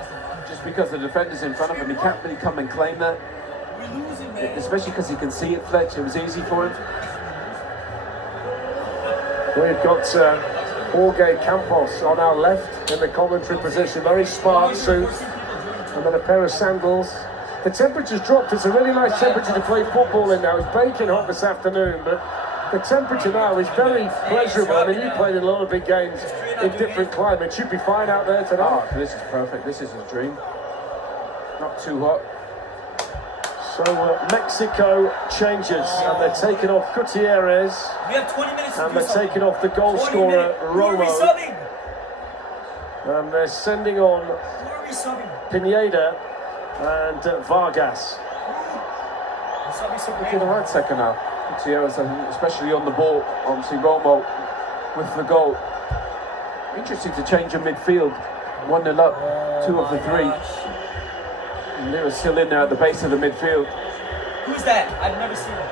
Just because the defender's in front of him, he can't really come and claim that. We're losing, man. Especially because he can see it, Fletch. It was easy for him. We've got Jorge Campos on our left in the commentary position. Very smart suit. And then a pair of sandals. The temperature's dropped. It's a really nice temperature to play football in now. It's baking hot this afternoon, but the temperature now is very pleasurable. I mean, you played in a lot of big games in different climates. You'd be fine out there today. Oh, this is perfect. This is a dream. Not too hot. So Mexico changes, and they're taking off Gutierrez. We have 20 minutes to And do they're something. taking off the goal scorer, Who are we Romo. subbing? And they're sending on Who are we subbing? Pineda and Vargas. We're subbing some Looking all right second half. Gutierrez, especially on the ball. Obviously, Romo with the goal. Interesting to change in midfield. 1-0 up, 2 of the 3. And they were still in there at the base of the midfield. Who's that? I've never seen him.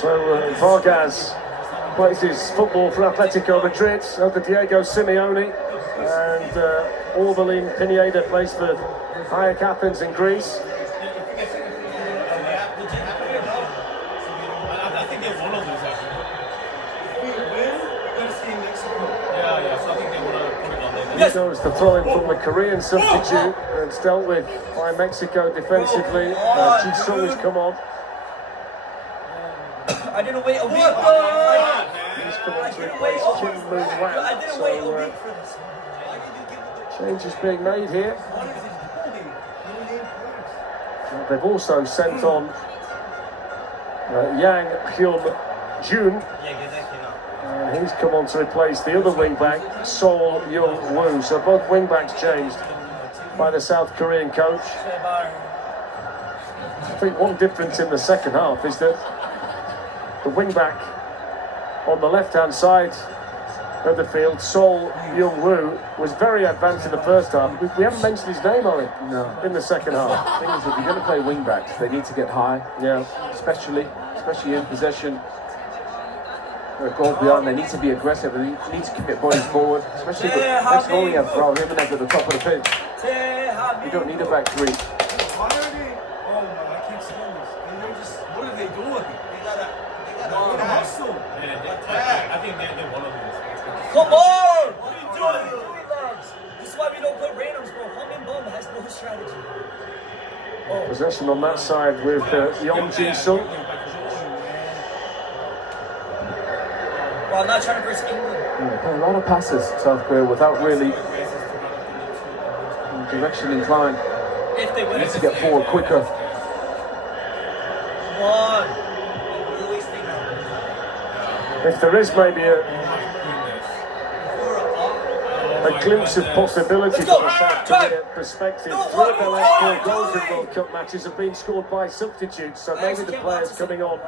So Vargas plays his football for Atletico Madrid under Diego Simeone, and Orbelin Pineda plays for Ajax Athens in Greece. I think they want to lose actually. We're going to see Mexico. Yeah, so I think they want to put it on them. Here goes the throw-in from the Korean substitute, and it's dealt with by Mexico defensively. Ji-sung has come on. I didn't wait a week. He's come on to replace Kim Moon-Wan. I didn't wait a week for this. Change is being made here. They've also sent on Yang Hyun-jun. And he's come on to replace the other wing-back, Sol Young-woo. So both wing-backs changed by the South Korean coach. I think one difference in the second half is that the wing-back on the left-hand side of the field, Sol Young-woo, was very advanced in the first half. We haven't mentioned his name, Ollie, in the second half. The thing is, if you're going to play wing-backs, they need to get high. Yeah. Especially in possession. They're a goal beyond, they need to be aggressive, they need to keep their bodies forward. Especially with next goal, you have Raul Jimenez at the top of the pitch. You don't need a back three. Why are they? Oh my, I can't stand this. And they're just, what are they doing? They gotta hustle. I think they want to lose. Come on! What are you doing? This is why we don't put randoms, bro. Humming Bum has no strategy. Possession on that side with Yeon Ji-sung. Well, I'm not trying to verse England. Yeah, play a lot of passes, South Korea, without really direction inclined. If they win, Need to get forward quicker. Come on. If there is maybe a glimpse of possibility from a South Korea perspective, 3 of their last 4 goals in World Cup matches have been scored by substitutes, so maybe the players coming on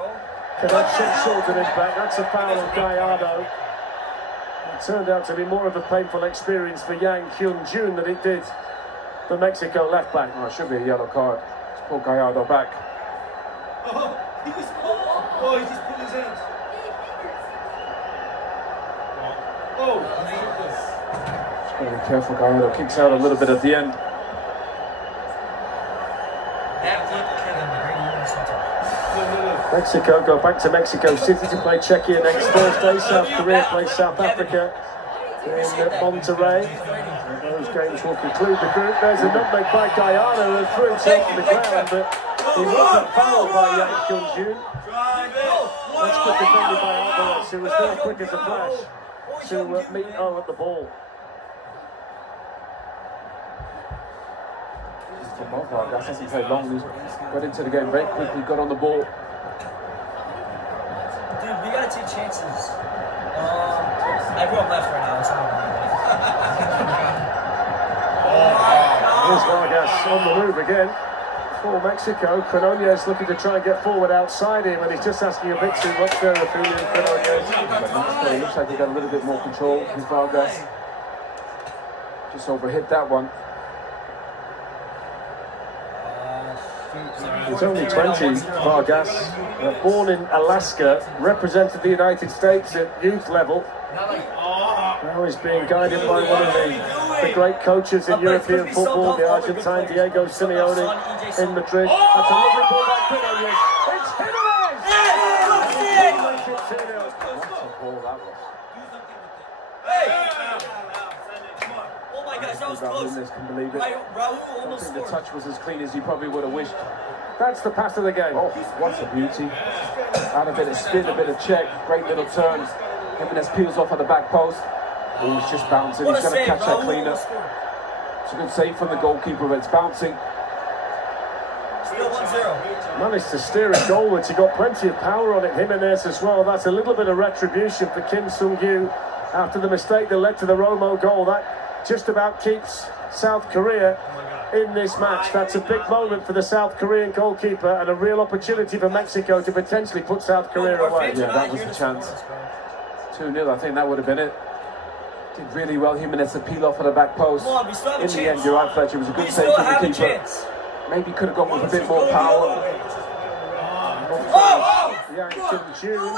can have some sort of impact. That's a foul on Gallardo. It turned out to be more of a painful experience for Yang Hyun-jun than it did the Mexico left back. Oh, it should be a yellow card. Let's pull Gallardo back. He just put his hands. Just gotta be careful, Gallardo kicks out a little bit at the end. Mexico go back to Mexico City to play Czechia next Thursday. South Korea plays South Africa in Monterrey. Those games will conclude the group. There's a nutmeg by Gallardo and threw himself on the ground, but he wasn't fouled by Yang Hyun-jun. That's good defended by Alvarez, who was there quick as a flash to meet O at the ball. Vargas hasn't played long. He's got into the game very quickly, got on the ball. Dude, we gotta take chances. Everyone left right now. Here's Vargas on the move again for Mexico. Quinones looking to try and get forward outside him, and he's just asking a bit too much there of Julian Quinones. It looks like he got a little bit more control with Vargas. Just overhit that one. He's only 20, Vargas. Born in Alaska, represented the United States at youth level. Now he's being guided by one of the great coaches in European football, the Argentine Diego Simeone in Madrid. That's a lovely ball by Quinones. It's Jimenez! Oh my gosh, that was close. Can believe it. Raul almost The scored. touch was as clean as he probably would have wished. That's the pass of the game. Oh, what a beauty. Had a bit of spin, a bit of check, great little turn. Jimenez peels off at the back post. Oh, he's just bouncing. He's going to catch that cleaner. It's a good save from the goalkeeper, but it's bouncing. Still 1-0. Managed to steer a goal, which he got plenty of power on it. Jimenez as well. That's a little bit of retribution for Kim Sung-yu after the mistake that led to the Romo goal. That just about keeps South Korea in this match. That's a big moment for the South Korean goalkeeper and a real opportunity for Mexico to potentially put South Korea away. Yeah, that was the chance. 2-0, I think that would have been it. Did really well, Jimenez to peel off at the back post. In the end, you're right, Fletcher, it was a good save from the keeper. Maybe could have gone with a bit more power. Yang Chun-Jun.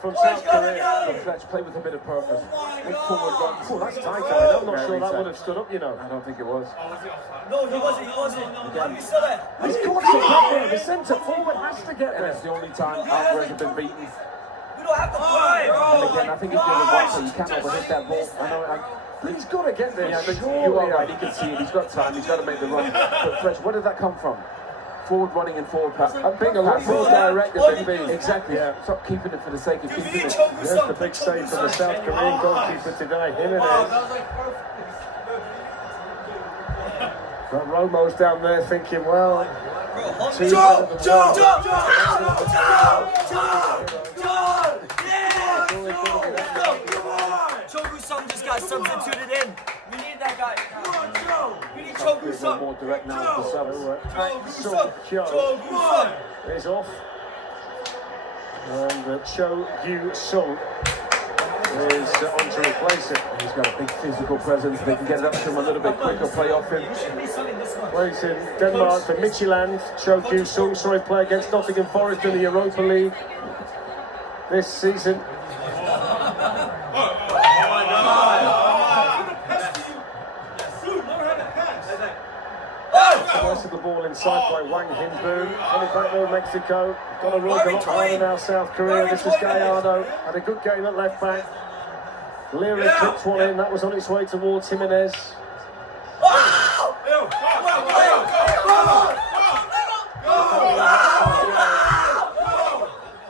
From South Korea. Let's play with a bit of purpose. Big forward run. Oh, that's tight. I'm not sure that would have stood up, you know. I don't think it was. No, he wasn't. He's still there. He's got to get there. The centre forward has to get And there. it's the only time Alvarez has been beaten. We don't have to play, And again, I think he's doing it right, so you can't overhit that ball. I know. He's got to get there. Yeah, but you are right. He can see it. He's got time. He's got to make the run. But Fresh, where did that come from? Forward running and forward pass. I'm being a lot more direct than being. Exactly. Yeah. Stop keeping it for the sake of keeping it. There's the big save from the South Korean goalkeeper today, Jimenez. But Romo's down there thinking, well, Chogu-sung just got substituted in. We need that guy. We need Chogu-sung. More direct now with the Chogu-sung is off. And Cho Yu-sung is on to replace him. He's got a big physical presence. They can get it up to him a little bit quicker, play off him. Plays in Denmark for Midtjylland. Cho Yu-sung saw him play against Nottingham Forest in the Europa League this season. Slice of the ball inside by Wang Hinboon. Coming back though, Mexico. Got to run a lot harder now, South Korea. This is Gallardo. Had a good game at left back. Lira kicked one in. That was on its way towards Jimenez.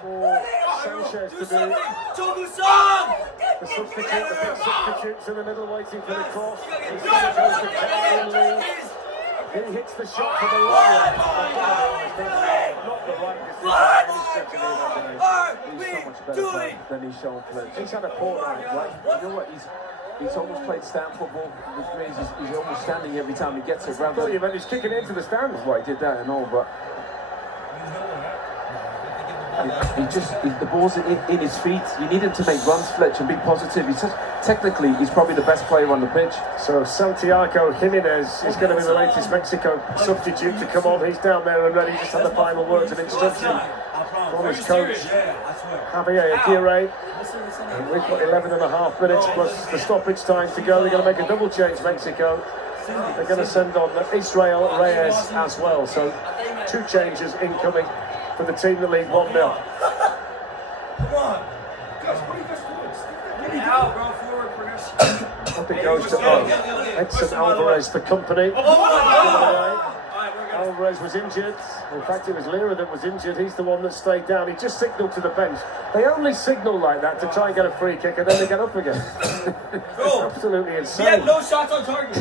For Sanchez to do. The substitute, the big substitutes in the middle waiting for the cross. He hits the shot from the long way. Not the right decision. He's so much better player than he's shown Fletch. He's had a poor night. You know what? He's almost played stand football, which means he's almost standing every time he gets it. Rather than he's kicking it into the stands. Well, he did that and all, but the ball's in his feet. You need him to make runs, Fletch, and be positive. Technically, he's probably the best player on the pitch. So Santiago Jimenez is going to be the latest Mexico substitute to come on. He's down there and ready. Just had the final words of instruction from his coach, Javier Aguirre. And we've got 11.5 minutes plus the stoppage time to go. They're going to make a double change, Mexico. They're going to send on Israel Reyes as well. So 2 changes incoming for the team that lead 1-0. Come on. Guys, what are you guys doing? Stick that out, bro. Forward progression. Up it goes to Edson Alvarez, the company. Alvarez was injured. In fact, it was Lira that was injured. He's the one that stayed down. He just signalled to the bench. They only signal like that to try and get a free kick, and then they get up again. It's absolutely insane. He had no shots on target.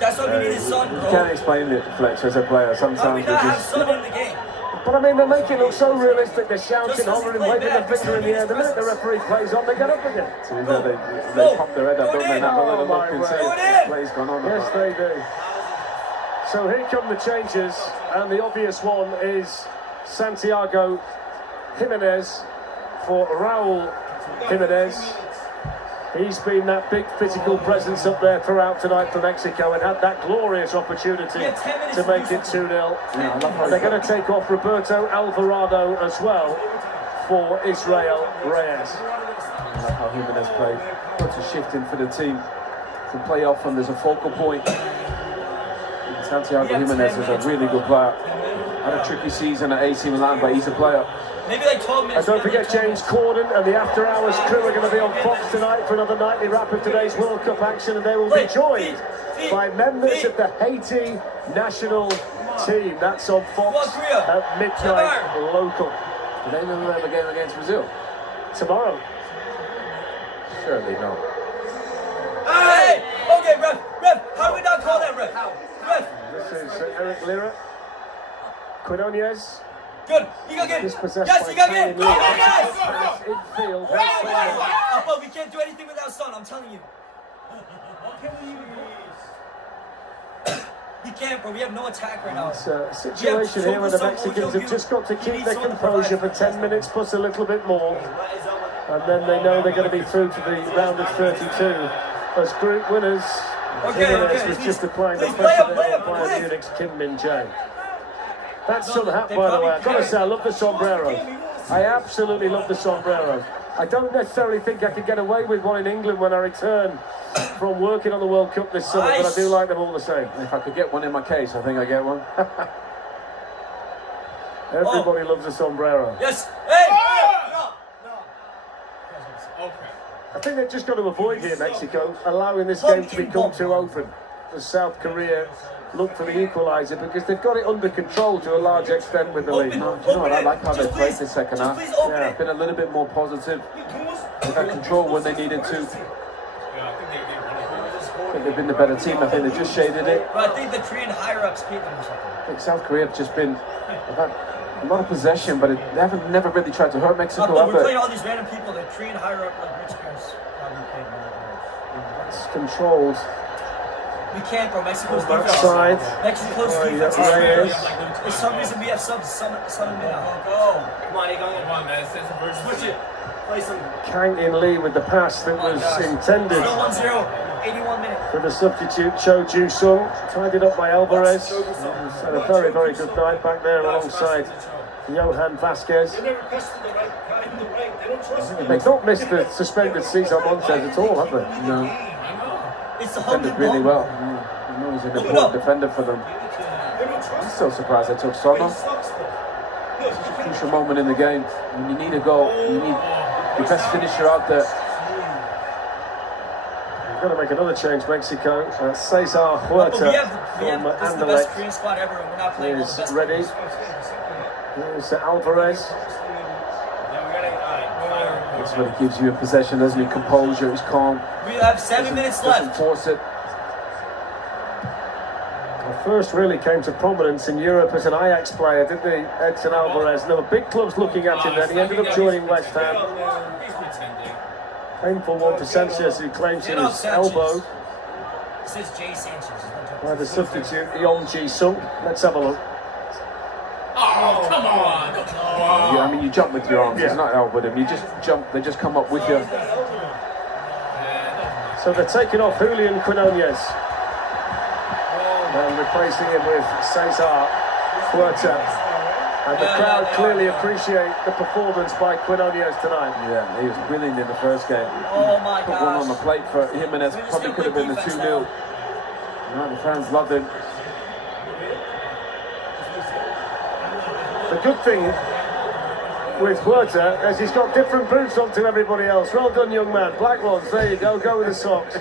That's why we need his son, You bro. can't explain it, Fletcher, as a player. How do we Sometimes we not have just... son in the game? But I mean, they make it look so realistic. They're shouting, Just doesn't hollering, play waving their back. finger in the air. The minute the referee plays on, they get up again. To be fair, they pop their head up, don't they? And have a little look and say, the play's gone on. Yes, they do. So here come the changes, and the obvious one is Santiago Jimenez for Raul Jimenez. He's been that big physical presence up there throughout tonight for Mexico and had that glorious opportunity to make it 2-0. And they're going to take off Roberto Alvarado as well for Israel Reyes. I love how Jimenez played. Puts a shift in for the team to play off, and there's a focal point. Santiago Jimenez is a really good player. Had a tricky season at AC Milan, but he's a player. Maybe like 12 minutes. And don't forget James Corden and the After Hours crew are going to be on Fox tonight for another nightly wrap of today's World Cup action, and they will be joined by members of the Haiti national team. That's on Fox at midnight local. Do they know they have a game against Brazil? Tomorrow. Surely not. Hey! Okay, ref, how do we not call that, ref? Ref! This is Eric Lira. Quinones. Good, you got it. Yes, you got it. Go, guys! Infield. But we can't do anything without Son, I'm telling you. What can we use? We can't, bro. We have no attack right now. It's a situation here where the Mexicans have just got to keep their composure for 10 minutes plus a little bit more. And then they know they're going to be through to the round of 32 as group winners. Jimenez was just applying the pressure there on Bayern Munich's Kim Min-jae. That's some hat, by the way. I've got to say, I love the sombrero. I absolutely love the sombrero. I don't necessarily think I could get away with one in England when I return from working on the World Cup this summer, but I do like them all the same. If I could get one in my case, I think I get one. Everybody loves a sombrero. Yes. Hey! I think they've just got to avoid here, Mexico, allowing this game to become too open as South Korea look for the equaliser, because they've got it under control to a large extent with the lead. Do you know what? I like how they played the second half. Yeah, been a little bit more positive. They've had control when they needed to. I think they've been the better team. I think they just shaded it. But I think the Korean higher-ups paid them or something. I think South Korea have just been... They've had a lot of possession, but they haven't never really tried to hurt Mexico. But we're playing all these random people. The Korean higher-up, like rich guys, probably paid them. It's controlled. We can't, bro. Mexico's defense. Side. Mexico's defense is for some reason we have subs, some in there. Go. Come on, man. Switch it. Play some. Kang In Lee with the pass that was intended 1-0, 81 minutes. for the substitute Cho Ju-sung. Tied it up by Alvarez. He's had a very, very good night back there alongside Johan Vasquez. They've not missed the suspended Cesar Montes at all, have they? No. It's the Defended really well. I know he's an important defender for them. I'm still surprised they took Son off. It's a crucial moment in the game. When you need a goal, you need your best finisher out there. We're going to make another change, Mexico. Cesar Huerta from this is the best Korean squad ever, and we're not playing is ready. Here's Alvarez. That's what it gives you a possession, doesn't it? Composure, it's calm. We have 7 minutes left. Doesn't force it. First really came to prominence in Europe as an Ajax player, didn't he, Edson Alvarez? There were big clubs looking at him then. He ended up joining West Ham. Painful one for Sanchez, who claims he was elbowed It says Jay Sanchez. by the substitute Yeon Ji-sung. Let's have a look. Oh, come on. Yeah, I mean, you jump with your arms. It's not elbowed him. You just jump. They just come up with you. So they're taking off Julian Quinones and replacing him with Cesar Huerta. And the crowd clearly appreciate the performance by Quinones tonight. Yeah, he was brilliant in the first game. Oh my Put one on the plate for Jimenez. Probably could have been the 2-0. No, the fans loved him. The good thing with Huerta is he's got different boots on to everybody else. Well done, young man. Black ones, there you go. Go with the socks.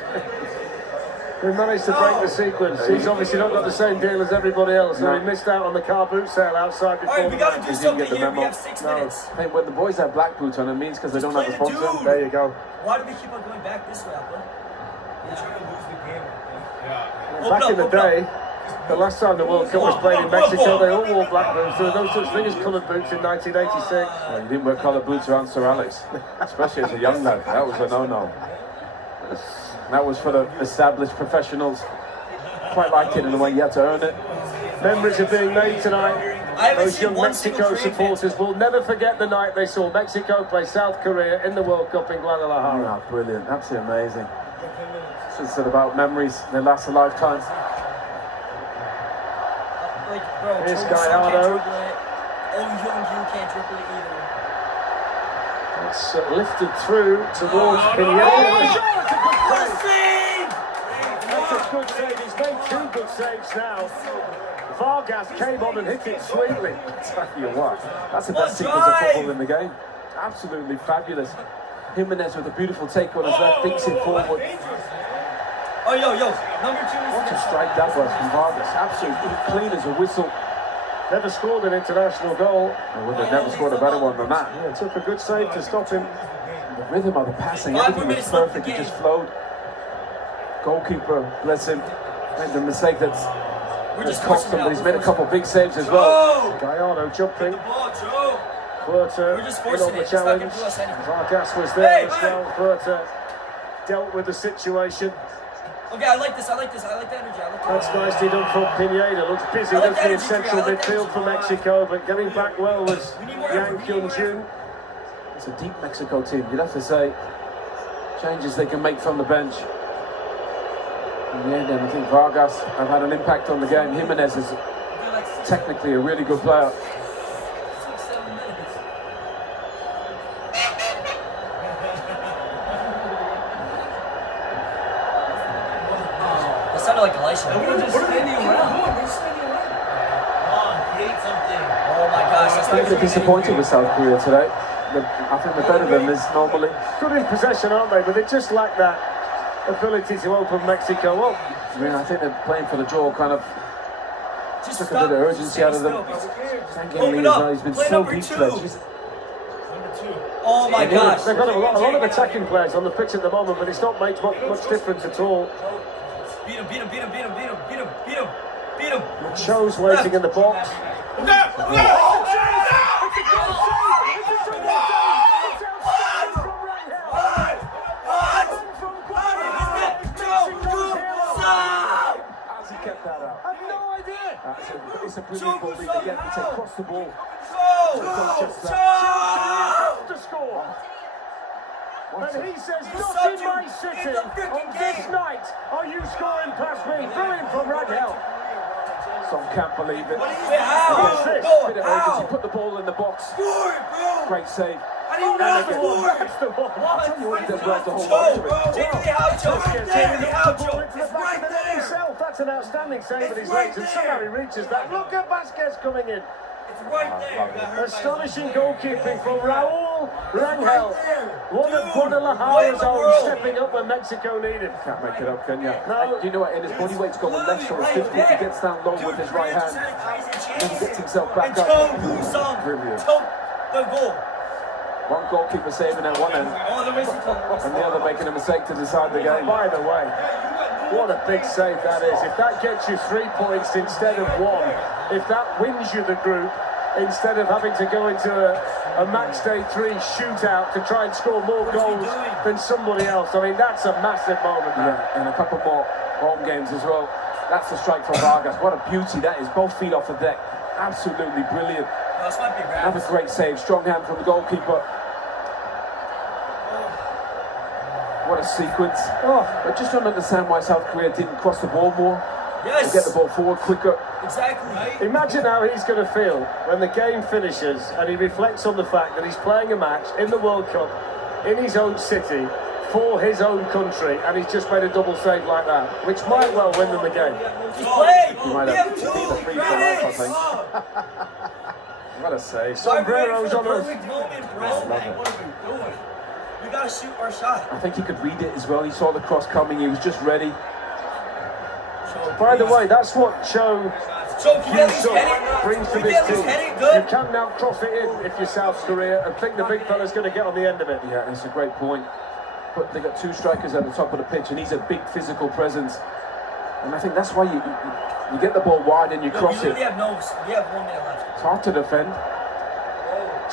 We managed to break the sequence. He's obviously not got the same deal as everybody else, so he missed out on the car boot sale outside before. Alright, we got to do something here. We have 6 minutes. Hey, when the boys have black boots on, it means because they don't have a sponsor. There you go. Why do we keep on going back this way, Apple? Back in the day, the last time the World Cup was played in Mexico, they all wore black boots. There was no such thing as coloured boots in 1986. Well, you didn't wear coloured boots around Sir Alex, especially as a young lad. That was a no-no. That was for the established professionals. Quite liked it in the way you had to earn it. Memories are being made tonight. Those young Mexico supporters will never forget the night they saw Mexico play South Korea in the World Cup in Guadalajara. Oh, brilliant, absolutely amazing. It's just about memories, they last a lifetime. Here's Gallardo. It's lifted through towards Pineda. That's a good save. He's made 2 good saves now. Vargas came on and hit it sweetly. I tell you what, that's the best sequence of football in the game. Absolutely fabulous. Jimenez with a beautiful take on his left, thinks it forward. Oh, yo, number 2 is... What a strike that was from Vargas. Absolutely clean as a whistle. Never scored an international goal. I would have never scored a better one than that. Yeah, it took a good save to stop him. The rhythm of the passing, everything was perfect, it just flowed. Goalkeeper, bless him, made the mistake that's cost him, but he's made a couple of big saves as well. Gallardo jumping. Huerta in on the challenge. Vargas was there as well. Huerta dealt with the situation. Okay, I like this, I like the energy. That's nicely done from Pineda. Looks busy, doesn't he, in central midfield for Mexico, but getting back well was Yang Kyung-jun. It's a deep Mexico team, you'd have to say. Changes they can make from the bench. In the end, I think Vargas have had an impact on the game. Jimenez is technically a really good player. That sounded like Elisha. What are they standing around? They're standing around. Come on, create something. Oh my gosh, that's I'm a bit disappointed with South Korea today. I think they're better than this normally. Good in possession, aren't they? But they just lack that ability to open Mexico up. I mean, I think they're playing for the draw, kind of took a bit of urgency out of them. He's been so weak today. Oh my gosh. They've got a lot of attacking players on the pitch at the moment, but it's not made much difference at all. Beat him. Cho's waiting in the box. How's he kept that out? I have no idea. It's a brilliant ball lead again. It's across the ball. To score. And he says, not in my city. On this night, are you scoring past me? Brilliant from Rangel. Some can't believe it. How? Bit of urgency. Put the ball in the box. Great save. That's the one. I'll tell you what he does well to hold on to it. Himself. That's an outstanding save with his legs, and somehow he reaches that. Look at Vasquez coming in. Astonishing goalkeeping from Raul Rangel. One of Guadalajara's own, stepping up when Mexico needed. Can't make it up, can you? No. Do you know what? In his body weight's going left, so his 50. He gets down low with his right hand. Then he gets himself back up. Brilliant. The goal. One goalkeeper saving at one end, and the other making a mistake to decide the game. By the way, what a big save that is. If that gets you 3 points instead of 1, if that wins you the group, instead of having to go into a match day 3 shootout to try and score more goals than somebody else, I mean, that's a massive moment. Yeah, and a couple more home games as well. That's the strike from Vargas. What a beauty that is. Both feet off the deck. Absolutely brilliant. Another great save. Strong hand from the goalkeeper. What a sequence. I just don't understand why South Korea didn't cross the ball more. Yes. Get the ball forward quicker. Exactly. Imagine how he's going to feel when the game finishes and he reflects on the fact that he's playing a match in the World Cup in his own city for his own country, and he's just made a double save like that, which might well win them the game. He might have the free for life, I think. What a save. Sombreros on us. We gotta shoot our shot. I think he could read it as well. He saw the cross coming. He was just ready. By the way, that's what Cho brings to this team. You can now cross it in if you're South Korea and think the big fella's going to get on the end of it. Yeah, it's a great point. but they got two strikers at the top of the pitch, and he's a big physical presence. And I think that's why you get the ball wide and you cross it. We have 1 minute left. It's hard to defend.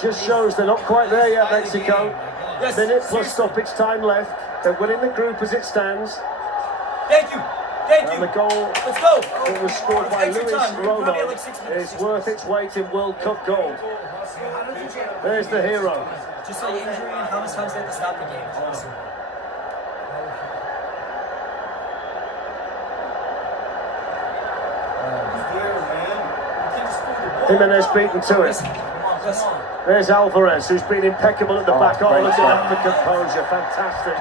Just shows they're not quite there yet, Mexico. Yes, Minute plus stoppage time left. They're winning the group as it stands. Thank you. Thank And you. the goal Let's go. that was scored by Extra Luis time. We're Romo probably at like 6 minutes. is worth its weight in World Cup gold. There's the hero. Just like injury and how many times they have to stop the game. Awesome. Jimenez beaten to it. There's Alvarez, who's been impeccable at the back. Oh, look at that for composure. Fantastic.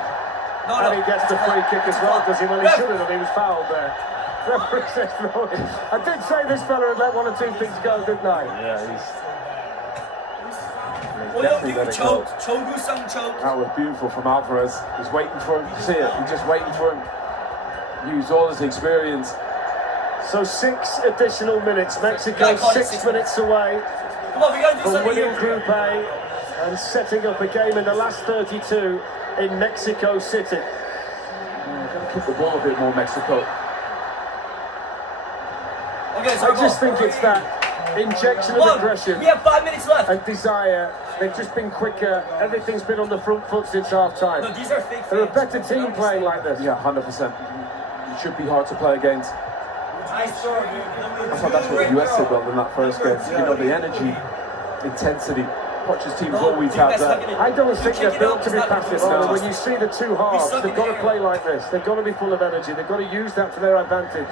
And he gets the free kick as well, does he? Well, he shouldn't have. He was fouled there. Referee says throw in. I did say this fella had let 1 or 2 things go, didn't I? Yeah, he's Well, definitely do let it go. choke. Choke, do something choke. That was beautiful from Alvarez. He's waiting for him to see it. He's just waiting for him. Use all his experience. So 6 additional minutes. Mexico 6 minutes away Come on, we gotta do from something winning here. Group A and setting up a game in the last 32 in Mexico City. Gotta keep the ball a bit more, Mexico. Okay, so I just think it's that injection of aggression. We have 5 minutes left. And desire. They've just been quicker. Everything's been on the front foot since half time. No, these are fake They're a fans. better team playing like this. Yeah, 100%. It should be hard to play against. I thought that's what the US did well in that first game. You know, the energy, intensity. Poch's teams always have that. I don't think they're built to be passive. No. When you see the 2 halves, they've got to play like this. They've got to be full of energy. They've got to use that to their advantage.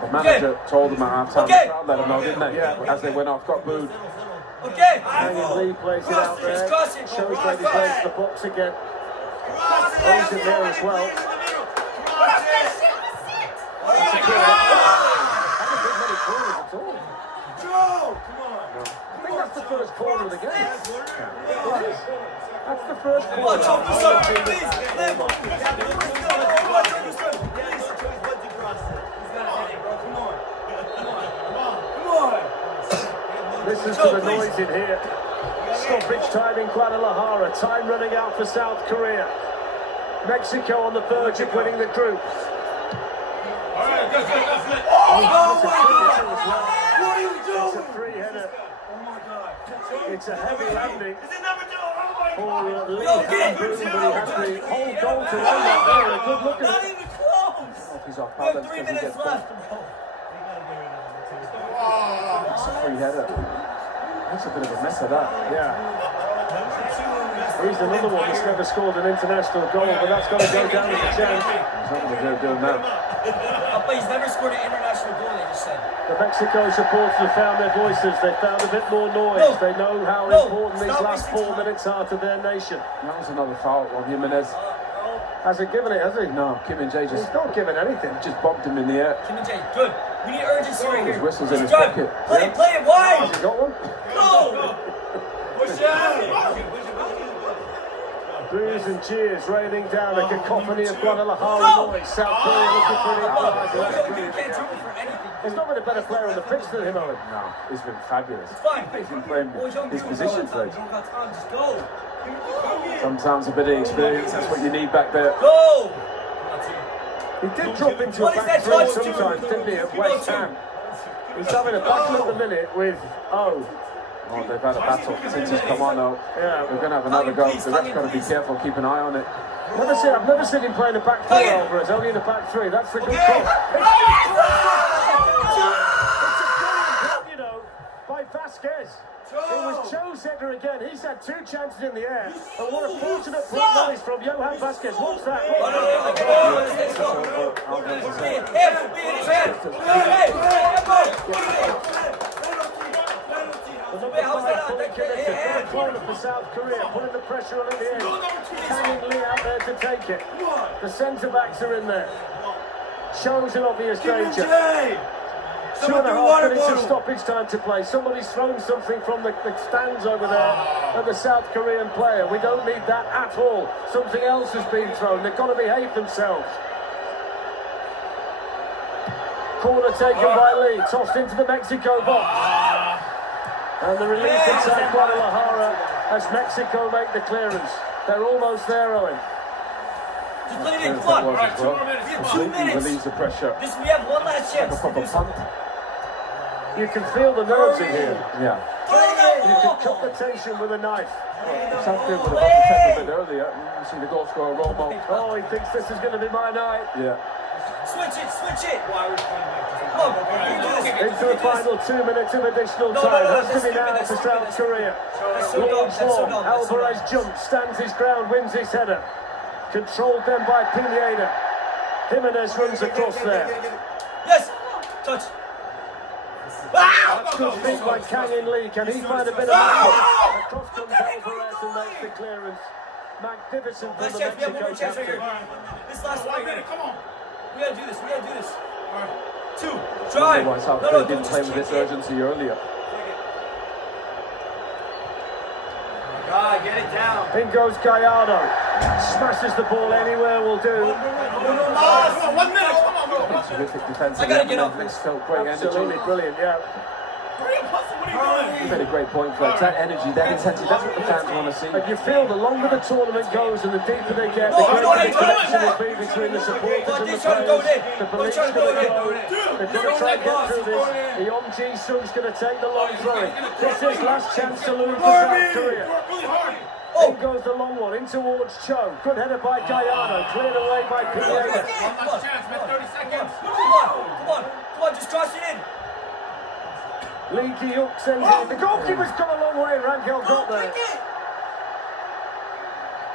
The manager told them at half-time. The crowd let them know, didn't they? Yeah. As they went off, got booed. Okay. Hanging Lee plays it out there. Shows where he plays the box again. Plays it there as well. I think that's the first corner of the game. That's the first corner. Listen to the noise in here. Stoppage time in Guadalajara. Time running out for South Korea. Mexico on the verge of winning the group. It's a free-header. It's a heavy landing for Lee Hamboon, but he has the whole goal to run that there. A good look at it. Even close. He's off We have balance 3 because he minutes gets left, bumped. bro. It's a free header. That's a bit of a mess of that. Yeah. He's another one that's never scored an international goal, but that's got to go down as a chance. He's not going to do that. But he's never scored an international goal, they just said. The Mexico supporters have found their voices. They've found a bit more noise. No. They know how No. important these Stop last wasting 4 minutes are to their nation. That was another foul on Jimenez. Hasn't given it, has he? No, Kim and Jay just He's not given anything. just bumped him in the air. Kim and Jay, good. We need urgency right here. His whistle's in his Drive. pocket. Play it, play it wide. Has he got one? Go. Push out. Boos and cheers raining down, a cacophony of Guadalajara noise. South Korea looking for an equaliser. You can't dribble for anything. There's not been a better player on the pitch than him, Owen. No, he's been fabulous. It's fine. He's been playing his position today. You don't got time, just go. Sometimes a bit of experience, that's what you need back there. Go. He did drop into What a is back that three touch to? sometimes, didn't he, at West Ham? He's having a battle at the minute with Oh, they've had a battle since he's come on though. Yeah. We're going to have another go. The ref's got to be careful, keep an eye on it. I've never seen him playing a back four over us, only in a back three. That's the good call. You know, by Vasquez. It was Joe's header again. He's had 2 chances in the air. And what a fortunate block that is from Johan Vasquez. What's that? Third corner for South Korea, putting the pressure on at the end. Hanging Lee out there to take it. The centre backs are in there. Shows an obvious danger. 2.5 minutes of stoppage time to play. Somebody's thrown something from the stands over there at the South Korean player. We don't need that at all. Something else has been thrown. They've got to behave themselves. Corner taken by Lee, tossed into the Mexico box. And the relief inside Guadalajara as Mexico make the clearance. They're almost there, Owen. Just play it in. Come on. All right, 2 more minutes. We have 2 minutes. Relieves the pressure. We have one last chance. Like a proper punt. You can feel the nerves in here. Yeah. You can cut the tension with a knife. South Korea would have got the tech a bit earlier. You see the goal scorer Romo. Oh, he thinks this is going to be my night. Yeah. Switch it. Come on. Into the final 2 minutes of additional time. Has to be now for South Korea. Launch long. Alvarez jumps, stands his ground, wins his header. Controlled then by Pineda. Jimenez runs across there. Yes. Touch. That's good feet by Kang In Lee. Can he find a bit of across comes Alvarez and makes the clearance. Magnificent from the Mexico captain. This last 1 minute. Come on. We gotta do this. 2. Try. Why South Korea didn't play with this urgency earlier. God, get it down. In goes Gallardo. Smashes the ball anywhere will do. 1 minute. Come on, bro. Terrific defense. I gotta get off this. Mexico, great Absolutely energy. brilliant, yeah. You made a great point, Fred. That energy, that intensity, that's what the fans want to see. And you feel the longer the tournament goes and the deeper they get, the greater the connection will be between the supporters and the players. The police going to go. They're going to try and get through this. Yeon Ji-sung's going to take the long throw. This is last chance to lose for South Korea. In goes the long one, in towards Cho. Good header by Gallardo, cleared away by Pineda. Last chance, man. 30 seconds. Come on, just cross it in. Lee Ki-hyuk sends it. The goalkeeper's come a long way. Rangel got there.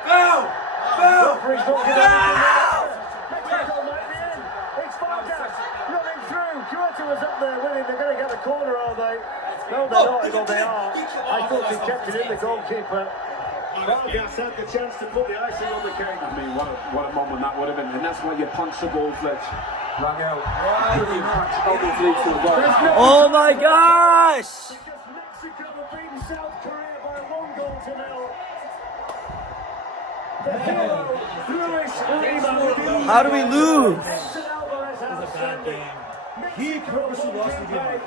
Foul! Referee's not going to Mexico might be in. It's Vargas running through. Kyoto was up there with him. They're going to get the corner, are they? No, they're not. Well, they are. I thought he kept it in, the goalkeeper. Vargas had the chance to put the icing on the cake. I mean, what a moment that would have been. And that's why you punch the ball, Fletch. Oh my gosh! Mexico have beaten South Korea by 1 goal to 0. The hero, Luis Lima. How do we lose? He purposely lost the game.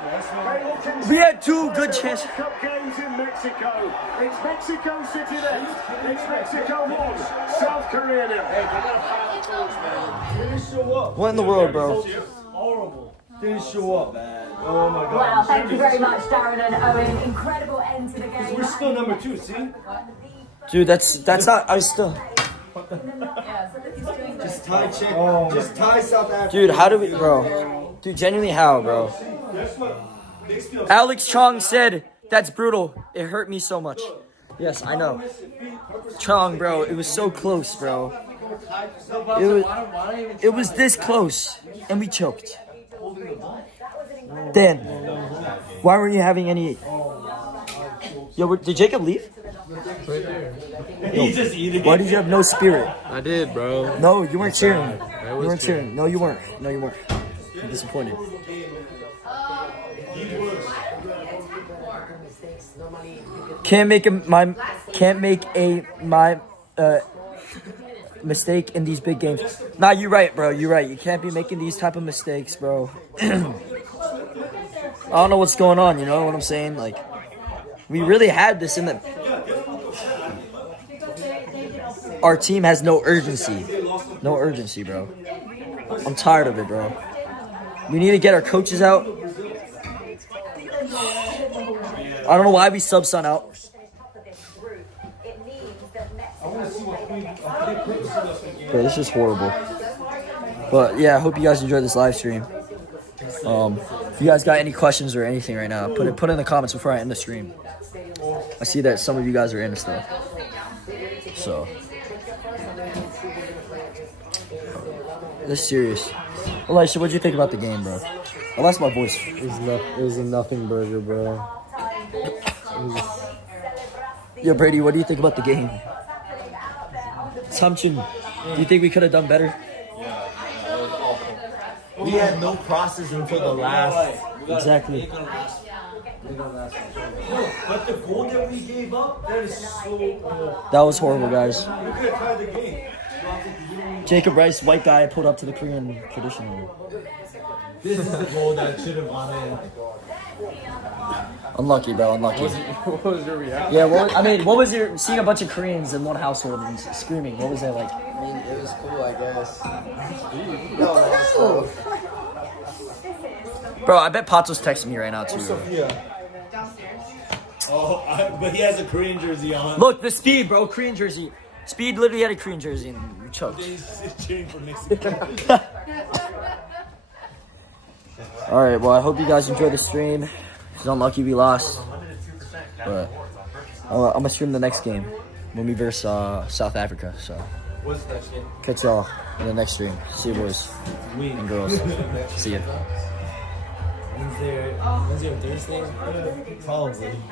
We had 2 good chances. Cup games in Mexico. It's Mexico City next. It's Mexico 1, South Korea now. Hey, they got a final coach, man. Didn't show up. What in the world, bro? Horrible. Didn't show up. Oh my God. Wow, thank you very much, Darren and Owen. Incredible end to the game. We're still number 2, see? Dude, that's not. I still. Just tie Just tie South Africa. Dude, how do we, bro? Dude, genuinely, how, bro? Alex Chong said that's brutal. It hurt me so much. Yes, I know. Chong, bro, it was so close, bro. It was this close, and we choked. Dan, why weren't you having any? Yo, did Jacob leave? He's just eating. Why did you have no spirit? I did, bro. No, you weren't cheering. You weren't cheering. No, you weren't. No, you weren't. I'm disappointed. Can't make my mistake in these big games. Nah, you're right, bro. You're right. You can't be making these type of mistakes, bro. I don't know what's going on. You know what I'm saying? Like, we really had this in the. Our team has no urgency. No urgency, bro. I'm tired of it, bro. We need to get our coaches out. I don't know why we sub Son out. Bro, this is horrible. But yeah, I hope you guys enjoyed this live stream. If you guys got any questions or anything right now, put it in the comments before I end the stream. I see that some of you guys are into stuff. So this is serious. Elisha, what'd you think about the game, bro? I lost my voice. It was a nothing burger, bro. Yo, Brady, what do you think about the game? Samchun, do you think we could have done better? We had no process until the last. Exactly. But the goal that we gave up, that is so. That was horrible, guys. We could have tied the game. Jacob Rice, white guy, pulled up to the Korean traditional. This is the goal that should have gone in. Unlucky, bro. Unlucky. What was your reaction? Yeah. What was your seeing a bunch of Koreans in one household and screaming? What was that like? I mean, it was cool, I guess. Bro, I bet Pato's texting me right now too. But he has a Korean jersey on. Look, the Speed, bro. Korean jersey. Speed literally had a Korean jersey and we choked. He's cheering for Mexico. All right. Well, I hope you guys enjoyed the stream. It's unlucky we lost, but I'm gonna stream the next game when we verse South Africa. So What's the next game? catch y'all in the next stream. See you, boys and girls. See ya. Wednesday or Thursday? Probably.